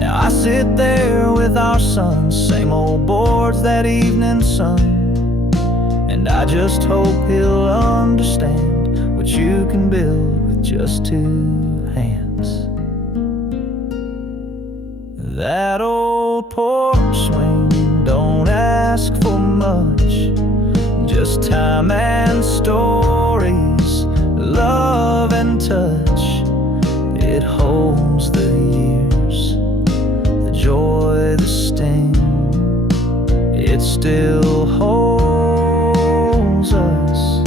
Now I sit there with our son, same old boards, that evening sun, and I just hope he'll understand what you can build with just two hands. That old porch swing don't ask for much, knows the years, the joy, the sting, it still holds us,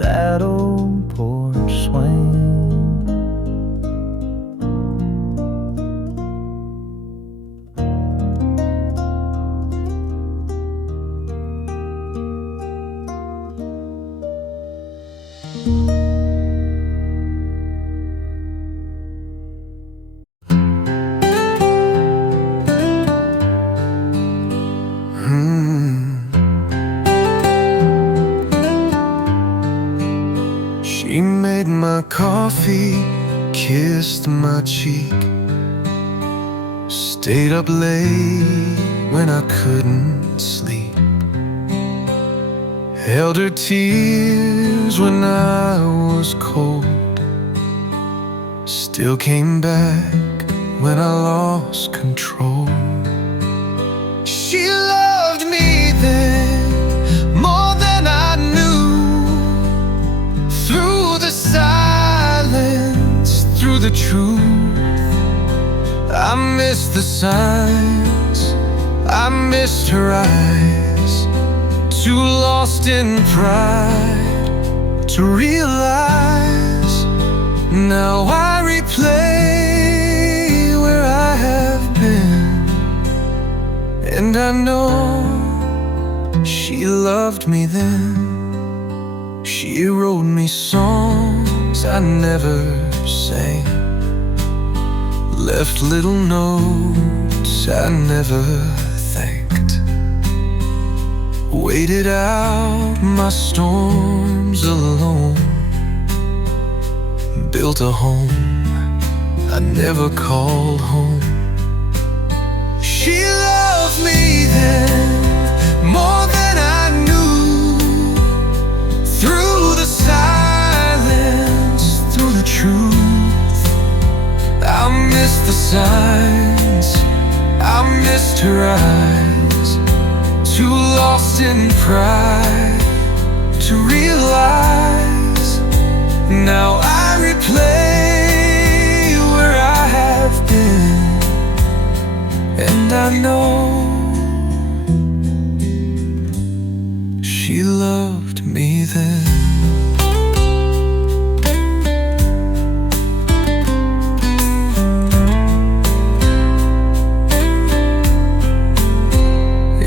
that old porch swing. She made my coffee, kissed my cheek, stayed up late when I couldn't sleep, held her tears when I was cold, still came back when I lost control. She loved me then more than I knew, through the silence, through the truth. I missed the signs, I missed her eyes, too lost in pride to realize. Now I replay where I have been, and I know she loved me then. She wrote me songs I never sang, left little notes I never thanked, waited out my storms alone, built a home I never called home. She loved me then more than I knew, through the silence, through the truth. I missed the signs, I missed her eyes, too lost in pride to realize. Now I replay where I have been, and I know she loved me then.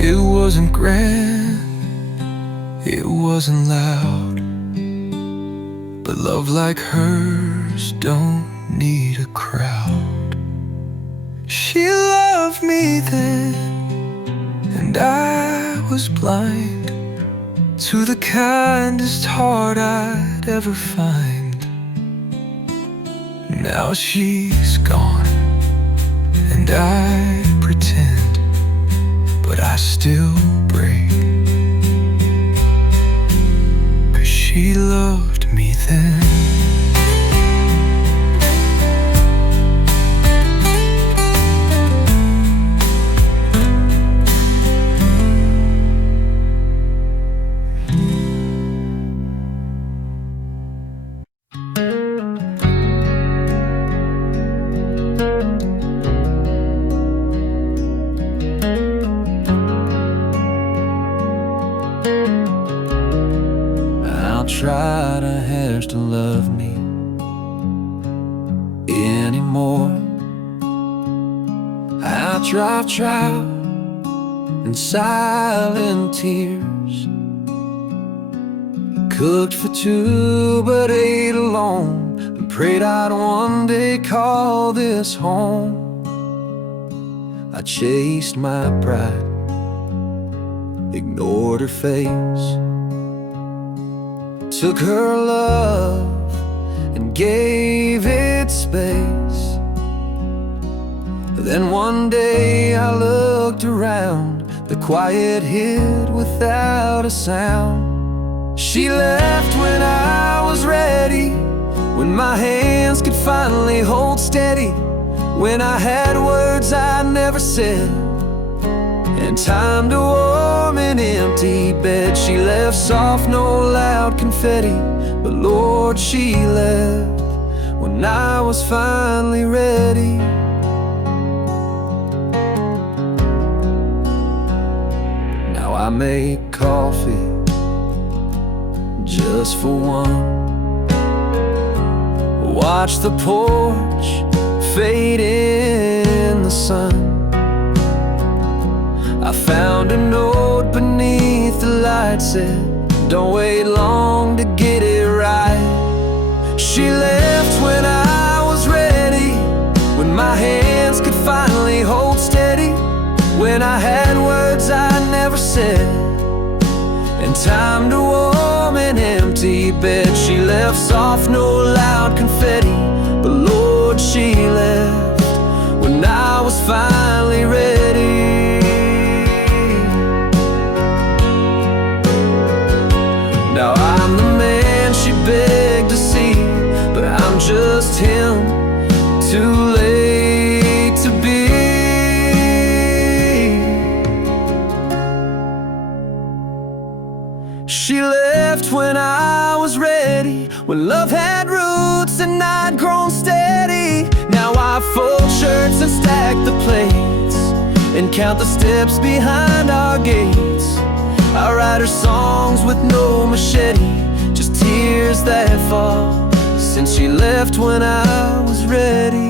It wasn't grand, it wasn't loud, but love like hers don't need a crowd. She loved me then, and I was blind to the kindest heart I'd ever find. Now she's gone, and I pretend, but I still break, 'cause she loved me then. Try to have to love me anymore. I'll try in silent tears, cooked for two but ate alone, and prayed I'd one day call this home. I chased my pride, ignored her face, took her love and gave it space. Then one day I looked around, the quiet hid without a sound. She left when I was ready, when my hands could finally hold steady, when I had words I never said, and time to warm an empty bed. She left soft, no loud confetti, but Lord, she left when when I was finally ready. Now I make coffee just for one, watch the porch fade in the sun. I found a note beneath the light, said, don't wait long to get it right. She left when I was ready, when my hands could finally hold steady, when I had words I never said, and time to warm an empty bed. She left soft, no loud confetti, but Lord, she left when I was finally ready. Now I'm the man she begged to see, but I'm just him, too late to be. She left when I was ready, when love had roots and I'd grown steady. Now I fold shirts and stack the plates, and count the steps behind our gates. I write her songs with no machete, just tears that fall, since she left when I was ready.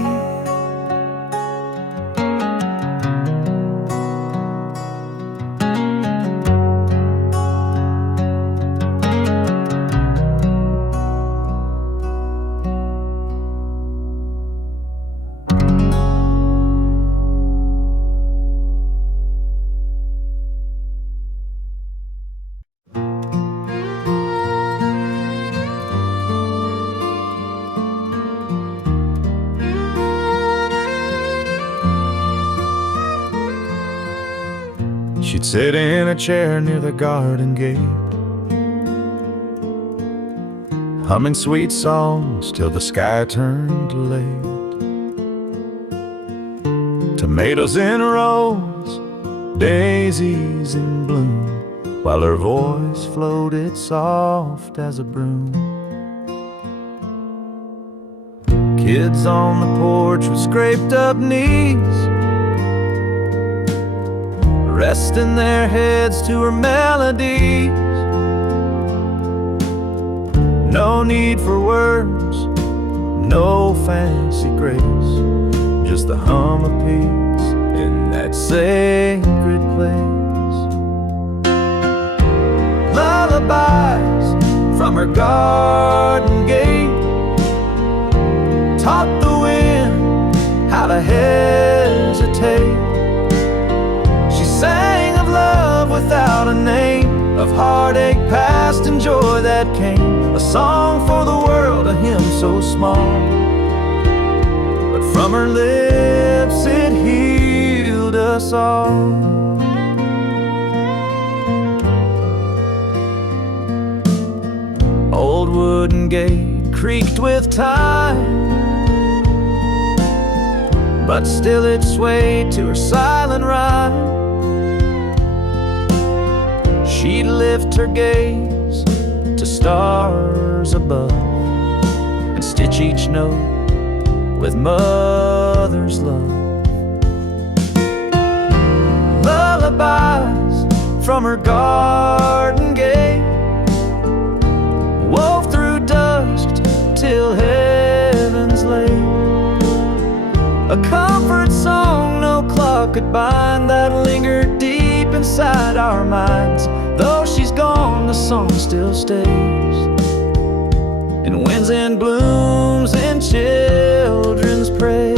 She'd sit in a chair near the garden gate, humming sweet songs till the sky turned late. Tomatoes in rows, daisies in bloom, while her voice floated soft as a broom. Kids on the porch with scraped up knees, resting their heads to her melodies. No need for words, no fancy grace, just the hum of peace in that sacred place. Lullabies from her garden gate taught the wind how to hesitate. Sang of love without a name, of heartache past and joy that came. A song for the world, a hymn so small, but from her lips it healed us all. Old wooden gate creaked with time, but still it swayed to her silent rhyme. She'd lift her gaze to stars above and stitch each note with mother's love. Lullabies from her garden gate wove through dusk till heaven's late. A comfort song no clock could bind, that lingered deep inside our minds. Though she's gone, the song still stays in winds and blooms and children's praise.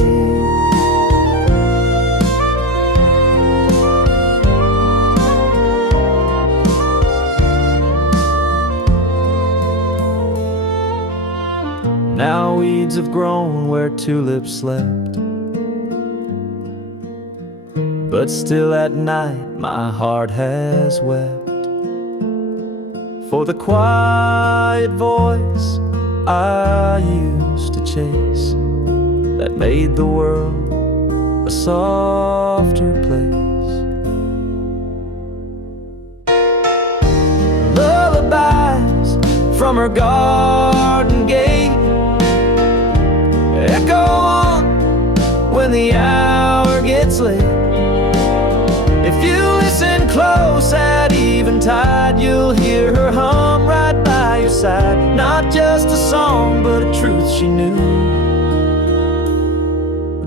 Now weeds have grown where tulips slept, but still at night my heart has wept for the quiet voice I used to chase, that made the world a softer place. Lullabies from her garden gate when the hour gets late. If you listen close at eventide, you'll hear her hum right by your side. Not just a song, but a truth she knew,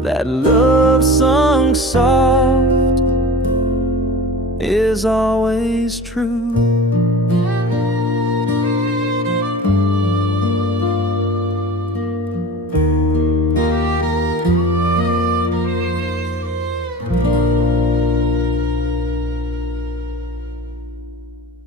that love sung soft is always true.